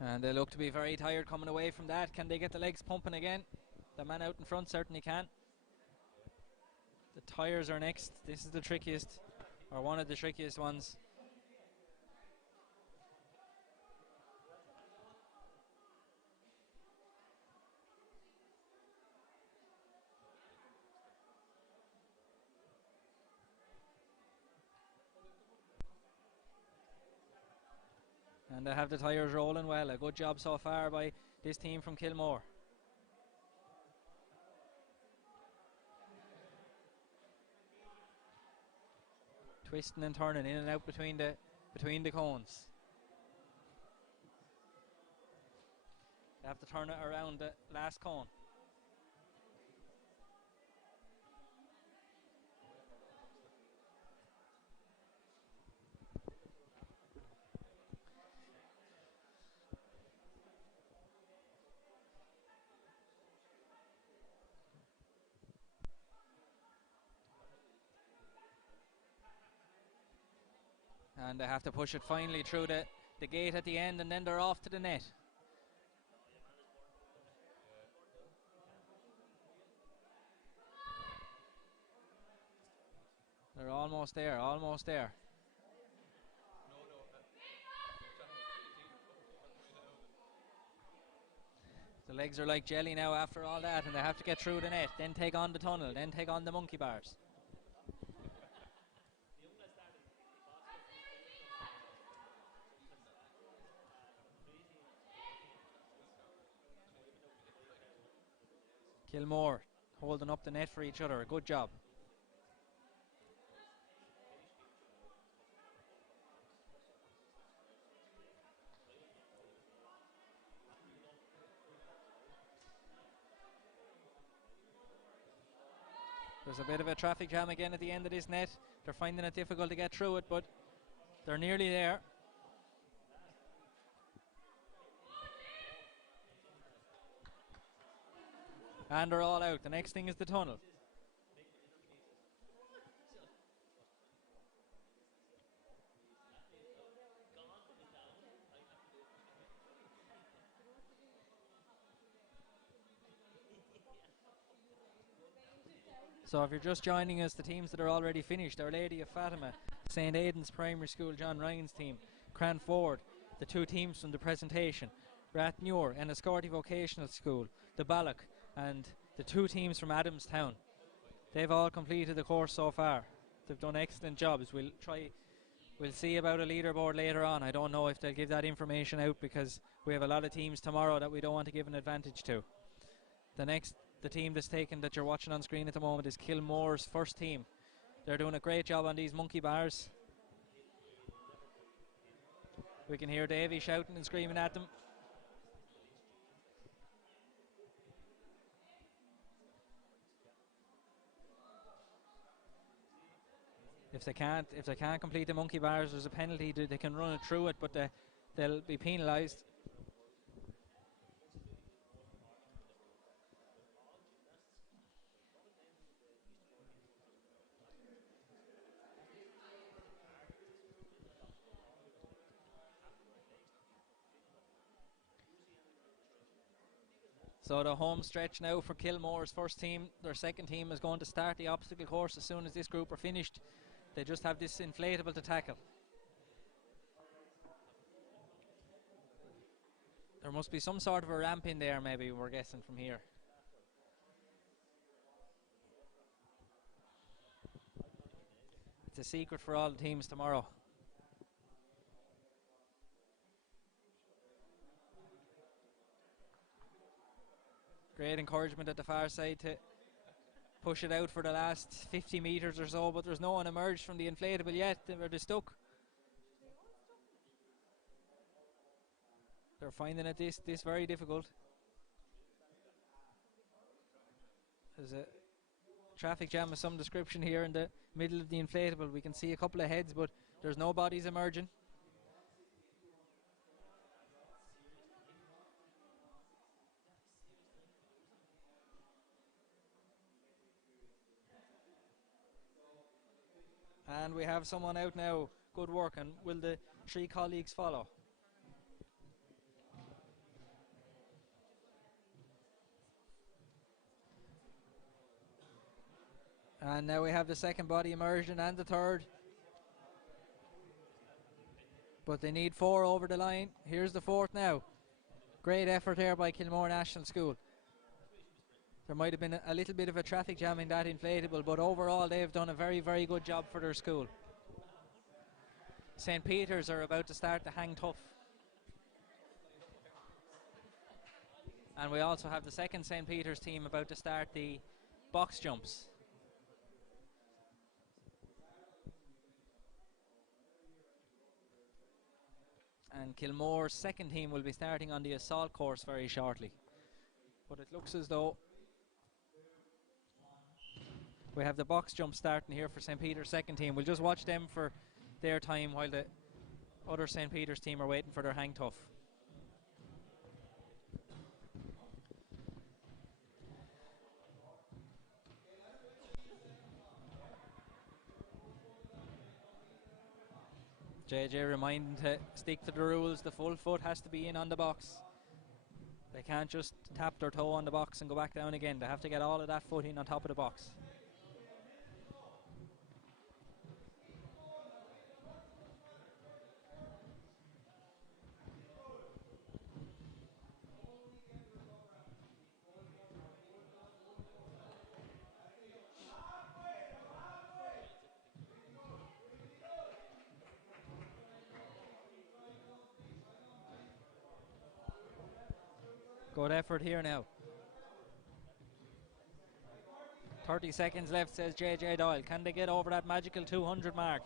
And they look to be very tired coming away from that. Can they get the legs pumping again? The man out in front certainly can. The tyres are next. This is the trickiest, or one of the trickiest ones. And they have the tyres rolling well. A good job so far by this team from Kilmore. Twisting and turning in and out between the cones. They have to turn it around the last cone. And they have to push it finally through the gate at the end, and then they're off to the net. They're almost there, almost there. The legs are like jelly now after all that, and they have to get through the net, then take on the tunnel, then take on the monkey bars. Kilmore holding up the net for each other. Good job. There's a bit of a traffic jam again at the end of this net. They're finding it difficult to get through it, but they're nearly there. And they're all out. The next thing is the tunnel. So if you're just joining us, the teams that are already finished: Our Lady of Fatima, St. Aidan's Primary School, John Ryan's team, Cranford, the two teams from the presentation, Rathmuir, Enniscorthy Vocational School, the Balloch, and the two teams from Adamstown. They've all completed the course so far. They've done excellent jobs. We'll see about a leaderboard later on. I don't know if they'll give that information out, because we have a lot of teams tomorrow that we don't want to give an advantage to. The team that's taken, that you're watching on screen at the moment, is Kilmore's first team. They're doing a great job on these monkey bars. We can hear Davy shouting and screaming at them. If they can't complete the monkey bars, there's a penalty. They can run it through it, but they'll be penalised. So the home stretch now for Kilmore's first team. Their second team is going to start the obstacle course as soon as this group are finished. They just have this inflatable to tackle. There must be some sort of a ramp in there, maybe, we're guessing from here. It's a secret for all the teams tomorrow. Great encouragement at the far side to push it out for the last 50 metres or so, but there's no one emerged from the inflatable yet. They're stuck. They're finding it this very difficult. There's a traffic jam of some description here in the middle of the inflatable. We can see a couple of heads, but there's no bodies emerging. And we have someone out now. Good work. And will the three colleagues follow? And now we have the second body emerging and the third. But they need 4 over the line. Here's the fourth now. Great effort here by Kilmore National School. There might have been a little bit of a traffic jam in that inflatable, but overall they've done a very, very good job for their school. St. Peter's are about to start the hang tough. And we also have the second St. Peter's team about to start the box jumps. And Kilmore's second team will be starting on the assault course very shortly. But it looks as though we have the box jump starting here for St. Peter's second team. We'll just watch them for their time while the other St. Peter's team are waiting for their hang tough. JJ reminding to stick to the rules. The full foot has to be in on the box. They can't just tap their toe on the box and go back down again. They have to get all of that foot in on top of the box. Good effort here now. 30 seconds left, says JJ Doyle. Can they get over that magical 200 mark?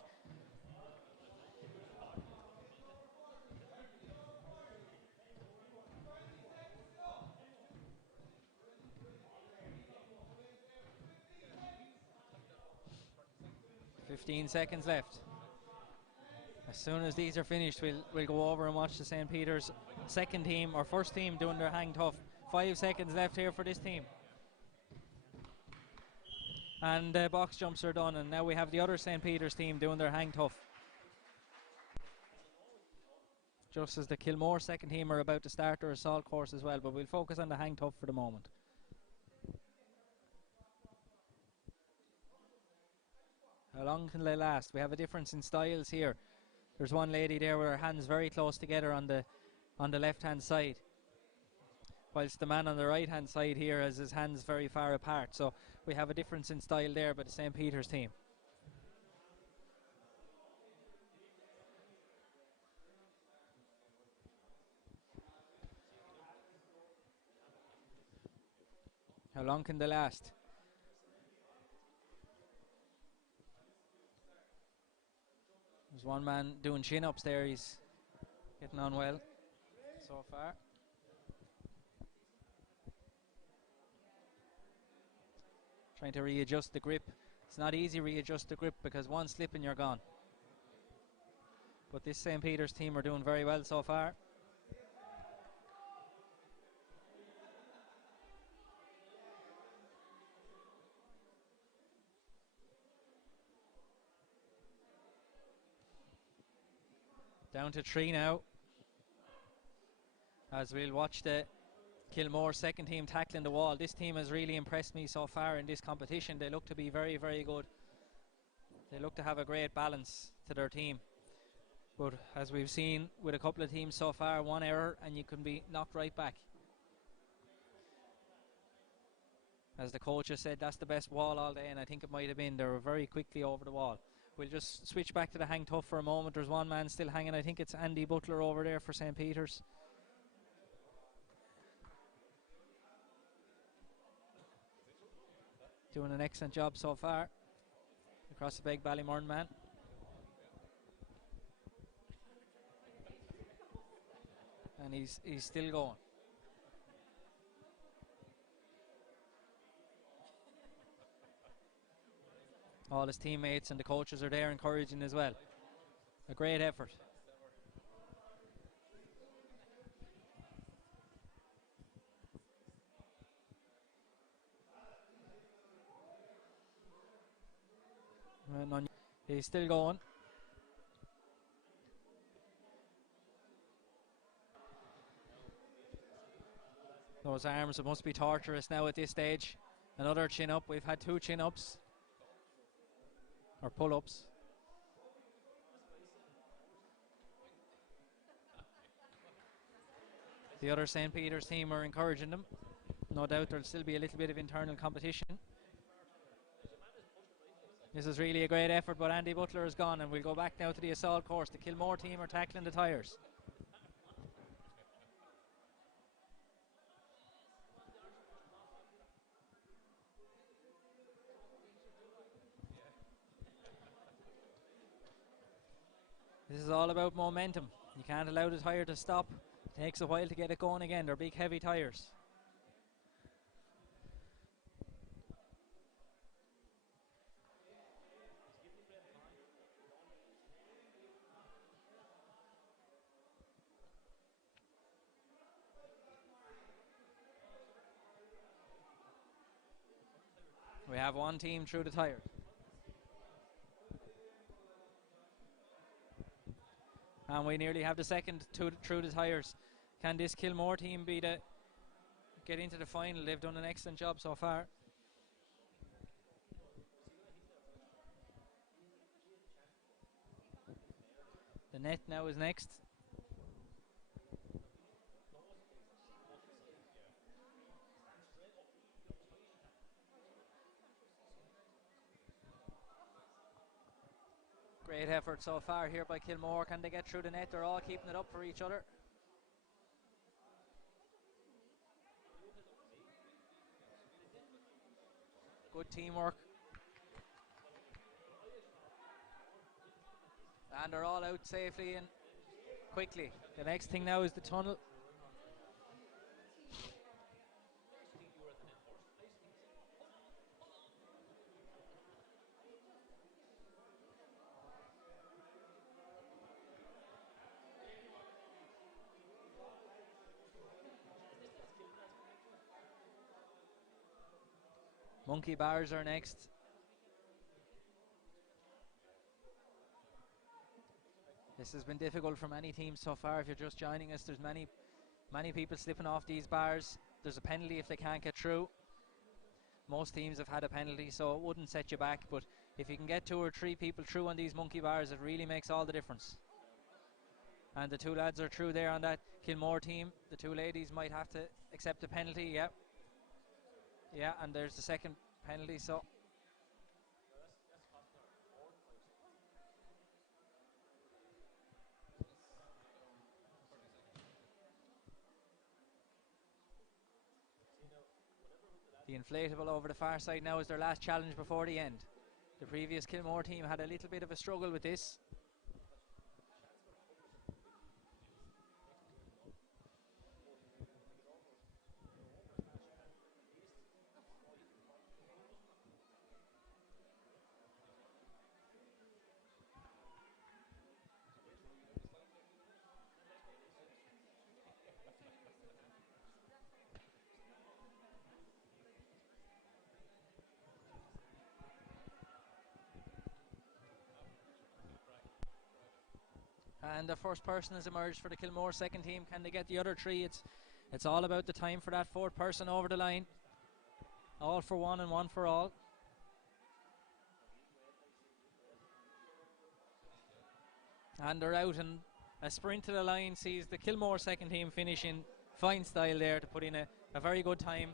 "15 seconds left. As soon as these are finished, we'll go over and watch the St. Peter's second team or first team doing their hang tough. 5 seconds left here for this team. And box jumps are done, and now we have the other St. Peter's team doing their hang tough. Just as the Kilmore second team are about to start their assault course as well, but we'll focus on the hang tough for the moment. How long can they last? We have a difference in styles here. There's one lady there with her hands very close together on the left hand side, whilst the man on the right hand side here has his hands very far apart. So we have a difference in style there by the St. Peter's team. How long can they last? There's one man doing chin-ups there. He's getting on well so far. Trying to readjust the grip. It's not easy to readjust the grip because one slip and you're gone. But this St. Peter's team are doing very well so far. Down to 3 now, as we'll watch the Kilmore second team tackling the wall. This team has really impressed me so far in this competition. They look to be very, very good. They look to have a great balance to their team. But as we've seen with a couple of teams so far, one error and you can be knocked right back. As the coach has said, that's the best wall all day, and I think it might have been. They were very quickly over the wall. We'll just switch back to the hang tough for a moment. There's one man still hanging. I think it's Andy Butler over there for St. Peter's. Doing an excellent job so far. Across the big Ballymurn man. And he's still going. All his teammates and the coaches are there encouraging as well. A great effort. He's still going. Those arms, it must be torturous now at this stage. Another chin up. We've had 2 chin ups. Or pull-ups. The other St. Peter's team are encouraging them. No doubt there'll still be a little bit of internal competition. This is really a great effort, but Andy Butler is gone, and we'll go back now to the assault course. The Kilmore team are tackling the tyres. This is all about momentum. You can't allow the tyre to stop. It takes a while to get it going again. They're big, heavy tyres. We have one team through the tyre. And we nearly have the second through the tyres. Can this Kilmore team get into the final? They've done an excellent job so far. The net now is next. Great effort so far here by Kilmore. Can they get through the net? They're all keeping it up for each other. Good teamwork. And they're all out safely and quickly. The next thing now is the tunnel. Monkey bars are next. This has been difficult for many teams so far. If you're just joining us, there's many people slipping off these bars. There's a penalty if they can't get through. Most teams have had a penalty, so it wouldn't set you back, but if you can get 2 or 3 people through on these monkey bars, it really makes all the difference. And the 2 lads are through there on that Kilmore team. The 2 ladies might have to accept the penalty. Yeah, and there's the second penalty. So the inflatable over the far side now is their last challenge before the end. The previous Kilmore team had a little bit of a struggle with this. And the first person has emerged for the Kilmore second team. Can they get the other 3? It's all about the time for that 4th person over the line. All for one and one for all. And they're out, and a sprint to the line sees the Kilmore second team finish in fine style there to put in a very good time.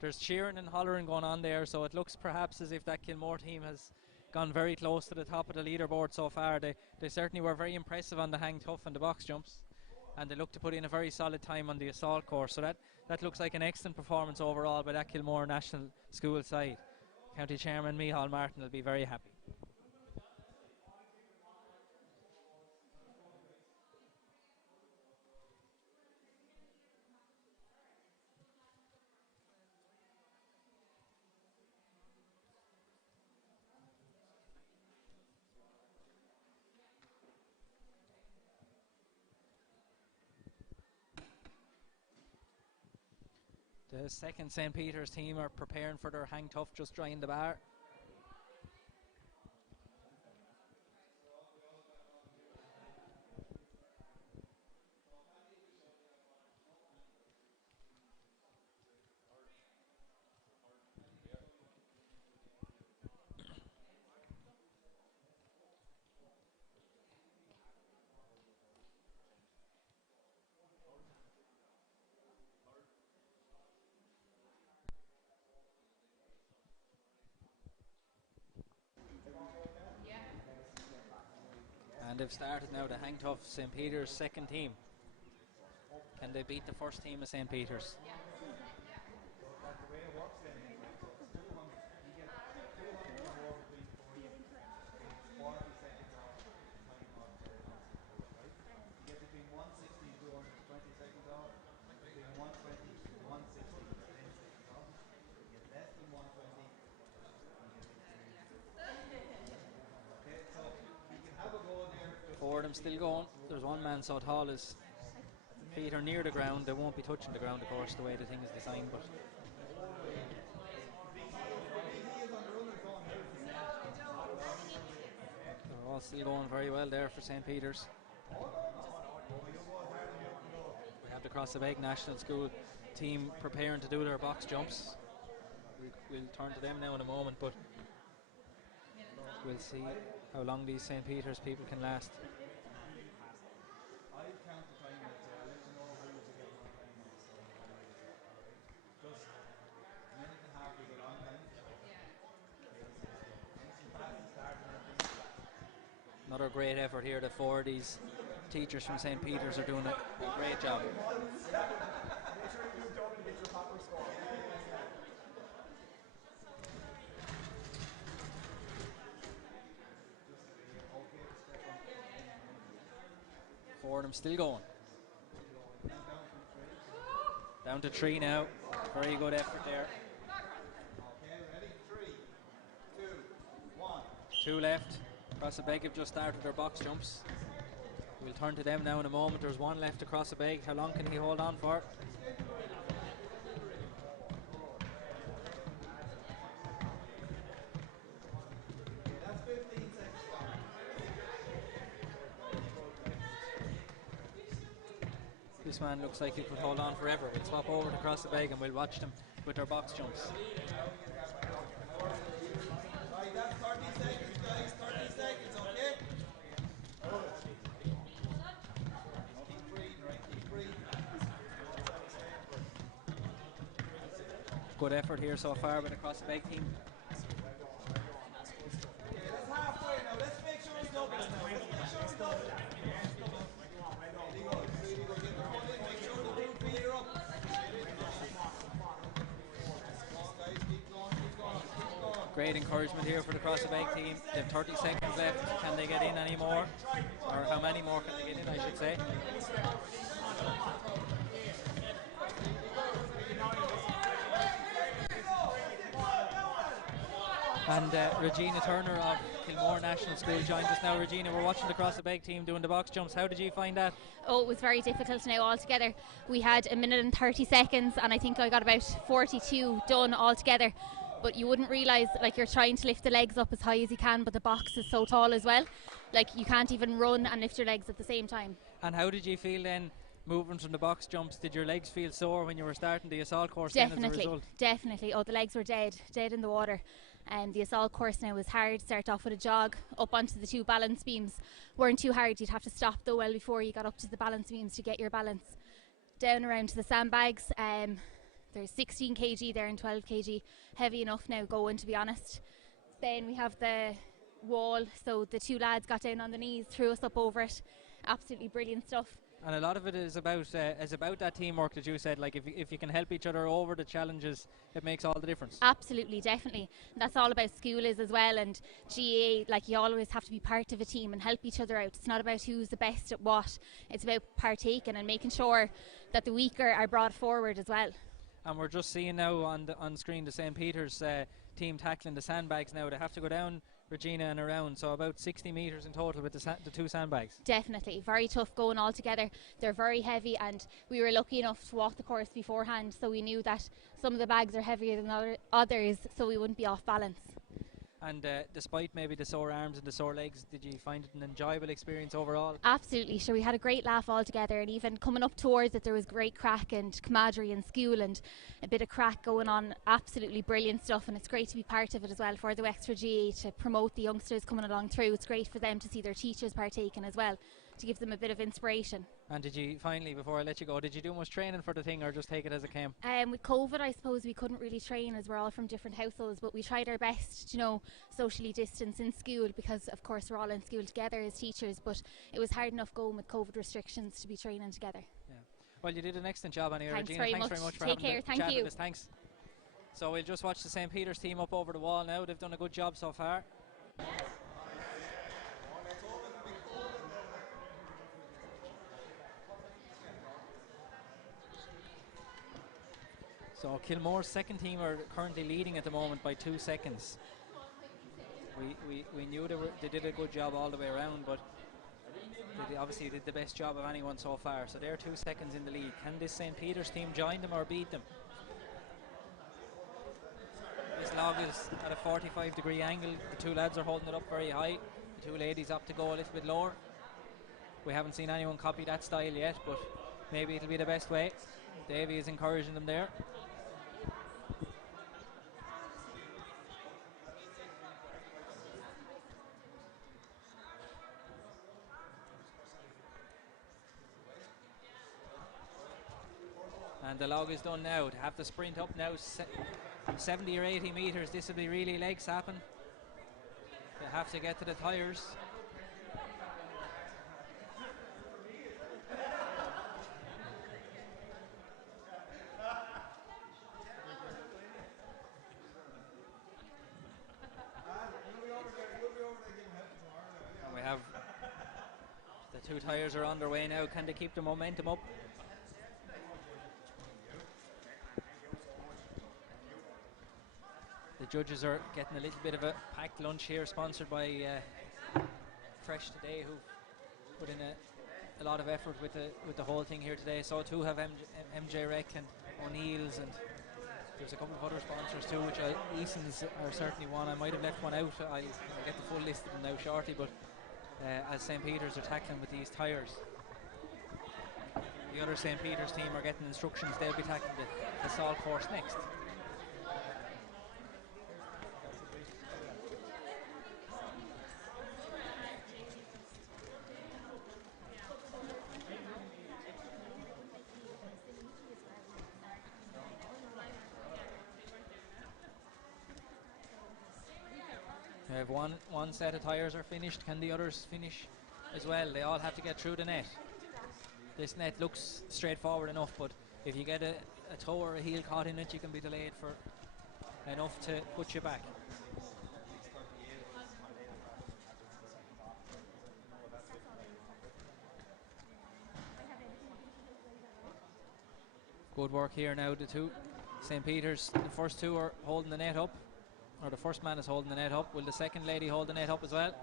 There's cheering and hollering going on there, so it looks perhaps as if that Kilmore team has gone very close to the top of the leaderboard so far. They certainly were very impressive on the hang tough and the box jumps, and they look to put in a very solid time on the assault course. So that looks like an excellent performance overall by that Kilmore National School side. County Chairman Micheál Martin will be very happy. The second St. Peter's team are preparing for their hang tough, just drying the bar. And they've started now the hang tough St. Peter's second team. Can they beat the first team of St. Peter's? Form still going. There's one man so tall his feet are near the ground. They won't be touching the ground, of course, the way the thing is designed, but they're all still going very well there for St. Peter's. We have the Crossabeg National School team preparing to do their box jumps. We'll turn to them now in a moment, but we'll see how long these St. Peter's people can last. Another great effort here. The four of these teachers from St. Peter's are doing a great job. Four of them still going. Down to 3 now. Very good effort there. 2 left. Crossabeg have just started their box jumps. We'll turn to them now in a moment. There's 1 left to Crossabeg. How long can he hold on for? This man looks like he could hold on forever. We'll swap over to Crossabeg and we'll watch them with their box jumps. Right, that's 30 seconds, guys. 30 seconds, okay? Keep breathing, right? Keep breathing. Good effort here so far by the Crossabeg team. Okay, that's halfway now. Let's make sure it's double now. Let's make sure it's double. Really good, really good. Get the foot in. Make sure the 2 feet are up. Guys, keep going, keep going, keep going. Great encouragement here for the Crossabeg team. They have 30 seconds left. Can they get in any more? Or how many more can they get in, I should say? And Regina Turner of Kilmore National School joins us now. Regina, we're watching the Crossabeg team doing the box jumps. How did you find that? Oh, it was very difficult now altogether. We had 1 minute and 30 seconds and I think I got about 42 done altogether. But you wouldn't realise, like, you're trying to lift the legs up as high as you can, but the box is so tall as well. Like, you can't even run and lift your legs at the same time. And how did you feel then moving from the box jumps? Did your legs feel sore when you were starting the assault course? Definitely, then as a result? definitely. Oh, the legs were dead in the water. And the assault course now was hard. Start off with a jog up onto the 2 balance beams. Weren't too hard. You'd have to stop though well before you got up to the balance beams to get your balance. Down around to the sandbags. There's 16 kg there and 12 kg. Heavy enough now going, to be honest. Then we have the wall. So the 2 lads got down on the knees, threw us up over it. Absolutely brilliant stuff. And a lot of it is about that teamwork that you said. Like, if you can help each other over the challenges, it makes all the difference. Absolutely, definitely. And that's all about school is as well. And GAA, like, you always have to be part of a team and help each other out. It's not about who's the best at what. It's about partaking and making sure that the weaker are brought forward as well. And we're just seeing now on screen the St. Peter's team tackling the sandbags now. They have to go down, Regina, and around, so about 60 metres in total with the 2 sandbags. Definitely, very tough going all together. They're very heavy and we were lucky enough to walk the course beforehand, so we knew that some of the bags are heavier than others, so we wouldn't be off balance. And despite maybe the sore arms and the sore legs, did you find it an enjoyable experience overall? Absolutely, sure. We had a great laugh all together, and even coming up towards it there was great crack and camaraderie in school and a bit of crack going on. Absolutely brilliant stuff, and it's great to be part of it as well for the Wexford GAA to promote the youngsters coming along through. It's great for them to see their teachers partaking as well, to give them a bit of inspiration. And did you finally, before I let you go, did you do much training for the thing or just take it as it came? With COVID, I suppose we couldn't really train as we're all from different households, but we tried our best, socially distance in school, because of course we're all in school together as teachers, but it was hard enough going with COVID restrictions to be training together. Yeah. Well, you did an excellent job anyway, Thanks Regina. very Thanks very much for Take having care. the Thank chat you. with us. Thanks. So we'll just watch the St. Peter's team up over the wall now. They've done a good job so far. So Kilmore's second team are currently leading at the moment by 2 seconds. We knew they did a good job all the way around, but They obviously did the best job of anyone so far, so they're 2 seconds in the lead. Can this St. Peter's team join them or beat them? This log is at a 45-degree angle. The two lads are holding it up very high. The two ladies opt to go a little bit lower. We haven't seen anyone copy that style yet, but maybe it'll be the best way. Davey is encouraging them there. And the log is done now. To have the sprint up now, 70 or 80 metres, this will be really leg sapping. They have to get to the tyres. And we have the two tyres are underway now. Can they keep the momentum up? The judges are getting a little bit of a packed lunch here, sponsored by Fresh Today, who put in a lot of effort with the whole thing here today. So too have MJ Rec and O'Neill's, and there's a couple of other sponsors too, which Eason's are certainly one. I might have left one out. I'll get the full list of them now shortly, but as St. Peter's are tackling with these tyres. The other St. Peter's team are getting instructions. They'll be tackling the assault course next. We have one set of tyres are finished. Can the others finish as well? They all have to get through the net. This net looks straightforward enough, but if you get a toe or a heel caught in it, you can be delayed for enough to put you back. Good work here now. The two St. Peter's, the first two are holding the net up, or the first man is holding the net up. Will the second lady hold the net up as well?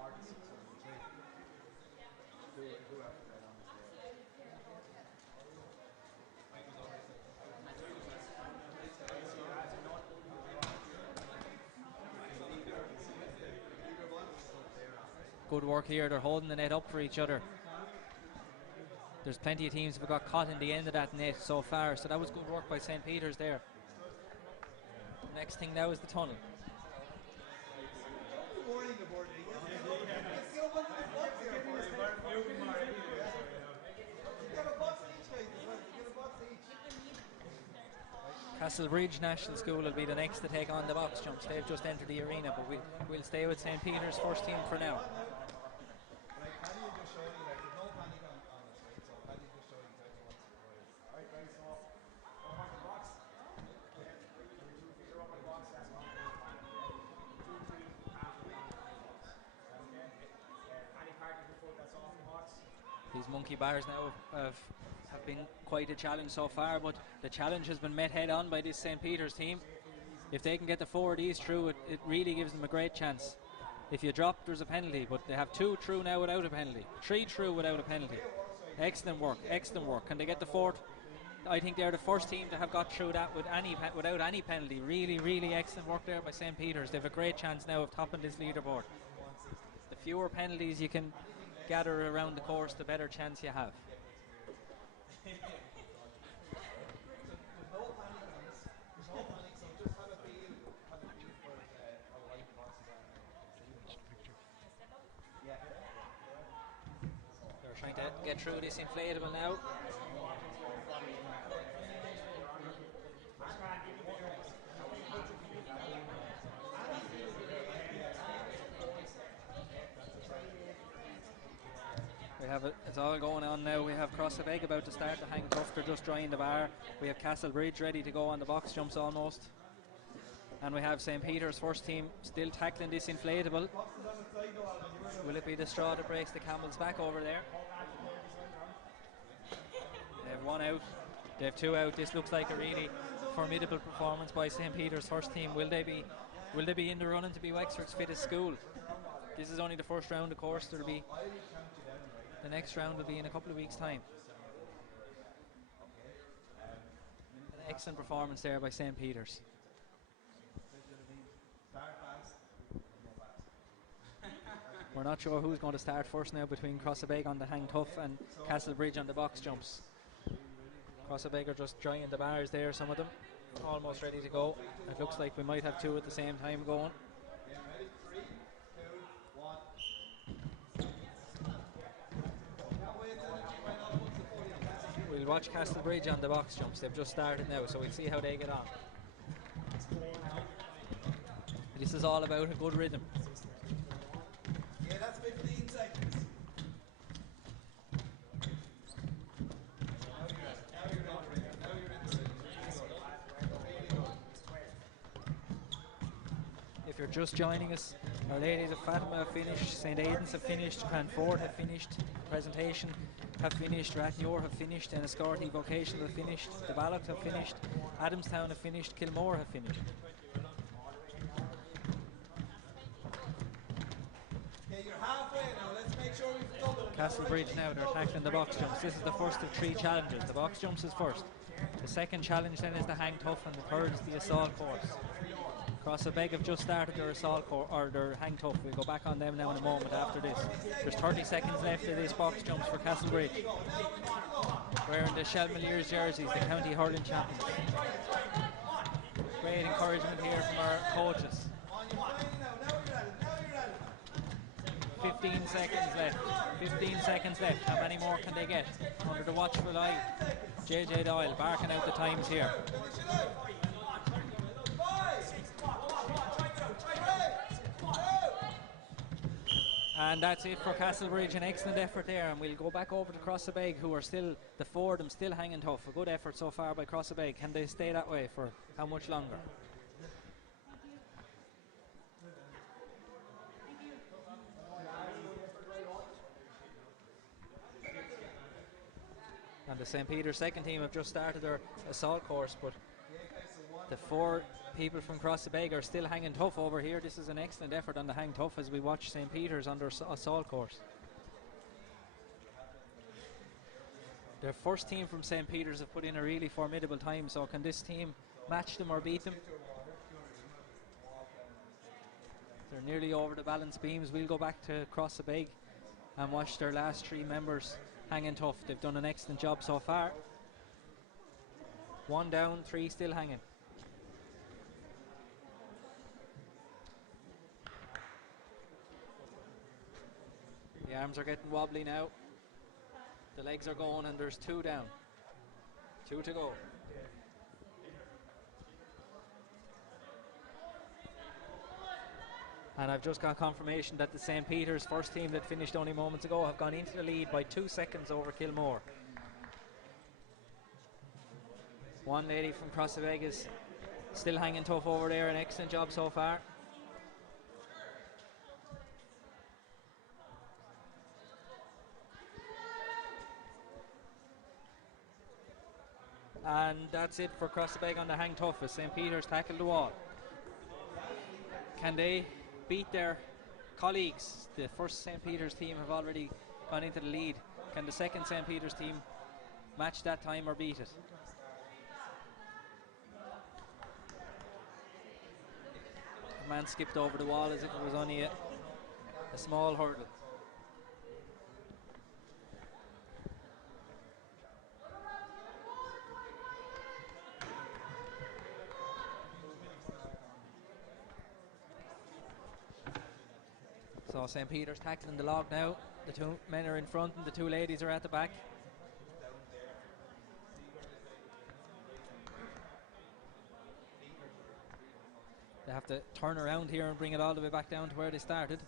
Good work here. They're holding the net up for each other. There's plenty of teams who have got caught in the end of that net so far, so that was good work by St. Peter's there. The next thing now is the tunnel. Castlebridge National School will be the next to take on the box jumps. They've just entered the arena, but we'll stay with St. Peter's first team for now. These monkey bars now have been quite a challenge so far, but the challenge has been met head on by this St. Peter's team. If they can get the 4 of these through, it really gives them a great chance. If you drop, there's a penalty, but they have 2 through now without a penalty, 3 through without a penalty. Excellent work, excellent work. Can they get the 4th? I think they're the first team to have got through that without any penalty. Really, really excellent work there by St. Peter's. They have a great chance now of topping this leaderboard. The fewer penalties you can gather around the course, the better chance you have. They're trying to get through this inflatable now. It's all going on now. We have Crossabeg about to start the hang tough. They're just drying the bar. We have Castlebridge ready to go on the box jumps almost. And we have St. Peter's first team still tackling this inflatable. Will it be the straw that breaks the camel's back over there? They have 1 out. They have 2 out. This looks like a really formidable performance by St. Peter's first team. Will they be in the running to be Wexford's fittest school? This is only the first round, of course. There'll be The next round will be in a couple of weeks' time. An excellent performance there by St. Peter's. We're not sure who's going to start first now between Crossabeg on the hang tough and Castlebridge on the box jumps. Crossabeg are just drying the bars there, some of them almost ready to go. It looks like we might have two at the same time going. We'll watch Castlebridge on the box jumps. They've just started now, so we'll see how they get on. This is all about a good rhythm. Yeah, that's 15 seconds. If you're just joining us, Our Ladies of Fatima have finished, St. Aidan's have finished, Cranford have finished, Presentation have finished, Rathneor have finished, Enniscorthy Vocational have finished, the Balloch have finished, Adamstown have finished, Kilmore have finished. Okay, you're halfway now. Let's make sure we've doubled. Castlebridge now, they're tackling the box jumps. This is the first of 3 challenges. The box jumps is first. The second challenge then is the hang tough, and the third is the assault course. Crossabeg have just started their assault course, or their hang tough. We'll go back on them now in a moment after this. There's 30 seconds left of this box jumps for Castlebridge. Wearing the Shelmaliers jerseys, the county hurling champions. Great encouragement here from our coaches. 15 seconds left. 15 seconds left. How many more can they get? Under the watchful eye, JJ Doyle barking out the times here. And that's it for Castlebridge, an excellent effort there, and we'll go back over to Crossabeg, who are still, the four of them still hanging tough. A good effort so far by Crossabeg. Can they stay that way for how much longer? And the St. Peter's second team have just started their assault course, but the 4 people from Crossabeg are still hanging tough over here. This is an excellent effort on the hang tough as we watch St. Peter's on their assault course. Their first team from St. Peter's have put in a really formidable time, so can this team match them or beat them? They're nearly over the balance beams. We'll go back to Crossabeg and watch their last 3 members hanging tough. They've done an excellent job so far. 1 down, 3 still hanging. The arms are getting wobbly now. The legs are going and there's 2 down. 2 to go. And I've just got confirmation that the St. Peter's first team that finished only moments ago have gone into the lead by 2 seconds over Kilmore. One lady from Crossabeg is still hanging tough over there. An excellent job so far. And that's it for Crossabeg on the hang tough as St. Peter's tackled the wall. Can they beat their colleagues? The first St. Peter's team have already gone into the lead. Can the second St. Peter's team match that time or beat it? The man skipped over the wall as if it was only a small hurdle. So St. Peter's tackling the log now. The 2 men are in front and the 2 ladies are at the back. They have to turn around here and bring it all the way back down to where they started.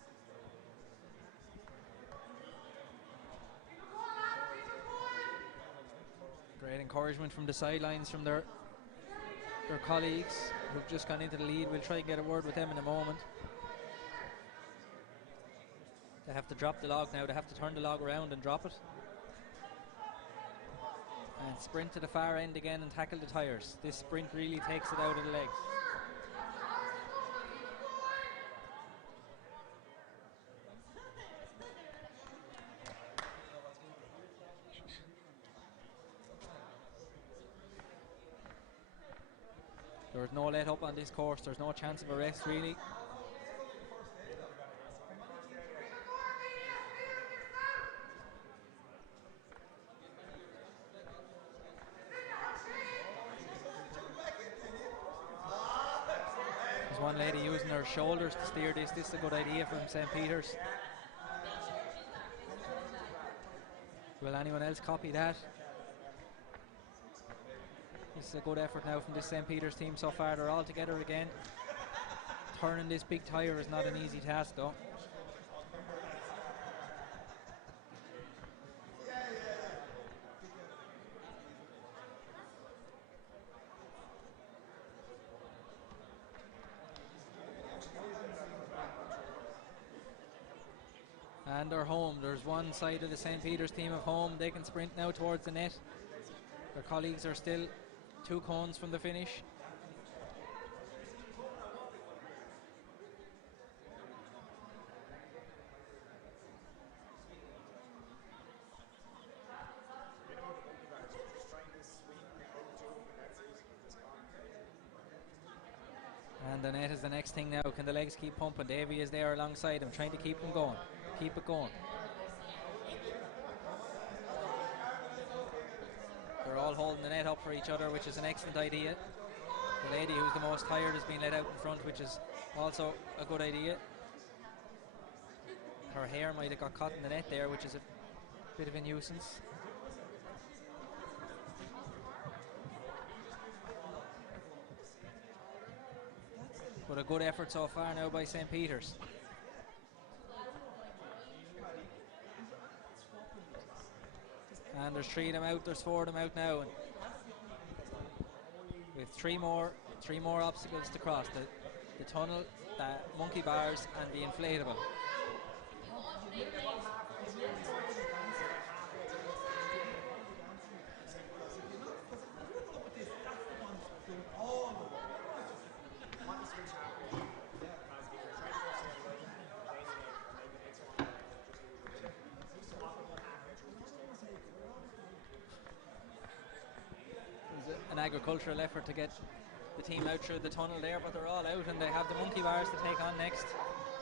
Great encouragement from the sidelines from their colleagues who've just gone into the lead. We'll try and get a word with them in a moment. They have to drop the log now. They have to turn the log around and drop it. And sprint to the far end again and tackle the tyres. This sprint really takes it out of the legs. There's no let up on this course. There's no chance of a rest really. There's one lady using her shoulders to steer this. This is a good idea from St. Peter's. Will anyone else copy that? This is a good effort now from this St. Peter's team so far. They're all together again. Turning this big tyre is not an easy task though. And they're home. There's one side of the St. Peter's team of home. They can sprint now towards the net. Their colleagues are still 2 cones from the finish. And the net is the next thing now. Can the legs keep pumping? Davy is there alongside him, trying to keep them going. Keep it going. They're all holding the net up for each other, which is an excellent idea. The lady who's the most tired has been let out in front, which is also a good idea. Her hair might have got caught in the net there, which is a bit of a nuisance. But a good effort so far now by St. Peter's. And there's 3 of them out, there's 4 of them out now. And with three more obstacles to cross. The tunnel, the monkey bars and the inflatable. An agricultural effort to get the team out through the tunnel there, but they're all out and they have the monkey bars to take on next.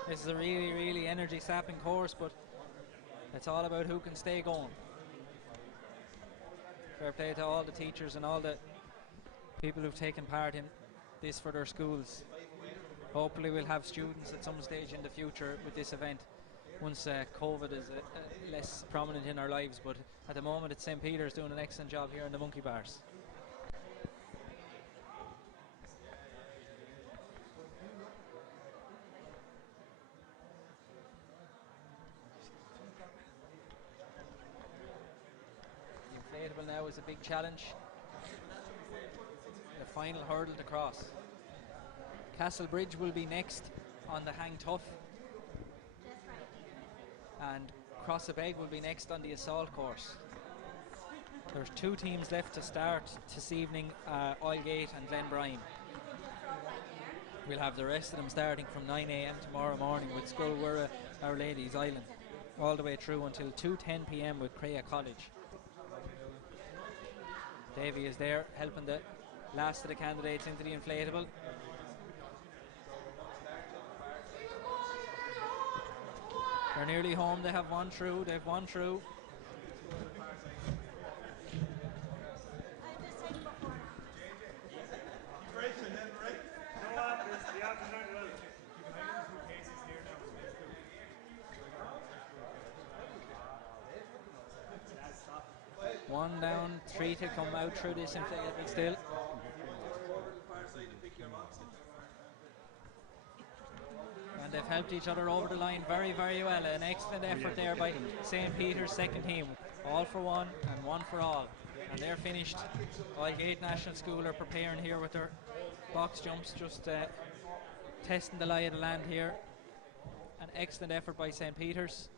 This is a really energy sapping course, but it's all about who can stay going. Fair play to all the teachers and all the people who've taken part in this for their schools. Hopefully we'll have students at some stage in the future with this event once COVID is less prominent in our lives, but at the moment it's St. Peter's doing an excellent job here in the monkey bars. Now is a big challenge. The final hurdle to cross. Castle Bridge will be next on the Hang Tough, and Crossabeg will be next on the assault course. There's 2 teams left to start this evening, Oilgate and Glenbrine. We'll have the rest of them starting from 9 a.m. tomorrow morning with Skulwurra, Our Lady's Island, all the way through until 2:10 p.m. with Crea College. Davy is there helping the last of the candidates into the inflatable. They're nearly home. They have one through. They've one through. One down, 3 to come out through this inflatable still. And they've helped each other over the line very well. An excellent effort there by St. Peter's second team. All for one and one for all. And they're finished. Oilgate National School are preparing here with their box jumps, just testing the lie of the land here. An excellent effort by St. Peter's.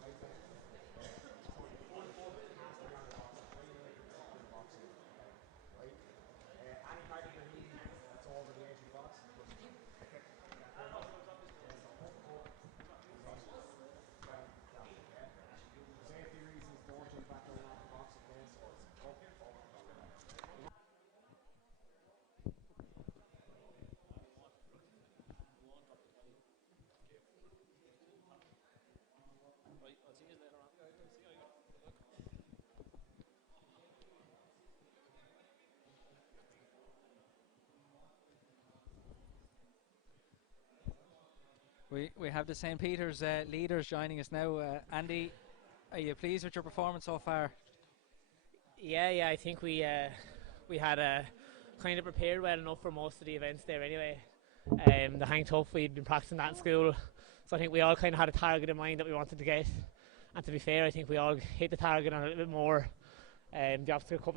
We have the St. Peter's leaders joining us now. Andy, are you pleased with your performance so far? Yeah, I think we had kind of prepared well enough for most of the events there anyway. The hang tough, we'd been practicing that in school, so I think we all kind of had a target in mind that we wanted to get. And to be fair, I think we all hit the target on a little bit more. The obstacle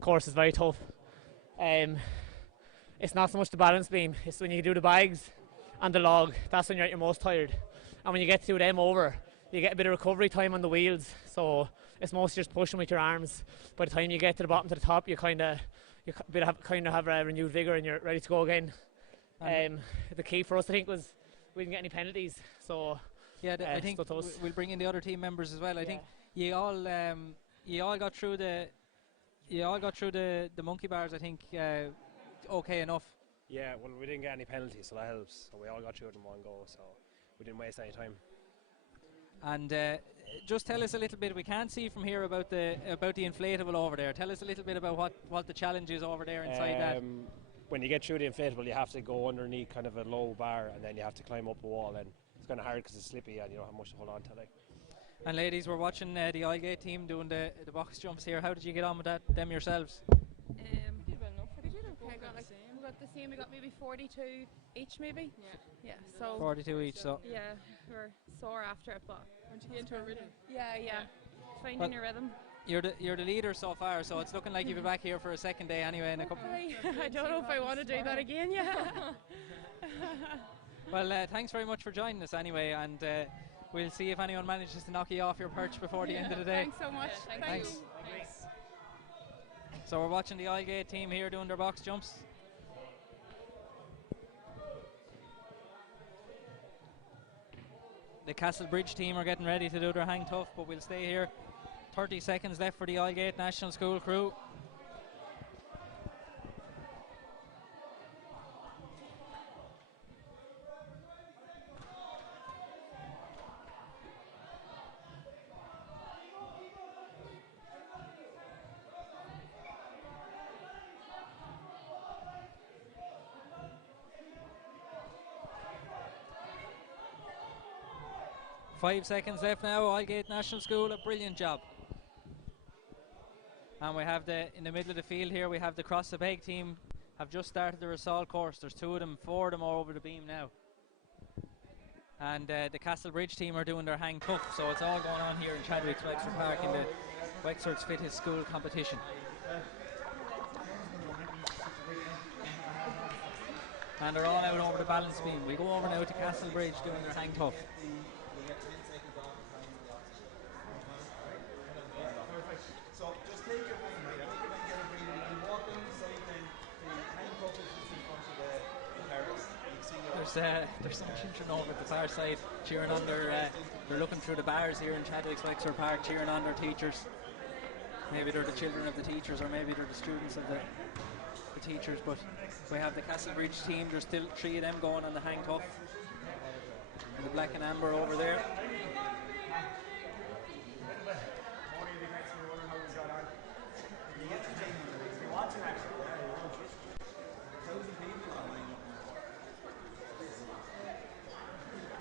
course is very tough. It's not so much the balance beam, it's when you do the bags and the log, that's when you're at your most tired. And when you get to do them over, you get a bit of recovery time on the wheels, so it's mostly just pushing with your arms. By the time you get to the bottom to the top, you kind of have a renewed vigour and you're ready to go again. The key for us, I think, was we didn't get any penalties. So yeah, I think we'll bring in the other team members as well. I think you all got through the monkey bars. I think okay enough. Yeah, well, we didn't get any penalties, so that helps. So we all got through it in one go, so we didn't waste any time. And just tell us a little bit. We can't see from here about the inflatable over there. Tell us a little bit about what the challenge is over there inside that. When you get through the inflatable, you have to go underneath kind of a low bar, and then you have to climb up a wall. And it's kind of hard because it's slippy, and you don't have much to hold on to. And ladies, we're watching the Islegate team doing the box jumps here. How did you get on with them yourselves? We did well enough. We did okay. We got the same. We got maybe 42 each, maybe. Yeah. So 42 each. So yeah, we were sore after it, but once you get into a rhythm. Yeah. Finding your rhythm. You're the leader so far, so it's looking like you'll be back here for a second day anyway in a couple. I don't know if I want to do that again. Yeah. Well, thanks very much for joining us anyway, and we'll see if anyone manages to knock you off your perch before the end of the day. Thanks so much. Thanks. So we're watching the Islegate team here doing their box jumps. The Castlebridge team are getting ready to do their hang tough, but we'll stay here. 30 seconds left for the Islegate National School crew. Five seconds left now. Islegate National School, a brilliant job. And we have in the middle of the field here, we have the Cross the Beg team have just started their assault course. There's 2 of them, 4 of them are over the beam now. And the Castlebridge team are doing their hang tough, so it's all going on here in Chadwick's Wexford Park in the Wexford's Fittest School competition. And they're all out over the balance beam. We go over now to Castlebridge doing their hang tough. So just take your time, right? Take your time, get a breather. You walk down the side, then the hang tough is just in front of the carrots. You see There's some children over at the far side cheering on they're looking through the bars here in Chadwick's Wexford Park, cheering on their teachers. Maybe they're the children of the teachers, or maybe they're the students of the teachers, but we have the Castlebridge team. There's still 3 of them going on the hang tough. And the black and amber over there.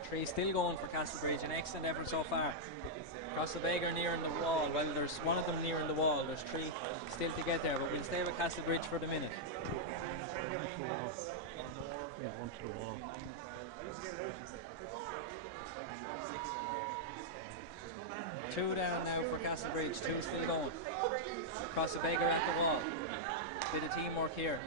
Three still going for Castlebridge, an excellent effort so far. Cross the Beg are nearing the wall. Well, there's one of them nearing the wall. There's 3 still to get there, but we'll stay with Castlebridge for the minute. Two down now for Castlebridge, 2 still going. Cross the Beg are at the wall. Bit of teamwork here.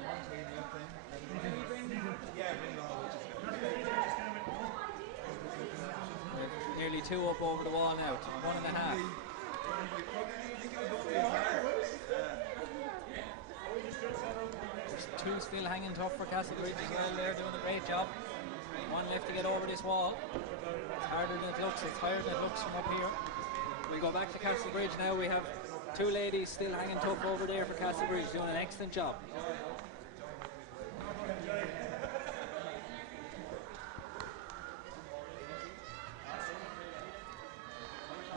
Nearly 2 up over the wall now, 1.5. There's 2 still hanging tough for Castlebridge as well. They're doing a great job. 1 left to get over this wall. It's harder than it looks, it's higher than it looks from up here. We go back to Castlebridge now. We have 2 ladies still hanging tough over there for Castlebridge, doing an excellent job.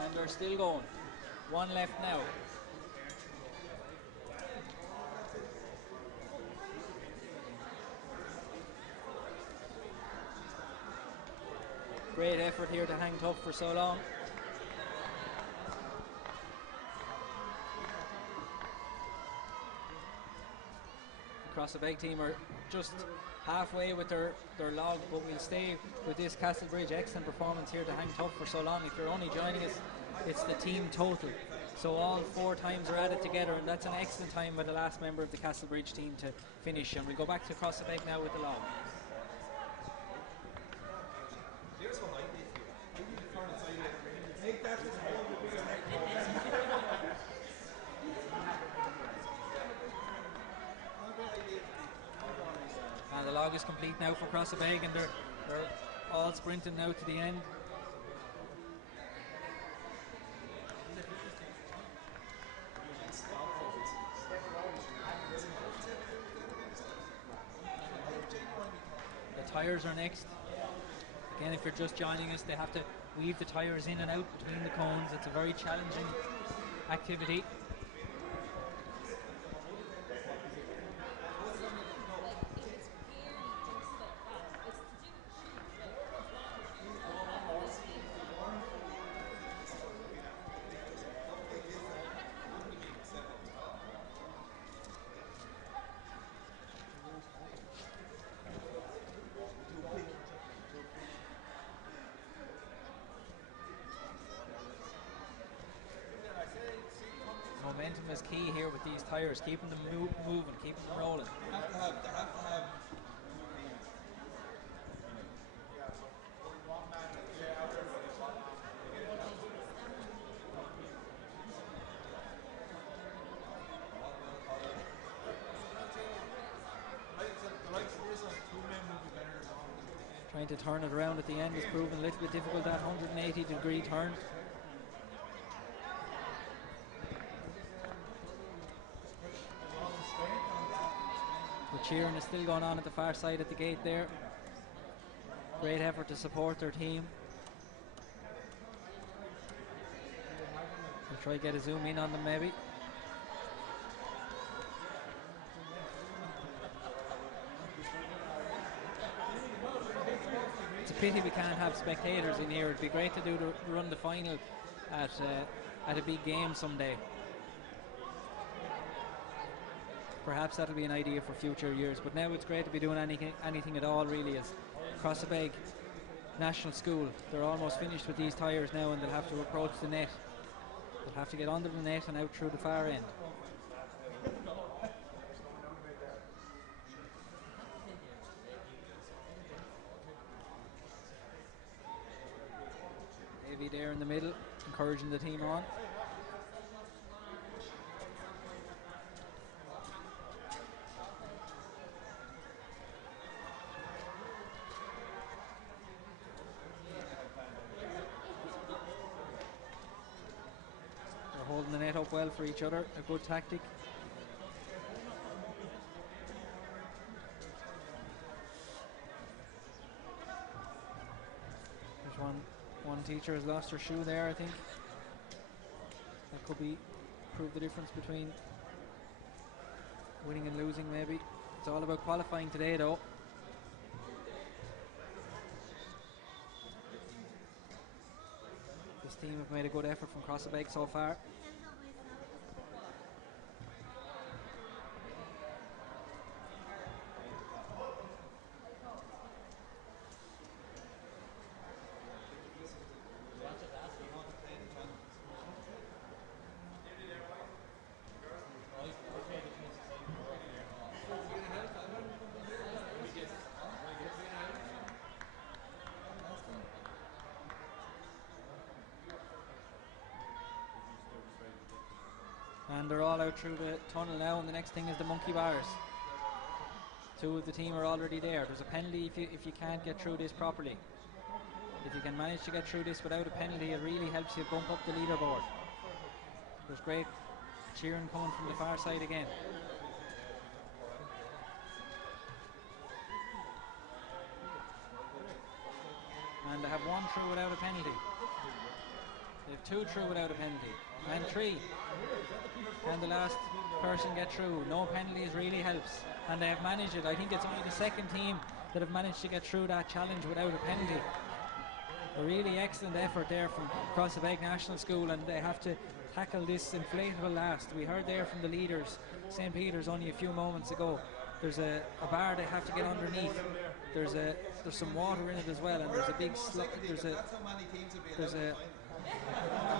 And they're still going. 1 left now. Great effort here to hang tough for so long. Across the Beg team are just halfway with their log, but we'll stay with this Castlebridge. Excellent performance here to hang tough for so long. If you're only joining us, it's the team total. So all 4 times are added together, and that's an excellent time by the last member of the Castlebridge team to finish. And we'll go back to Across the Beg now with the log. Here's what I did here. I need to turn it sideways. Make that as well. And the log is complete now for Cross the Beg, and they're all sprinting now to the end. The tyres are next. Again, if you're just joining us, they have to weave the tyres in and out between the cones. It's a very challenging activity. Momentum is key here with these tyres, keeping them moving, keeping them rolling. They have to have Trying to turn it around at the end is proving a little bit difficult, that 180-degree turn. The cheering is still going on at the far side at the gate there. Great effort to support their team. We'll try to get a zoom in on them maybe. It's a pity we can't have spectators in here. It'd be great to run the final at a big game someday. Perhaps that'll be an idea for future years, but now it's great to be doing anything at all really. As Cross the Beg National School, they're almost finished with these tyres now, and they'll have to approach the net. They'll have to get under the net and out through the far end. Davey there in the middle, encouraging the team on. Holding the net up well for each other, a good tactic. There's one teacher has lost her shoe there, I think. That could prove the difference between winning and losing maybe. It's all about qualifying today though. This team have made a good effort from Cross the Beg so far. And they're all out through the tunnel now, and the next thing is the monkey bars. 2 of the team are already there. There's a penalty if you can't get through this properly. If you can manage to get through this without a penalty, it really helps you bump up the leaderboard. There's great cheering coming from the far side again. And they have 1 through without a penalty. They have 2 through without a penalty. And 3. Can the last person get through? No penalties really helps. And they have managed it. I think it's only the second team that have managed to get through that challenge without a penalty. A really excellent effort there from Crossabeg National School, and they have to tackle this inflatable last. We heard there from the leaders, St. Peter's only a few moments ago. There's a bar they have to get underneath. There's some water in it as well, and there's a big slope. There's a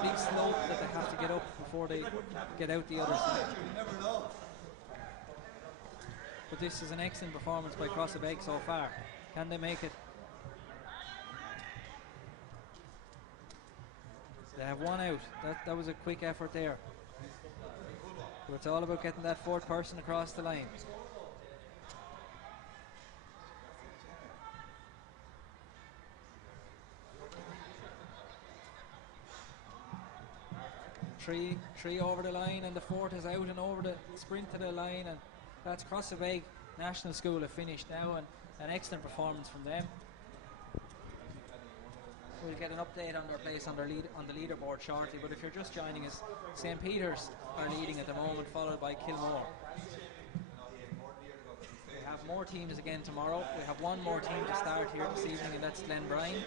big slope that they have to get up before they get out the other side. But this is an excellent performance by Crossabeg so far. Can they make it? They have one out. That was a quick effort there. But it's all about getting that fourth person across the line. Three over the line, and the fourth is out and over the sprint to the line, and that's Crossabeg National School have finished now, and an excellent performance from them. We'll get an update on their place on the leaderboard shortly, but if you're just joining us, St. Peter's are leading at the moment, followed by Kilmore. We have more teams again tomorrow. We have one more team to start here this evening, and that's Glenbrine.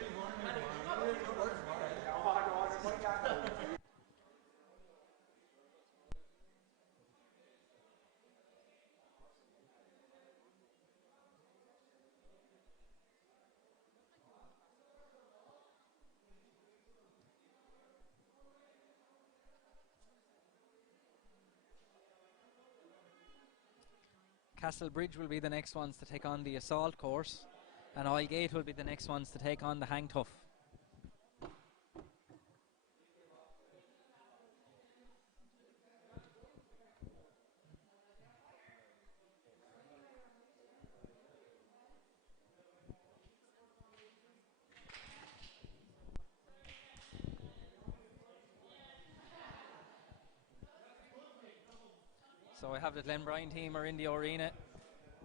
Castlebridge will be the next ones to take on the assault course, and Oilgate will be the next ones to take on the hang tough. So we have the Glenbrine team are in the arena.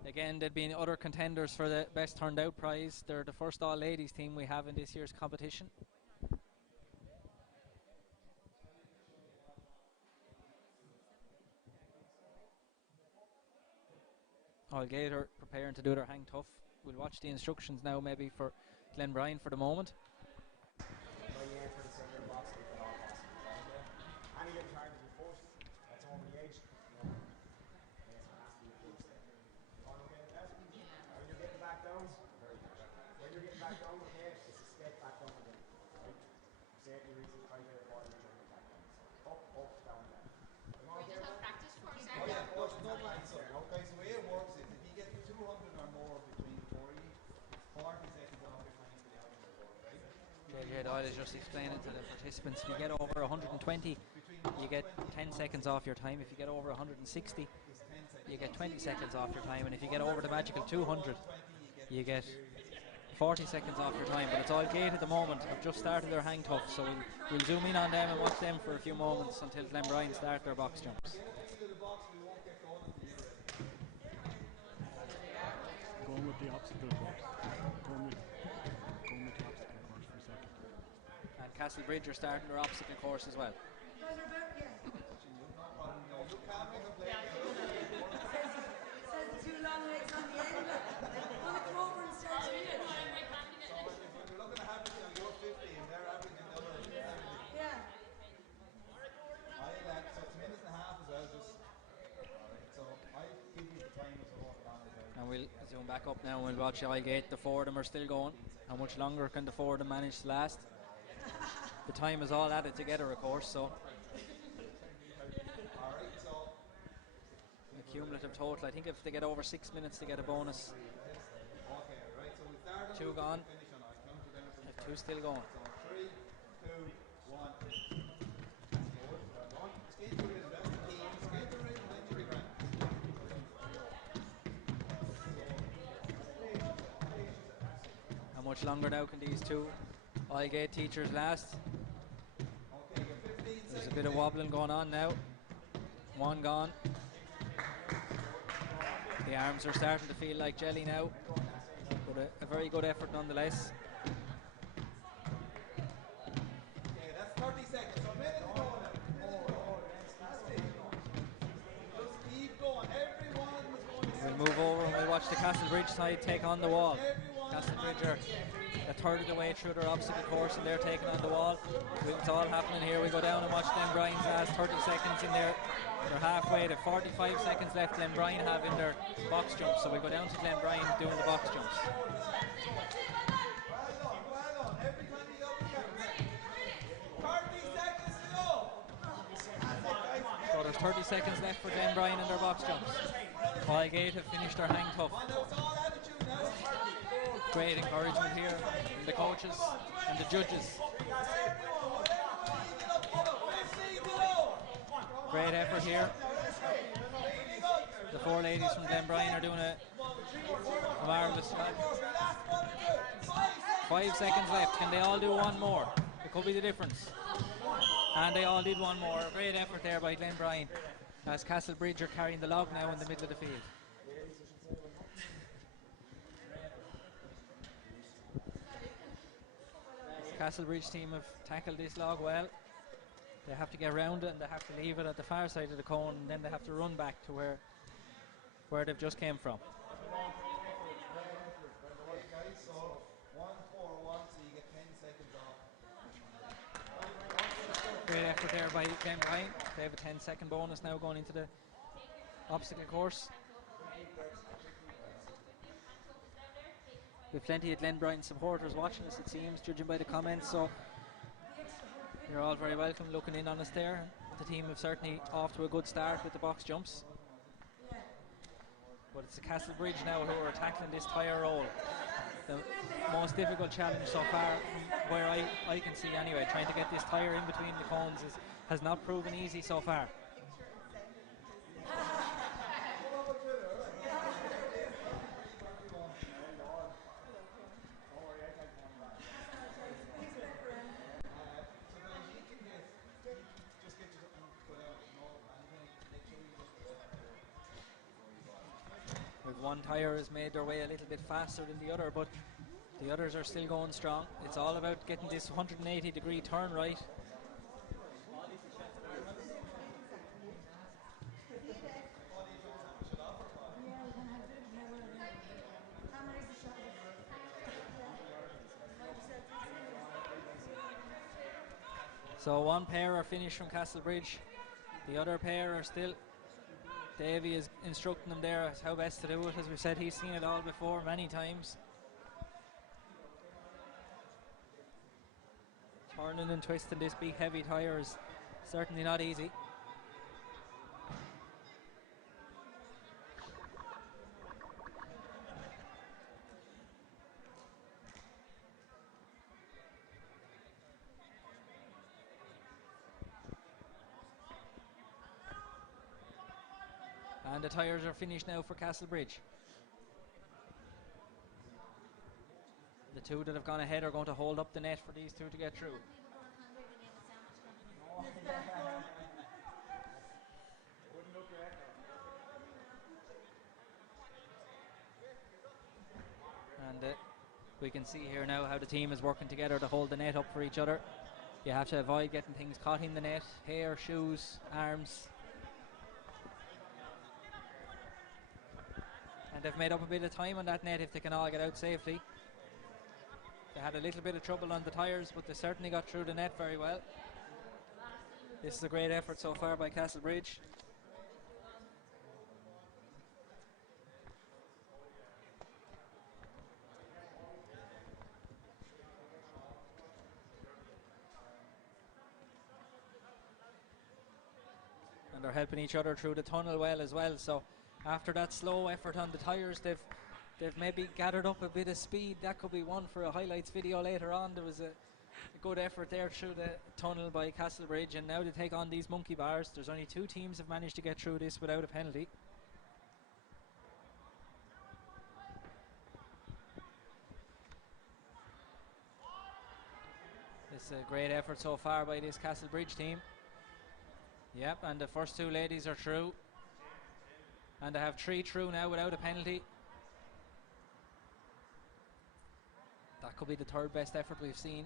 Again, they've been other contenders for the best turned out prize. They're the first all ladies team we have in this year's competition. Allgate are preparing to do their hang tough. We'll watch the instructions now maybe for Glenbrine for the moment. I was just explaining to the participants, if you get over 120 you get 10 seconds off your time. If you get over 160 you get 20 seconds off your time, and if you get over the magical 200 you get 40 seconds off your time. But it's Allgate at the moment, have just started their hang tough, so we'll zoom in on them and watch them for a few moments until Glenbrine start their box jumps. Going with the obstacle course. Going with the obstacle course for a second. And Castlebridge are starting their obstacle course as well. And we'll zoom back up now and we'll watch Allgate. The four of them are still going. How much longer can the four of them manage to last? The time is all added together, of course, so the cumulative total, I think if they get over 6 minutes they get a bonus. Two gone, two still going. 3, 2, 1. How much longer now can these two Allgate teachers last? There's a bit of wobbling going on now. One gone. The arms are starting to feel like jelly now, but a very good effort nonetheless. Okay, that's 30 seconds. So a minute to go now. Just keep going. Everyone was going to We'll move over and we'll watch the Castlebridge side take on the wall. Castlebridge are a third of the way through their obstacle course and they're taking on the wall. It's all happening here. We go down and watch Glenbrine's last 30 seconds in there. They're halfway to 45 seconds left. Glenbrine have in their box jumps, so we go down to Glenbrine doing the box jumps. So there's 30 seconds left for Glenbrine in their box jumps. Highgate have finished their hang tough. Great encouragement here from the coaches and the judges. Great effort here. The four ladies from Glenbrine are doing a marvellous job. 5 seconds left. Can they all do one more? It could be the difference. And they all did one more. Great effort there by Glenbrine, as Castlebridge are carrying the log now in the middle of the field. The Castlebridge team have tackled this log well. They have to get around it and they have to leave it at the far side of the cone, and then they have to run back to where they've just came from. Great effort there by Glenbrine. They have a 10-second bonus now going into the obstacle course. We've plenty of Glenbrine supporters watching us, it seems, judging by the comments, so you're all very welcome looking in on us there. The team have certainly off to a good start with the box jumps. But it's the Castlebridge now who are tackling this tyre roll. The most difficult challenge so far, from where I can see anyway, trying to get this tyre in between the cones has not proven easy so far. One tyre has made their way a little bit faster than the other, but the others are still going strong. It's all about getting this 180-degree turn right. So one pair are finished from Castlebridge. The other pair are still... Davey is instructing them there as how best to do it. As we said, he's seen it all before many times. Turning and twisting this big heavy tyre is certainly not easy. And the tyres are finished now for Castlebridge. The two that have gone ahead are going to hold up the net for these two to get through. And we can see here now how the team is working together to hold the net up for each other. You have to avoid getting things caught in the net, hair, shoes, arms. And they've made up a bit of time on that net if they can all get out safely. They had a little bit of trouble on the tyres, but they certainly got through the net very well. This is a great effort so far by Castlebridge. And they're helping each other through the tunnel well as well, so after that slow effort on the tyres, they've maybe gathered up a bit of speed. That could be one for a highlights video later on. There was a good effort there through the tunnel by Castlebridge, and now they take on these monkey bars. There's only two teams have managed to get through this without a penalty. It's a great effort so far by this Castlebridge team. Yep, and the first two ladies are through. And they have three through now without a penalty. That could be the third best effort we've seen.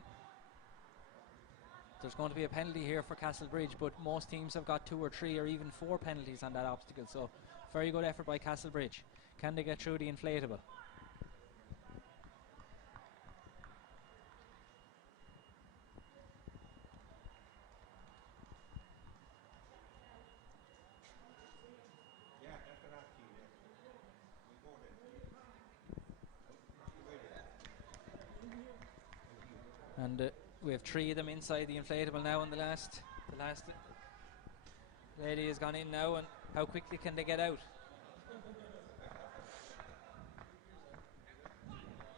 There's going to be a penalty here for Castlebridge, but most teams have got 2 or 3 or even 4 penalties on that obstacle. So very good effort by Castlebridge. Can they get through the inflatable? And we have 3 of them inside the inflatable now, and the last lady has gone in now, and how quickly can they get out?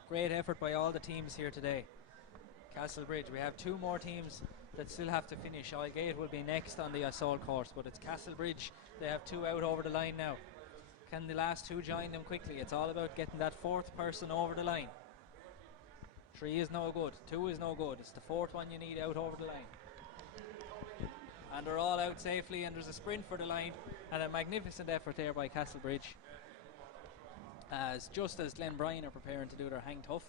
Great effort by all the teams here today. Castlebridge, we have 2 more teams that still have to finish. Aldgate will be next on the assault course, but it's Castlebridge. They have 2 out over the line now. Can the last 2 join them quickly? It's all about getting that 4th person over the line. 3 is no good, 2 is no good. It's the 4th one you need out over the line. And they're all out safely, and there's a sprint for the line, and a magnificent effort there by Castlebridge. Just as Glenbrine are preparing to do their hang tough.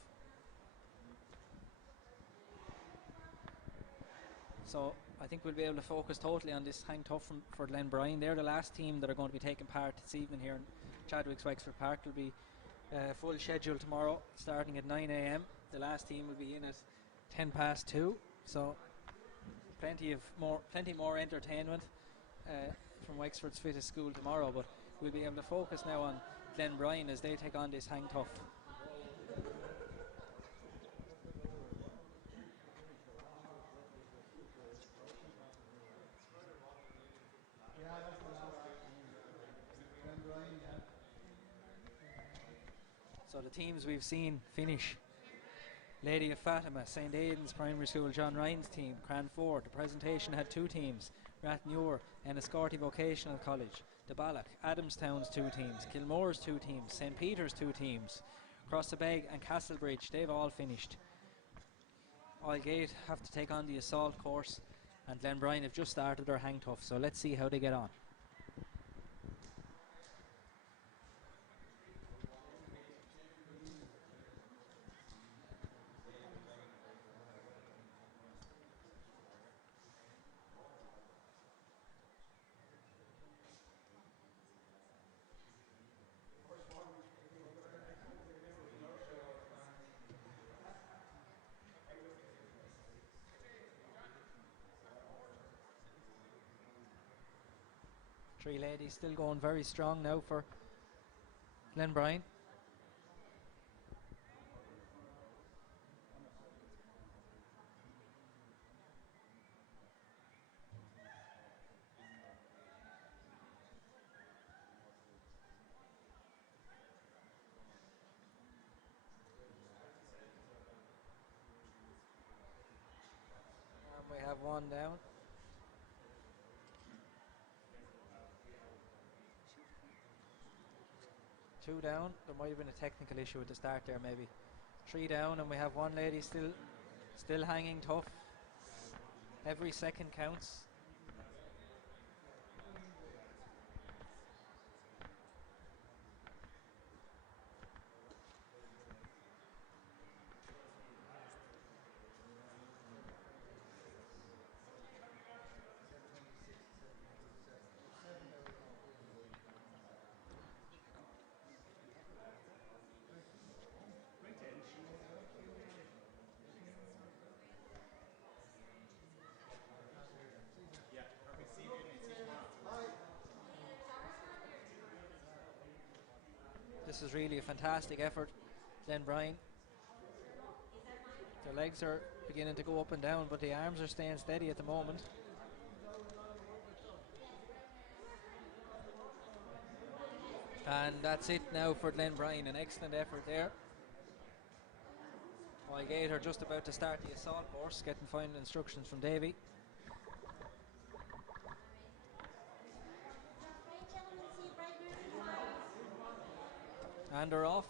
So I think we'll be able to focus totally on this hang tough for Glenbrine. They're the last team that are going to be taking part this evening here in Chadwick's Wexford Park. Will be full schedule tomorrow starting at 9 a.m. The last team will be in at 2:10. So plenty more entertainment from Wexford's Fittest School tomorrow, but we'll be able to focus now on Glenbrine as they take on this hang tough. So the teams we've seen finish: Lady of Fatima, St. Aidan's Primary School, John Ryan's team, Cranford. The presentation had 2 teams: Rathmuir, Enniscorthy Vocational College, the Balloch, Adamstown's 2 teams, Kilmore's 2 teams, St. Peter's 2 teams, Crossabeg and Castlebridge. They've all finished. Aldgate have to take on the assault course, and Glenbrine have just started their hang tough, so let's see how they get on. Three ladies still going very strong now for Glenbrine. And we have one down. Two down. There might have been a technical issue at the start there, maybe. 3 down, and we have one lady still hanging tough. Every second counts. This is really a fantastic effort, Glenbrine. Their legs are beginning to go up and down, but the arms are staying steady at the moment. And that's it now for Glenbrine. An excellent effort there. Aldgate are just about to start the assault course, getting final instructions from Davy. And they're off.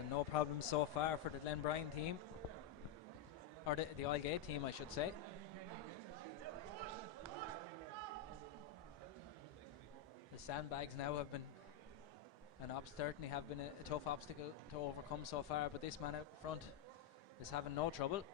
And no problem so far for the Glenbrine team. Or the Aldgate team, I should say. The Sandbags now have been, and certainly have been a tough obstacle to overcome so far, but this man out front is having no trouble.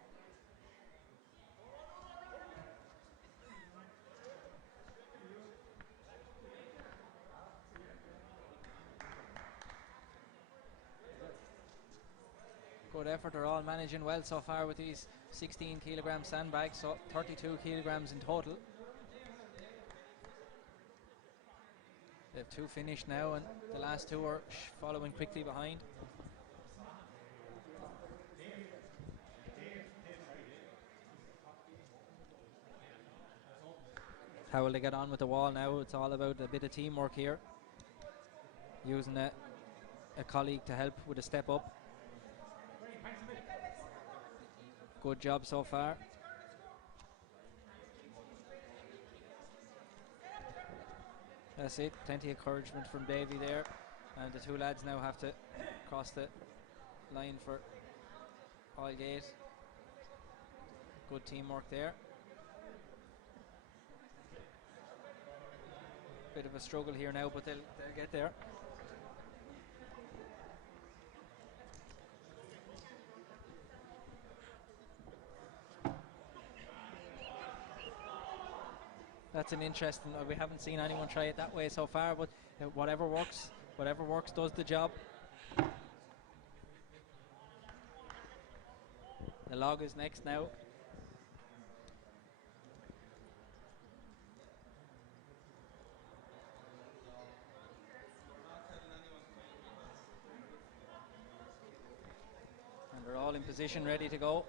Good effort. They're all managing well so far with these 16 kilogram sandbags, so 32 kilograms in total. They have 2 finished now, and the last 2 are following quickly behind. How will they get on with the wall now? It's all about a bit of teamwork here. Using a colleague to help with a step up. Good job so far. That's it, plenty of encouragement from Davy there. And the 2 lads now have to cross the line for Aldgate. Good teamwork there. Bit of a struggle here now, but they'll get there. That's an interesting, we haven't seen anyone try it that way so far, but whatever works does the job. The log is next now. And they're all in position, ready to go.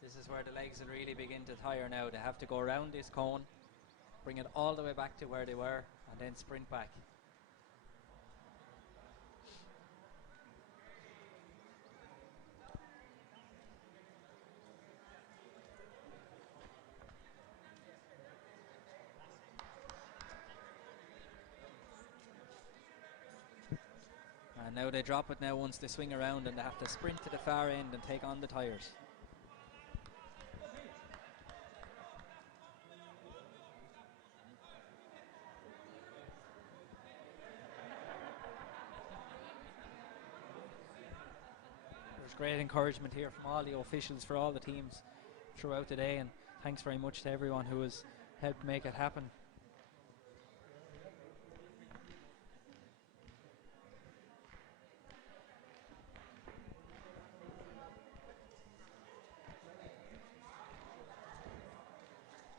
This is where the legs will really begin to tire now. They have to go around this cone, bring it all the way back to where they were, and then sprint back. And now they drop it now once they swing around, and they have to sprint to the far end and take on the tires. There's great encouragement here from all the officials for all the teams throughout the day, and thanks very much to everyone who has helped make it happen.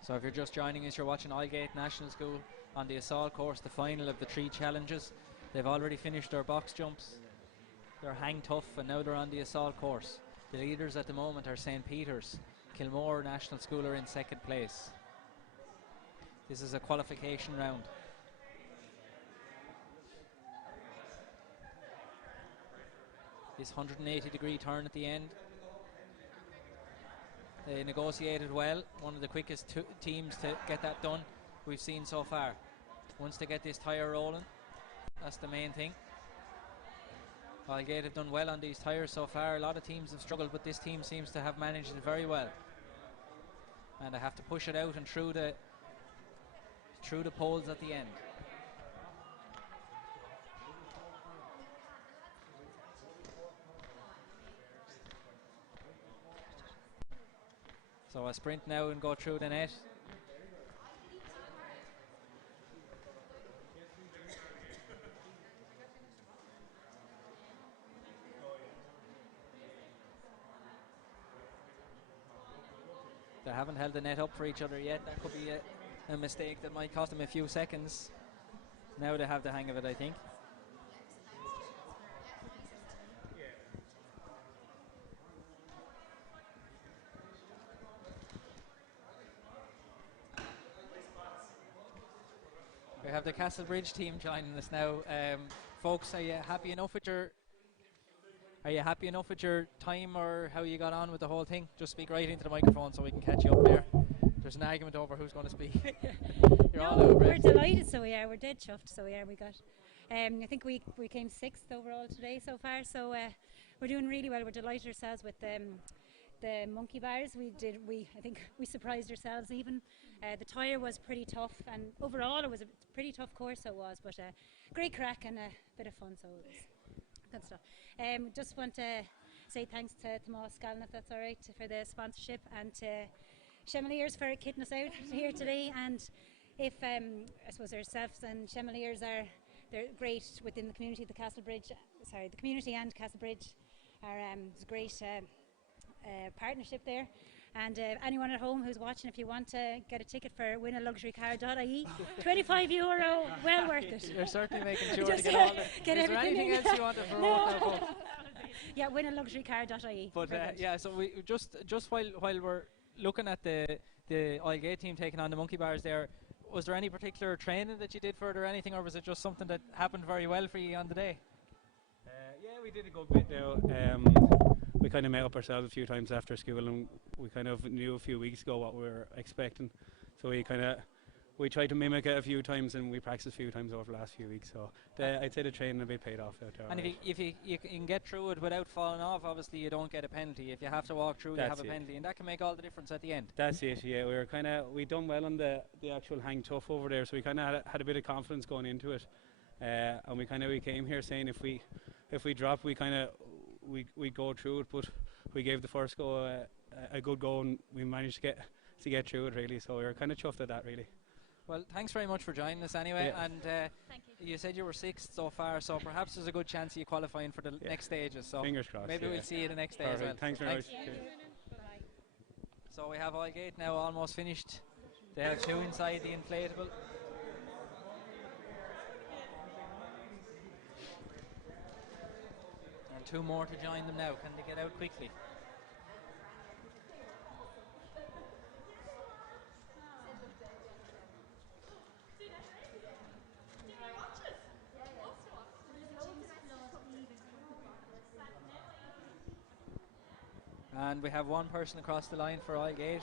So if you're just joining us, you're watching Aldgate National School on the assault course, the final of the 3 challenges. They've already finished their box jumps. They're hang tough, and now they're on the assault course. The leaders at the moment are St. Peter's. Kilmore National School are in 2nd place. This is a qualification round. This 180-degree turn at the end. They negotiated well, one of the quickest teams to get that done we've seen so far. Once they get this tyre rolling, that's the main thing. Aldgate have done well on these tyres so far. A lot of teams have struggled, but this team seems to have managed it very well. And they have to push it out and through the poles at the end. So a sprint now and go through the net. They haven't held the net up for each other yet. That could be a mistake that might cost them a few seconds. Now they have the hang of it, I think. We have the Castlebridge team joining us now. Folks, are you happy enough with your time, or how you got on with the whole thing? Just speak right into the microphone so we can catch you up there. There's an argument over who's going to speak. We're delighted, so we are. We're dead chuffed, so yeah, we got. I think we came 6th overall today so far, so we're doing really well. We're delighted ourselves with the monkey bars. I think we surprised ourselves even. The tyre was pretty tough, and overall it was a pretty tough course, so it was, but great crack and a bit of fun, so it was good stuff. Just want to say thanks to Tomas Gallen, if that's alright, for the sponsorship, and to Chemaliers for kitting us out here today, and if I suppose ourselves and Chemaliers they're great within the community. The community and Castlebridge are there's a great partnership there. And anyone at home who's watching, if you want to get a ticket for winalaluxurycar.ie, €25, well worth it. You're certainly making sure Just to get all get Is there everything anything in. else you want to promote now, folks? Yeah, winalaluxurycar.ie. But so we just while we're looking at the Islegate team taking on the Monkey Bars there, was there any particular training that you did for it or anything, or was it just something that happened very well for you on the day? Yeah, we did a good bit now. We kind of met up ourselves a few times after school, and we kind of knew a few weeks ago what we were expecting. So we tried to mimic it a few times, and we practiced a few times over the last few weeks. So I'd say the training a bit paid off out there. And if you can get through it without falling off, obviously you don't get a penalty. If you have to walk through, you have a penalty, and that can make all the difference at the end. That's it. Yeah, we done well on the actual hang tough over there, so we kind of had a bit of confidence going into it, and we came here saying if we drop, we go through it, but we gave the first go a good go, and we managed to get through it really. So we were kind of chuffed at that really. Well, thanks very much for joining us anyway. Yeah. And you said you were sixth so far, so perhaps there's a good chance of you qualifying for the next stages. So fingers crossed. Maybe we'll see you the next day as well. Thanks very much. So we have Islegate now almost finished. They have two inside the inflatable. And two more to join them now. Can they get out quickly? And we have one person across the line for Islegate.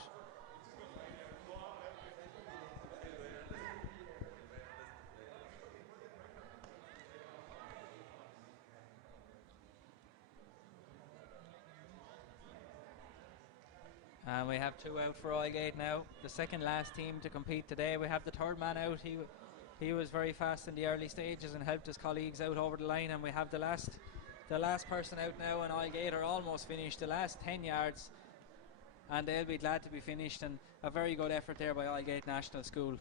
And we have two out for Islegate now. The second last team to compete today. We have the third man out. He was very fast in the early stages and helped his colleagues out over the line. And we have the last person out now, and Islegate are almost finished. The last 10 yards, and they'll be glad to be finished. And a very good effort there by Islegate National School.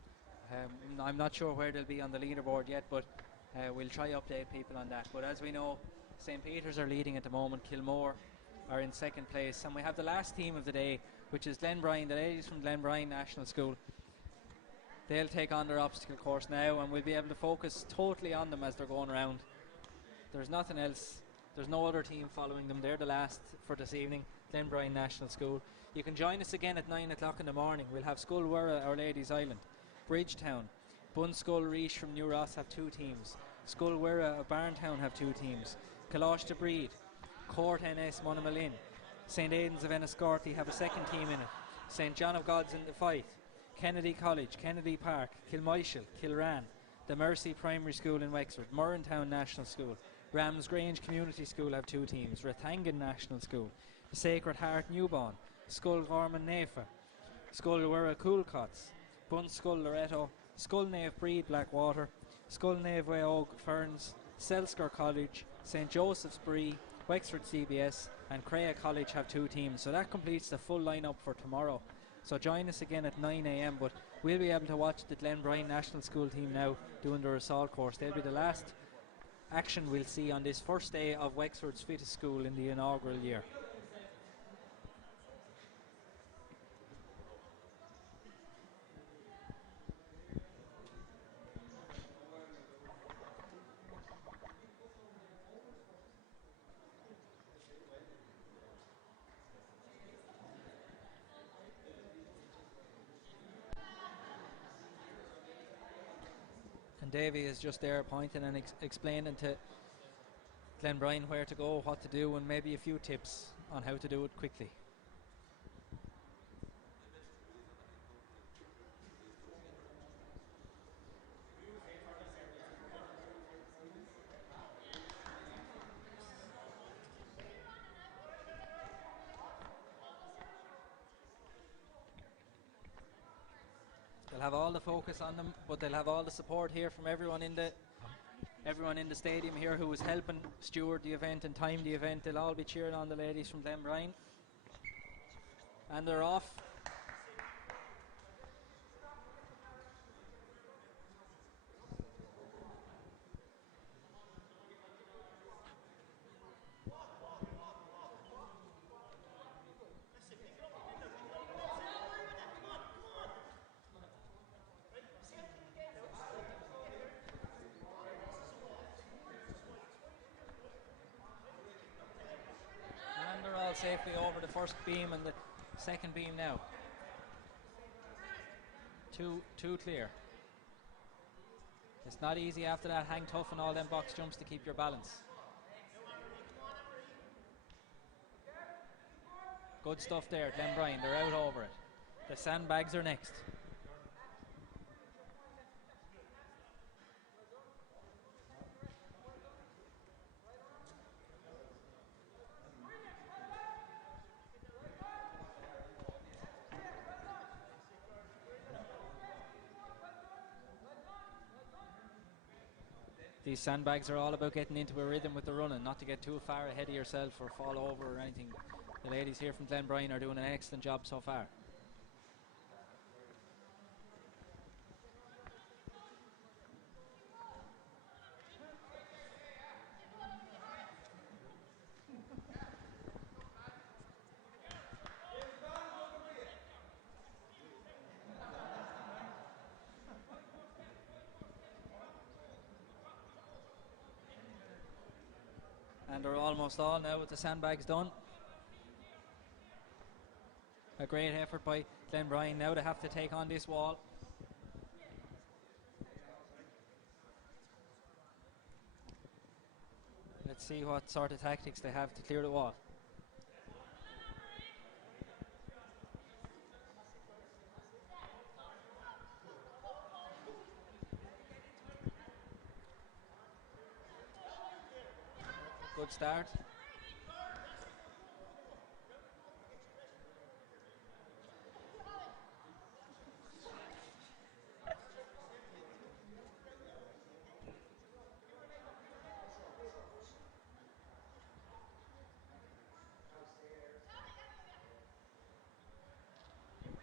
I'm not sure where they'll be on the leaderboard yet, but we'll try update people on that. But as we know, St. Peter's are leading at the moment. Kilmore are in second place, and we have the last team of the day, which is Glenbrine, the ladies from Glenbrine National School. They'll take on their obstacle course now, and we'll be able to focus totally on them as they're going around. There's nothing else. There's no other team following them. They're the last for this evening, Glenbrine National School. You can join us again at 9 o'clock in the morning. We'll have Sculwera, Our Lady's Island, Bridgetown, Bunskull Reach from New Ross have two teams. Sculwera of Barntown have two teams. Kalash de Breed, Court NS Monamalin, St. Aidan's of Enniscorthy have a second team in it. St. John of God's in the Fife, Kennedy College, Kennedy Park, Kilmoishel, Kilran, the Mercy Primary School in Wexford, Murrentown National School, Ramsgrange Community School have two teams, Rathangan National School, the Sacred Heart Newborn, Sculgorman Nefa, Sculwera Coolcots, Bunskull Loretto, Sculnave Breed Blackwater, Sculnave Way Oak Ferns, Selsker College, St. Joseph's Bree, Wexford CBS and Crea College have two teams. So that completes the full lineup for tomorrow. So join us again at 9 a.m. But we'll be able to watch the Glenbrine National School team now doing their assault course. They'll be the last action we'll see on this first day of Wexford's Fittest School in the inaugural year. And Davey is just there pointing and explaining to Glenbrine where to go, what to do, and maybe a few tips on how to do it quickly. They'll have all the focus on them, but they'll have all the support here from everyone in the stadium here who was helping steward the event and time the event. They'll all be cheering on the ladies from Glenbrine. And they're off. safely over the first beam and the second beam now. Two clear. It's not easy after that hang tough and all them box jumps to keep your balance. Good stuff there, Glenbrine. They're out over it. The Sandbags are next. These Sandbags are all about getting into a rhythm with the running, not to get too far ahead of yourself or fall over or anything. The ladies here from Glenbrine are doing an excellent job so far. And they're almost all now with the Sandbags done. A great effort by Glenbrine now to have to take on this wall. Let's see what sort of tactics they have to clear the wall. Good start.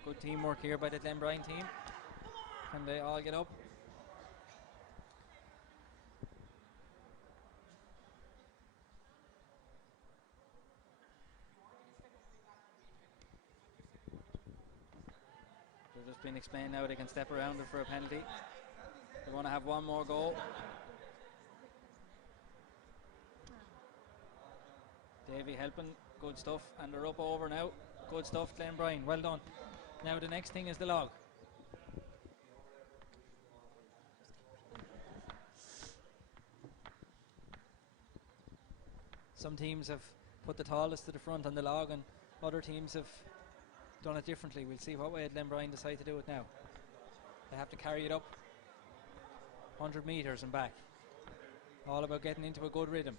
Good teamwork here by the Glenbrine team. Can they all get up? They've just been explained now they can step around it for a penalty. They want to have one more goal. Davy helping, good stuff, and they're up over now. Good stuff, Glenbrine, well done. Now the next thing is the log. Some teams have put the tallest to the front on the log and other teams have done it differently. We'll see what way Glenbrine decide to do it now. They have to carry it up 100 metres and back. All about getting into a good rhythm.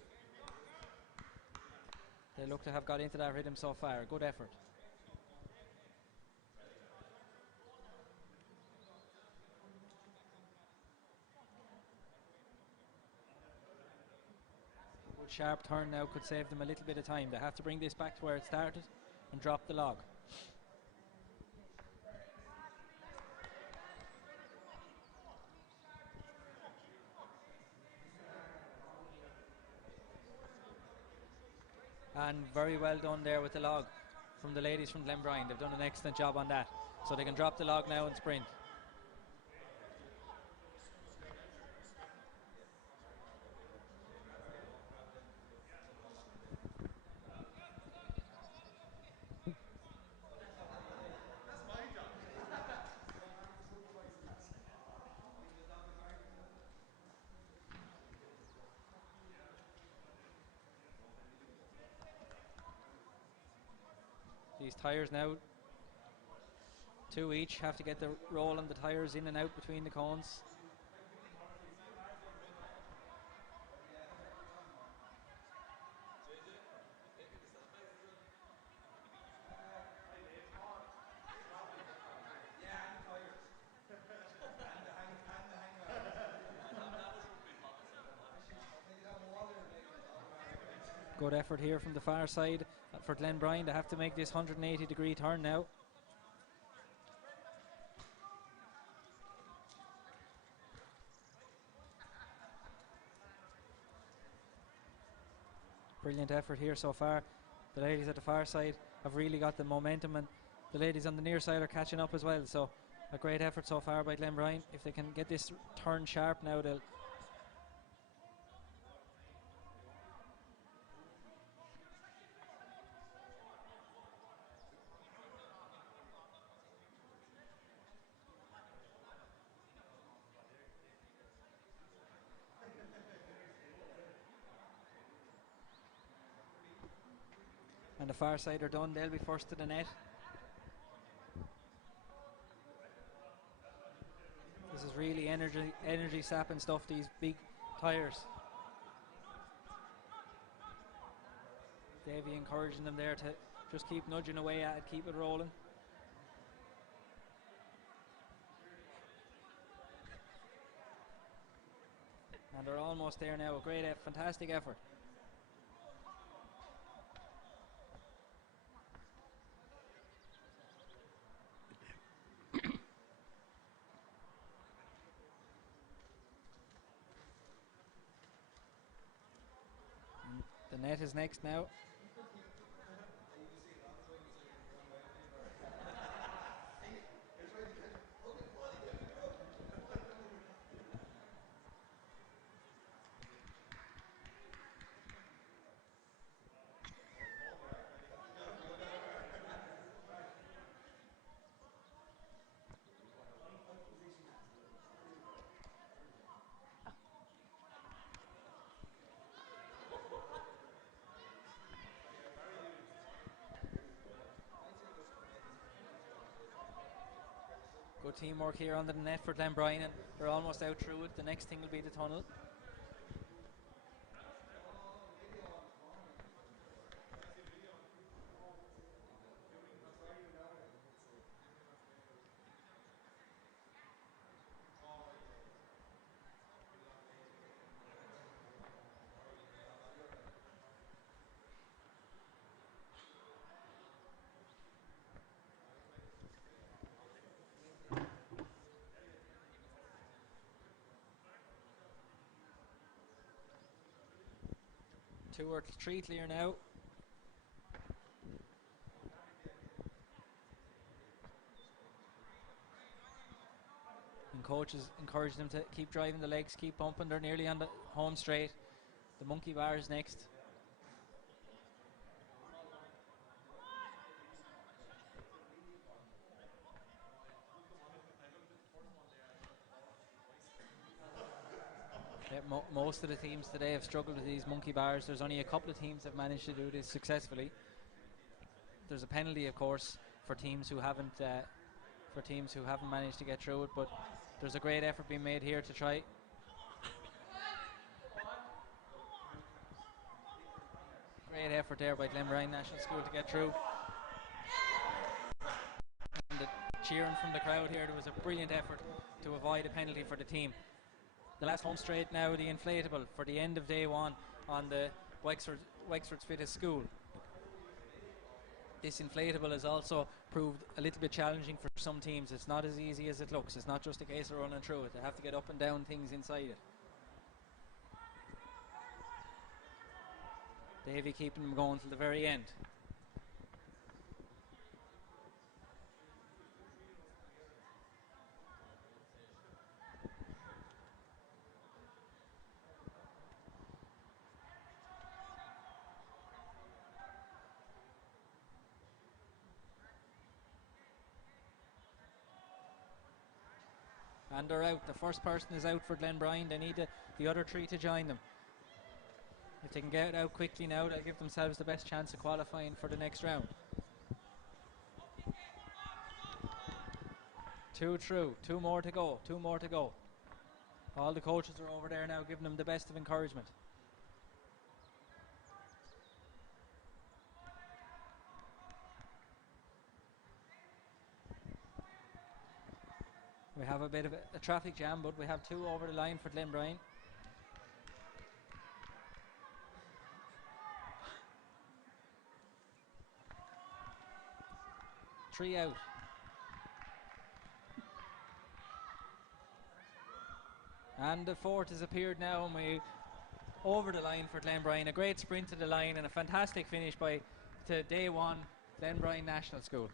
They look to have got into that rhythm so far. Good effort. Good sharp turn now could save them a little bit of time. They have to bring this back to where it started and drop the log. And very well done there with the log from the ladies from Glenbrine. They've done an excellent job on that. So they can drop the log now and sprint. These tyres now, 2 each, have to get the roll on the tyres in and out between the cones. Good effort here from the far side for Glenbrine. They have to make this 180-degree turn now. Brilliant effort here so far. The ladies at the far side have really got the momentum and the ladies on the near side are catching up as well. So a great effort so far by Glenbrine. If they can get this turn sharp now, they'll And the far side are done, they'll be first to the net. This is really energy sapping stuff, these big tyres. Davey encouraging them there to just keep nudging away at it, keep it rolling. And they're almost there now. A great, fantastic effort. The net is next now. Good teamwork here under the net for Glenbrine, and they're almost out through it. The next thing will be the tunnel. Two or three clear now. And coaches encourage them to keep driving the legs, keep pumping. They're nearly on the home straight. The monkey bar is next. Yeah, most of the teams today have struggled with these monkey bars. There's only a couple of teams that have managed to do this successfully. There's a penalty, of course, for teams who haven't managed to get through it. But there's a great effort being made here to try. Great effort there by Glenbrine National School to get through. And the cheering from the crowd here. There was a brilliant effort to avoid a penalty for the team. The last home straight now, the inflatable for the end of day one on the Wexford's Fittest School. This inflatable has also proved a little bit challenging for some teams. It's not as easy as it looks. It's not just a case of running through it. They have to get up and down things inside it. Davey keeping them going till the very end. And they're out. The first person is out for Glenbrine. They need the other three to join them. If they can get it out quickly now, they'll give themselves the best chance of qualifying for the next round. Two through, two more to go. All the coaches are over there now giving them the best of encouragement. We have a bit of a traffic jam, but we have two over the line for Glenbrine. Three out. And the fourth has appeared now, and we over the line for Glenbrine. A great sprint to the line and a fantastic finish to day one, Glenbrine National School.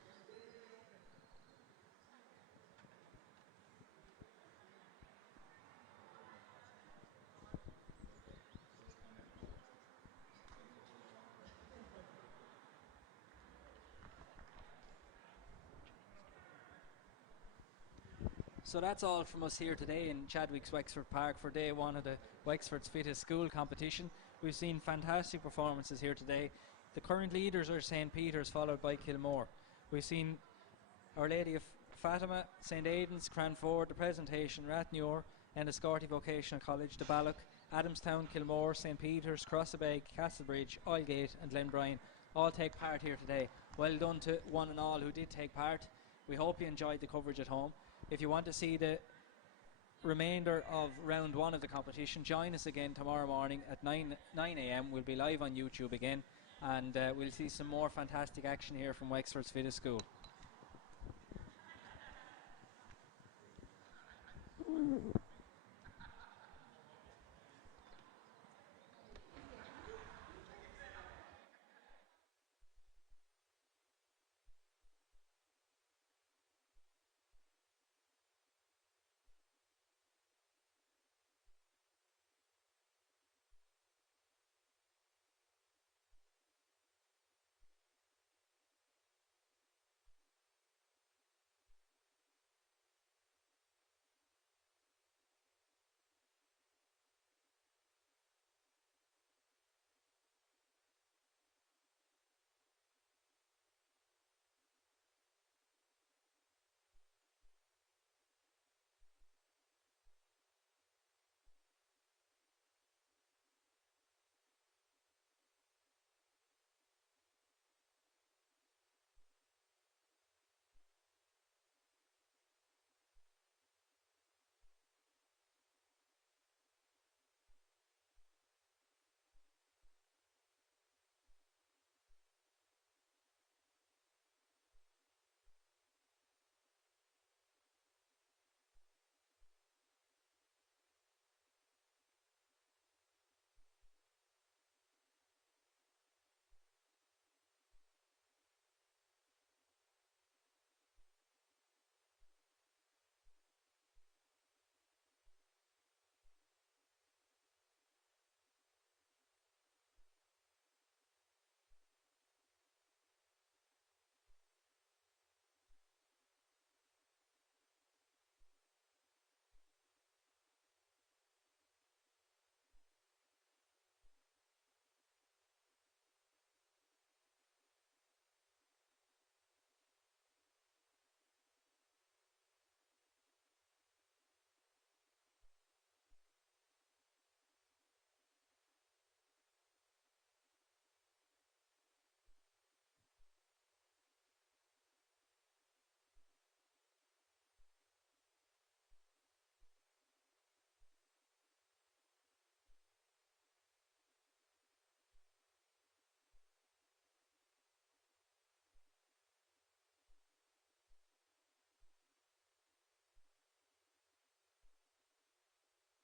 So that's all from us here today in Chadwick's Wexford Park for day one of the Wexford's Fittest School competition. We've seen fantastic performances here today The current leaders are St. Peter's, followed by Kilmore. We've seen Our Lady of Fatima, St. Aidan's, Cranford, The Presentation, Rathnewer, Enniscorthy Vocational College, The Balloch, Adamstown, Kilmore, St. Peter's, Crossabeg, Castlebridge, Oilgate and Glenbrine all take part here today. Well done to one and all who did take part. We hope you enjoyed the coverage at home. If you want to see the remainder of round 1 of the competition, join us again tomorrow morning at 9 a.m. We'll be live on YouTube again, and we'll see some more fantastic action here from Wexford's Fittest School.